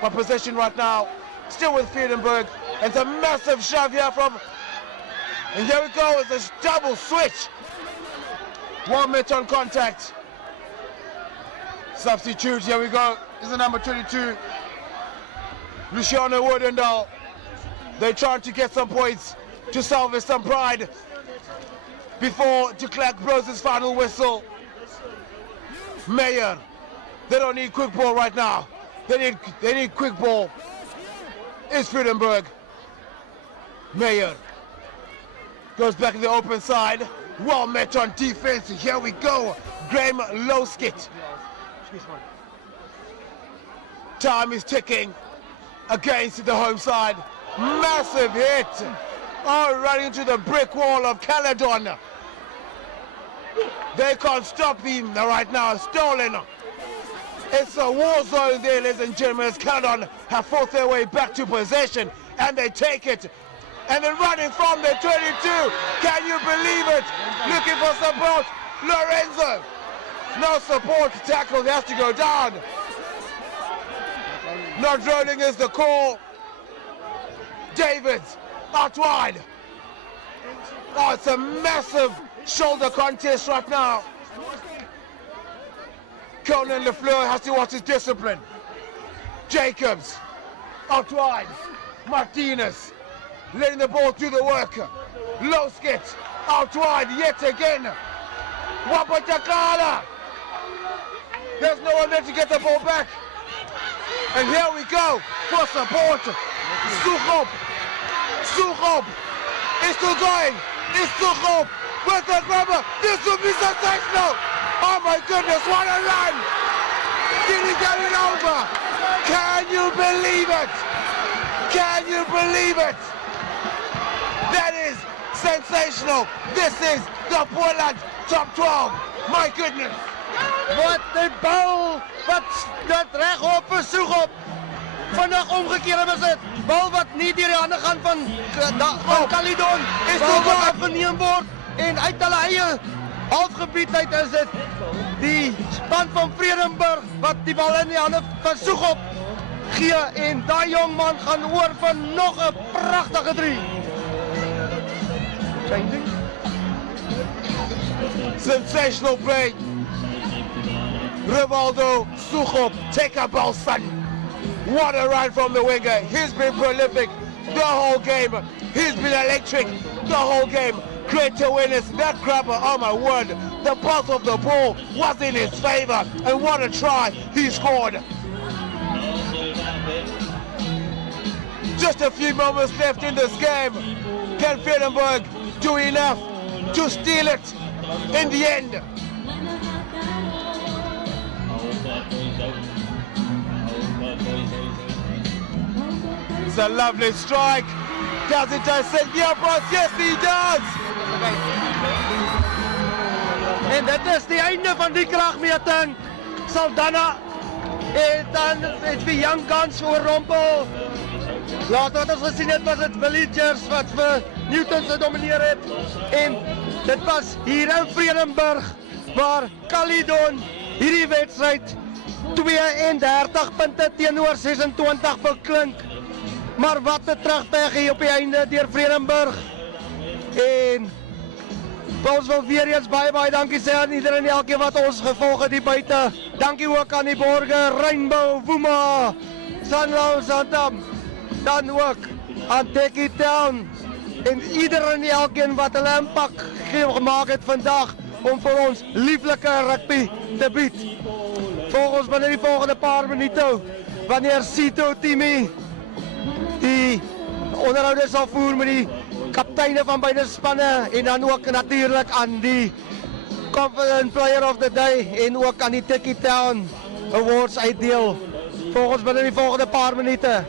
But possession right now, still with Vredenburg. And it's a massive shove here from. And here we go, it's a double switch. One met on contact. Substitute, here we go. Is the number 22. Luciano Woodendal. They're trying to get some points to salvage some pride before de Klerk blows his final whistle. Meyer, they don't need quick ball right now. They need quick ball. It's Vredenburg. Meyer goes back to the open side. Well met on defense. Here we go. Graham Lowskit. Time is ticking against the home side. Massive hit. Oh, running into the brick wall of Caledon. They can't stop him right now. Stolen. It's a war zone there, ladies and gentlemen, as Caledon have fought their way back to possession, and they take it. And then running from the 22. Can you believe it? Looking for support. Lorenzo. No support. Tackle has to go down. Not rolling is the call. Davids out wide. Oh, it's a massive shoulder contest right now. Conan Lefleur has to watch his discipline. Jacobs out wide. Martinez letting the ball do the work. Lowskit out wide yet again. Wapatakala. There's no one there to get the ball back. And here we go for support. Sukhop. Sukhop is still going. It's Sukhop with the grabber. This will be sensational. Oh my goodness, what a run. Did he get it over? Can you believe it? Can you believe it? That is sensational. This is the Boland top 12. My goodness. Wat 'n bal wat dat reg op versoek op. Vandag omgekeerde besit. Bal wat nie deur die hande gaan van Caledon is tot afgeneem word en uit hulle eie halfgebied uit is dit die span van Vredenburg wat die bal in die hande van Soegop gee en daai jong man gaan oor vir nog 'n pragtige 3. Sensational play. Rivaldo Sukhop, take a ball, son. What a run from the winger. He's been prolific the whole game. He's been electric the whole game. Great awareness. That grabber, oh my word. The pulse of the ball was in his favor. And what a try he scored. Just a few moments left in this game. Can Vredenburg do enough to steal it in the end? It's a lovely strike. Does it dissect the uprights? Yes, he does. En dit is die einde van die kragmeting. Saldanha en dan het vir Young Guns oorrompel. Later wat ons gesien het was dit Villagers wat vir Newton gedomineer het en dit was hier in Vredenburg waar Caledon hierdie wedstryd 32 punte teenoor 26 verklink. Maar wat 'n terugveg hier op die einde deur Vredenburg. En ons wil weer eens baie dankie sê aan iedereen en elkeen wat ons gevolg het hier buite. Dankie ook aan die borgers, Rainbow, Woema, Sanlam, Anthem, dan ook aan Caledon en iedereen en elkeen wat hulle impak gemaak het vandag om vir ons lieflike rugby te bied. Volg ons binne die volgende paar minute wanneer Sito Timmy die onderhoude sal voer met die kapteine van beide spanne en dan ook natuurlik aan die Confident Player of the Day en ook aan die Caledon Awards uitdeel. Volg ons binne die volgende paar minute.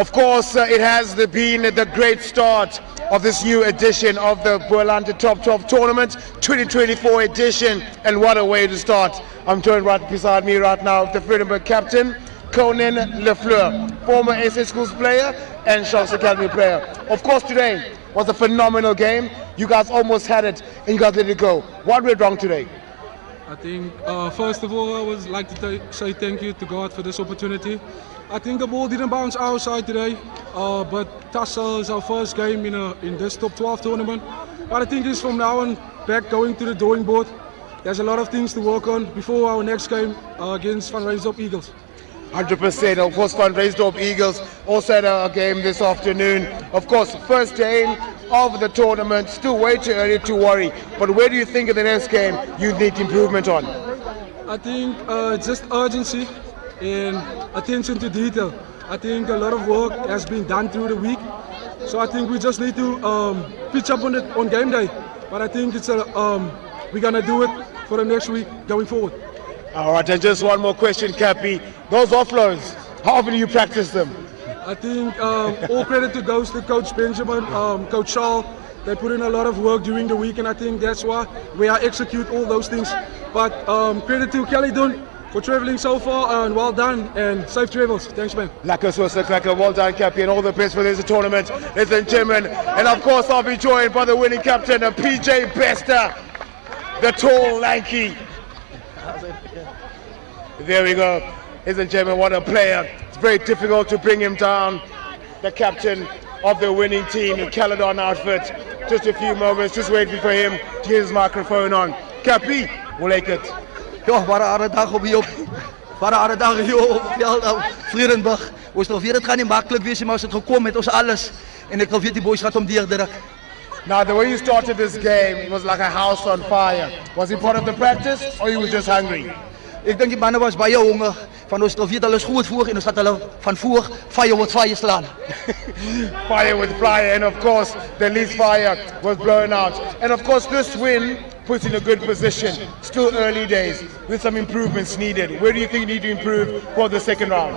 Of course, it has been the great start of this new edition of the Boland Top 12 Tournament, 2024 edition, and what a way to start. I'm joined right beside me right now with the Vredenburg captain, Conan Lefleur, former SA Schools player and Sharks Academy player. Of course, today was a phenomenal game. You guys almost had it and you guys let it go. What went wrong today? I think, first of all, I would like to say thank you to God for this opportunity. I think the ball didn't bounce our side today, but Tassel is our first game in this top 12 tournament. But I think it's from now on back going to the drawing board. There's a lot of things to work on before our next game against Van Vredenburg Eagles. 100%. Of course, Van Vredenburg Eagles also had a game this afternoon. Of course, first game of the tournament, still way too early to worry. But where do you think in the next game you need improvement on? I think just urgency and attention to detail. I think a lot of work has been done through the week. So I think we just need to pitch up on it on game day. But I think it's we're going to do it for the next week going forward. All right, and just one more question, Cappy. Those offloads, how often do you practice them? I think all credit goes to Coach Benjamin, Coach Charles. They put in a lot of work during the week, and I think that's why we are execute all those things. But credit to Caledon for traveling so far, and well done, and safe travels. Thanks, man. Lekker soos 'n cracker. Well done, Cappy, and all the best for this tournament, ladies and gentlemen. And of course, I'll be joined by the winning captain, PJ Bester, the tall, lanky. There we go. Ladies and gentlemen, what a player. It's very difficult to bring him down. The captain of the winning team, the Caledon outfit. Just a few moments, just waiting for him to get his microphone on. Cappy, we'll take it. Ja, wat 'n harde dag op hier op. Wat 'n harde dag hier op veld op Vredenburg. Ons het weer dit gaan nie maklik wees nie, maar ons het gekom met ons alles en ek wil weet die boys gaan hom deurdruk. Now, the way you started this game, it was like a house on fire. Was it part of the practice or you were just hungry? Ek dink die manne was baie honger. Van ons weet hulle is goed voor en ons gaan hulle van voor fire with fire slaan. Fire with fire, and of course, the least fire was blown out. And of course, this win puts in a good position. Still early days, with some improvements needed. Where do you think you need to improve for the second round?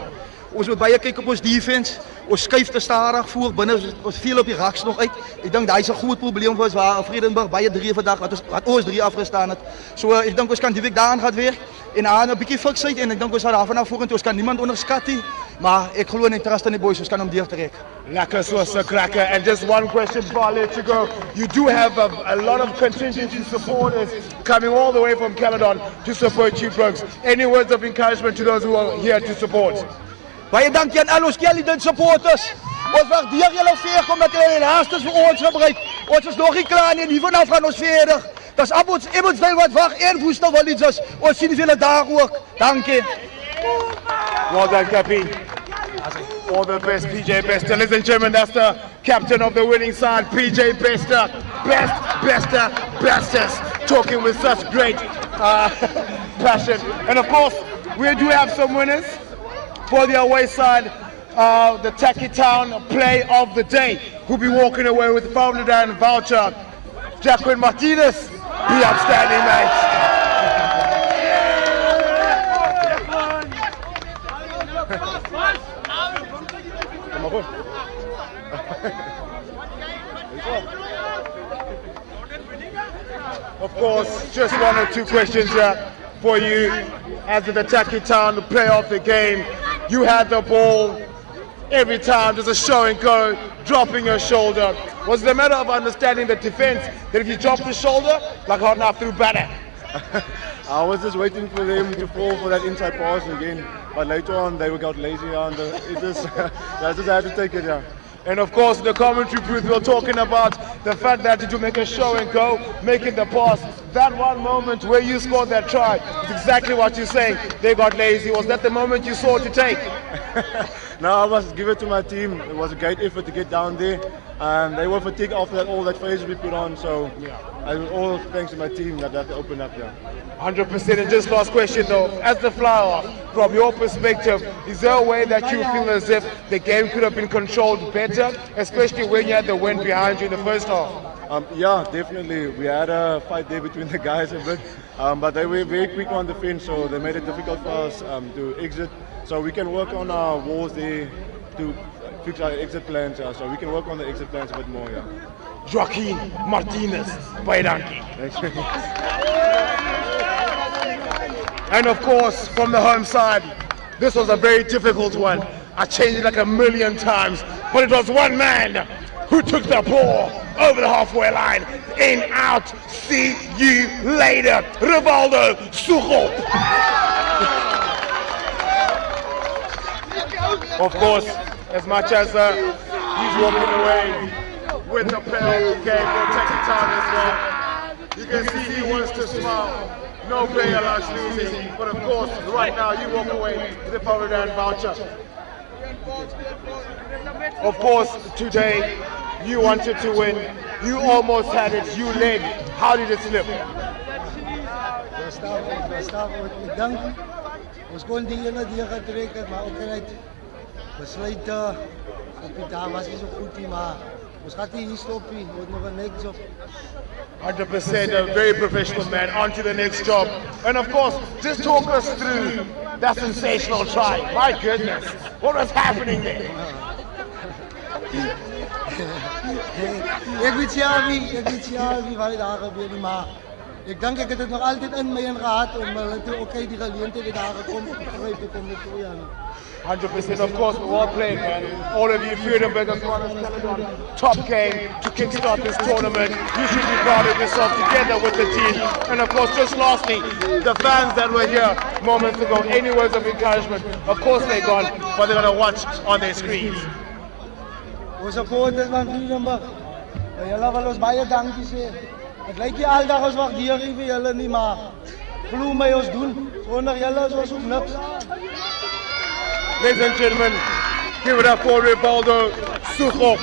Ons moet baie kyk op ons defense. Ons skuif te stadig voor binne ons veel op die raks nog uit. Ek dink daai is 'n groot probleem vir ons waar Vredenburg baie 3 vandag wat ons 3 afgestaan het. So ek dink ons kan die week daaraan gaan werk en aan 'n bietjie fiksheid en ek dink ons gaan daarvan af vorentoe. Ons kan niemand onderskat nie, maar ek glo in trust in die boys. Ons kan hom deurtrek. Lekker soos 'n cracker. And just one question before I let you go. You do have a lot of contingency supporters coming all the way from Caledon to support you folks. Any words of encouragement to those who are here to support? Baie dankie aan al ons Caledon supporters. Ons waardeer julle veer omdat julle die laaste vir ons gebruik. Ons is nog nie klaar nie, vanaf gaan ons verder. Dis Abbots wat wag en Woester Villages. Ons sien julle daar ook. Dankie. Well done, Cappy. All the best, PJ Bester. Ladies and gentlemen, that's the captain of the winning side, PJ Bester. Besters. Talking with such great passion. And of course, we do have some winners. For the away side, the Tacky Town play of the day. Who'll be walking away with the founder and voucher. Jacqueline Martinez, be upstanding, mate. Of course, just 1 or 2 questions for you. As the Tacky Town play off the game, you had the ball every time, just a show and go, dropping your shoulder. Was it a matter of understanding the defense that if you drop the shoulder, like hard enough through batter? I was just waiting for them to fall for that inside pass again, but later on they got lazy and I just had to take it, yeah. And of course, the commentary booth, we're talking about the fact that to make a show and go, making the pass. That one moment where you scored that try is exactly what you're saying. They got lazy. Was that the moment you saw to take? No, I must give it to my team. It was a great effort to get down there. They were fatigued after that, all that phase we put on. So, all thanks to my team that opened up there. 100%. And just last question though, as the flyer, from your perspective, is there a way that you feel as if the game could have been controlled better, especially when you had the wind behind you in the first half? Yeah, definitely. We had a fight there between the guys a bit, but they were very quick on the fence, so they made it difficult for us to exit. So we can work on our walls there to fix our exit plans, so we can work on the exit plans a bit more. Yeah. Joaquin Martinez, baie dankie. And of course, from the home side, this was a very difficult one. I changed it like a million times, but it was one man who took the ball over the halfway line. In, out, see you later. Rivaldo Sucho. Of course, as much as he's walking away with the player of the game, he'll take the time as well. You can see he wants to smile. No player likes losing, but of course, right now you walk away with the Boland voucher. Of course, today you wanted to win. You almost had it. You led. How did it slip? Ik denk, ons kon die ene die getrek het, maar ook uit besluit op die dag was nie so goed nie, maar ons gaat hier stop nie, wordt nog een next job. 100% a very professional man. On to the next job. And of course, just talk us through that sensational try. My goodness, what was happening there? Ik weet niet wat daar gebeurde, maar ik denk ik heb het nog altijd in mij gehad om oké die gelegenheid daar gekomen te grijpen om te doen. 100%, of course, well played, man. All of you, Vredenburg as well as Caledon, top game to kickstart this tournament. You should be proud of yourself together with the team. And of course, just lastly, the fans that were here moments ago, any words of encouragement? Of course they're gone, but they're going to watch on their screens. Onze supporters van Vredenburg, jullie willen ons baie dankie sê. Het lijkt je al dag ons waardering vir jullie nie, maar glo my ons doen. Sonder jullie is ons ook niks. Ladies and gentlemen, give it up for Rivaldo Sucho.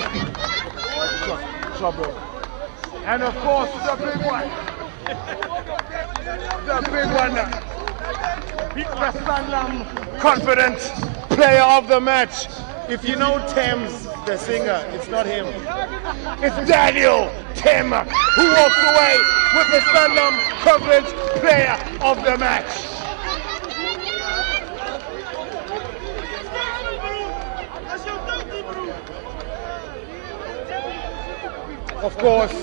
And of course, the big one. The big one. The Sanlam confident player of the match. If you know Thames, the singer, it's not him. It's Daniel Tim, who walks away with the Sanlam confident player of the match. Of course,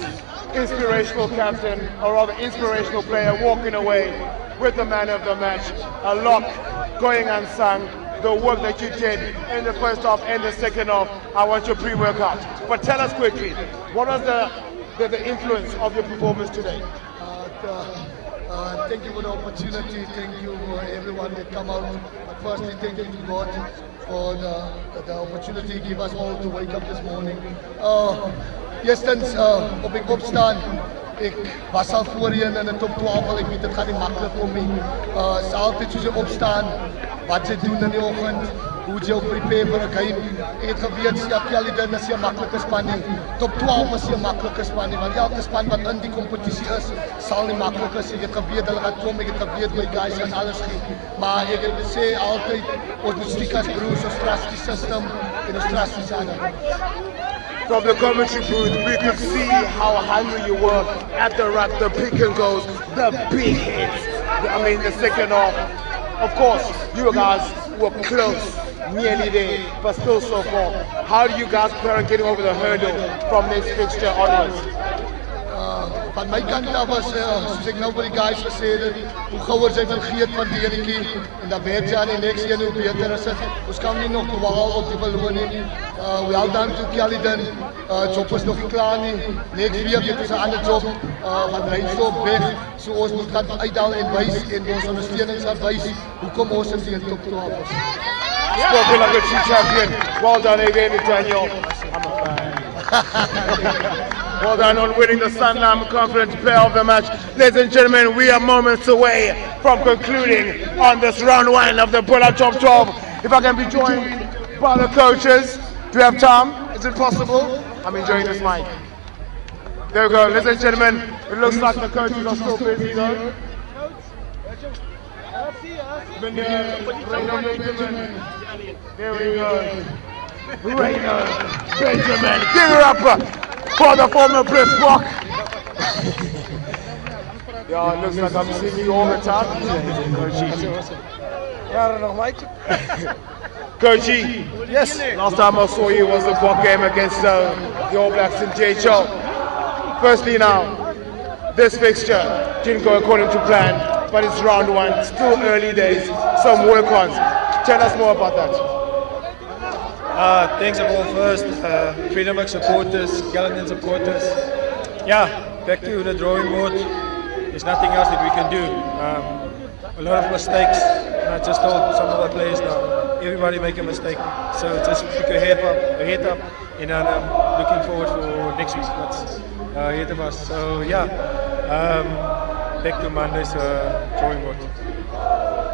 inspirational captain, or rather inspirational player, walking away with the man of the match. A lot going unsung. The work that you did in the first half and the second half, I want your pre-workout. But tell us quickly, what was the influence of your performance today? Thank you for the opportunity. Thank you for everyone that come out. But firstly, thank you to God for the opportunity to give us all to wake up this morning. Eerstens, op ik opstaan, ik was al voorheen in de top 12, al ik weet het gaat niet makkelijk voor mij. Het is altijd zo opstaan, wat ze doen in de ochtend, hoe ze ook prepare voor een game. Ik heb geweet, Caledon is een makkelijke spanning. Top 12 is een makkelijke spanning, want elke span wat in die competitie is, zal niet makkelijk zijn. Ik heb geweet, hulle gaat komen, ik heb geweet, my guys gaan alles geven. Maar ik heb gezegd altijd, ons moet stiek als broers, ons trust die system en ons trust die zaken. From the commentary booth, we could see how hungry you were at the ruck, the pick and goes, the big hits. I mean, the second half. Of course, you guys were close, nearly there, but still so far. How do you guys plan on getting over the hurdle from this fixture onwards? Van my kant af was, soos ek nou vir die guys gesê het, hoe gouer sy vergeet van die enetjie en dan weet jy aan die next een hoe beter is het. Ons kan nie nog dwaal op die beloon nie. Well done to Caledon. Job is nog nie klaar nie. Next week het ons 'n ander job van Retakes weg. So ons moet gaan uitdaal en wys en ons ondersteuning sal wys hoekom ons in die top 12 is. Spoken like a true champion. Well done again, Daniel. I'm a fan. Well done on winning the Sanlam Conference Player of the Match. Ladies and gentlemen, we are moments away from concluding on this round 1 of the Boland Top 12. If I can be joined by the coaches. Do we have time? Is it possible? I'm enjoying this mic. There we go. Ladies and gentlemen, it looks like the coaches are still busy though. There we go. Rainer Benjamin. Give her up for the former Blitzblock. Yeah, it looks like I'm seeing you all the time. Ja, nog Mike. Coachy, Yes. last time I saw you was the block game against the All Blacks in JHL. Firstly now, this fixture didn't go according to plan, but it's round one, still early days, some work-ons. Tell us more about that. Thanks of all first, Vredenburg supporters, Caledon supporters. Yeah, back to the drawing board. There's nothing else that we can do. A lot of mistakes, and I just told some of the players now, everybody make a mistake. So just pick your head up, and I'm looking forward for next week what's ahead of us. So yeah, back to Monday's drawing board.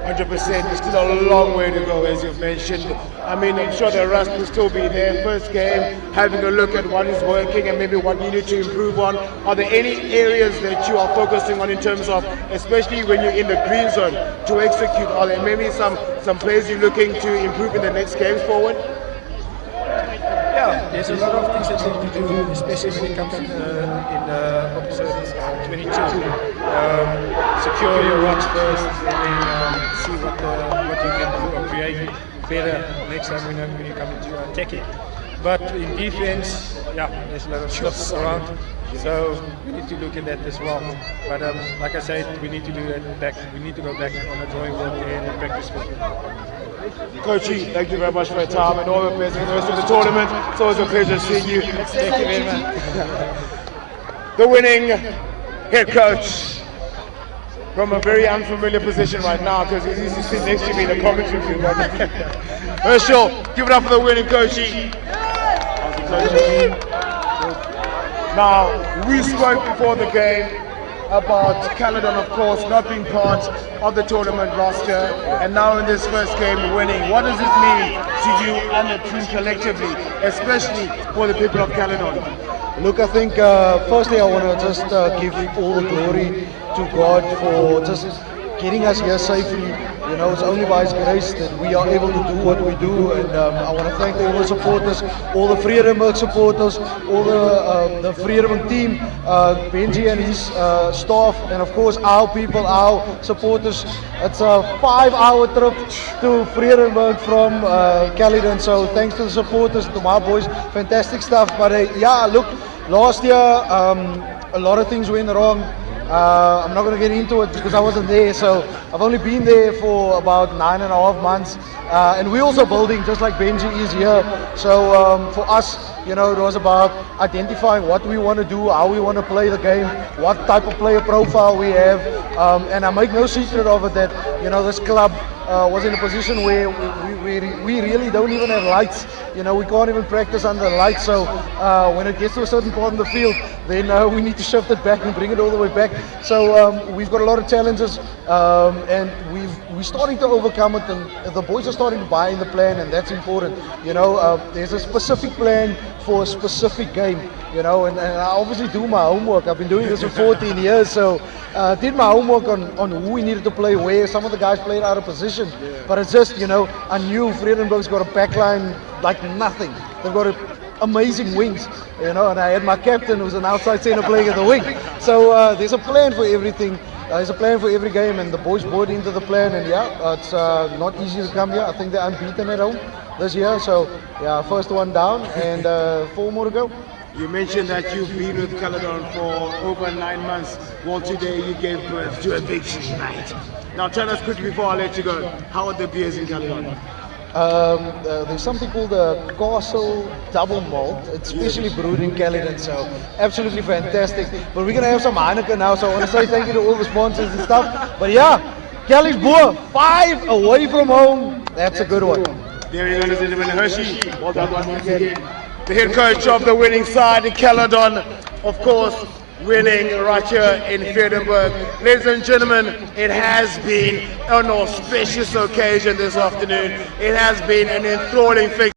100%, there's still a long way to go, as you've mentioned. I mean, I'm sure the rust will still be there. First game, having a look at what is working and maybe what you need to improve on. Are there any areas that you are focusing on in terms of, especially when you're in the green zone, to execute? Are there maybe some plays you're looking to improve in the next games forward? Yeah, there's a lot of things that you need to do, especially when it comes in opposite 22. Secure your rocks first, and then see what you can do or create better next time when you come into attacking. But in defense, yeah, there's a lot of shots around, so we need to look at that as well. But like I said, we need to do that back. We need to go back on the drawing board and practice football. Coachy, thank you very much for your time and all the best for the rest of the tournament. It's always a pleasure seeing you. Thank you very much. The winning head coach from a very unfamiliar position right now, because he's used to sit next to me in the commentary room. Herschel, give it up for the winning Coachy. Now, we spoke before the game about Caledon, of course, not being part of the tournament roster, and now in this first game winning. What does it mean to you and the team collectively, especially for the people of Caledon? Look, I think firstly I want to just give all the glory to God for just getting us here safely. You know, it's only by His grace that we are able to do what we do, and I want to thank all the supporters, all the Vredenburg supporters, all the Vredenburg team, Benji and his staff, and of course our people, our supporters. It's a 5-hour trip to Vredenburg from Caledon, so thanks to the supporters, to my boys, fantastic stuff. But yeah, look, last year a lot of things went wrong. I'm not going to get into it because I wasn't there, so I've only been there for about 9.5 months, and we're also building just like Benji is here. So for us, you know, it was about identifying what we want to do, how we want to play the game, what type of player profile we have, and I make no secret of it that, you know, this club was in a position where we really don't even have lights. You know, we can't even practice under the lights, so when it gets to a certain part of the field, then we need to shift it back and bring it all the way back. So we've got a lot of challenges, and we're starting to overcome it, and the boys are starting to buy in the plan, and that's important. You know, there's a specific plan for a specific game, you know, and I obviously do my homework. I've been doing this for 14 years, so did my homework on who we needed to play where. Some of the guys played out of position, but it's just, you know, I knew Vredenburg's got a backline like nothing. They've got amazing wings, you know, and I had my captain who's an outside centre playing at the wing. So there's a plan for everything. There's a plan for every game, and the boys bought into the plan, and yeah, it's not easy to come here. I think they're unbeaten at home this year, so yeah, first one down and 4 more to go. You mentioned that you've been with Caledon for over 9 months. Well, today you gave birth to a victory, right? Now tell us quickly before I let you go, how are the beers in Caledon? There's something called the Castle Double Malt. It's specially brewed in Caledon, so absolutely fantastic. But we're going to have some Heineken now, so I want to say thank you to all the sponsors and stuff. But yeah, Kelly's Boer, 5 away from home. That's a good one. There you go, ladies and gentlemen. Hershey, well done once again. The head coach of the winning side, Caledon, of course, winning right here in Vredenburg. Ladies and gentlemen, it has been an auspicious occasion this afternoon. It has been an enthralling fixture.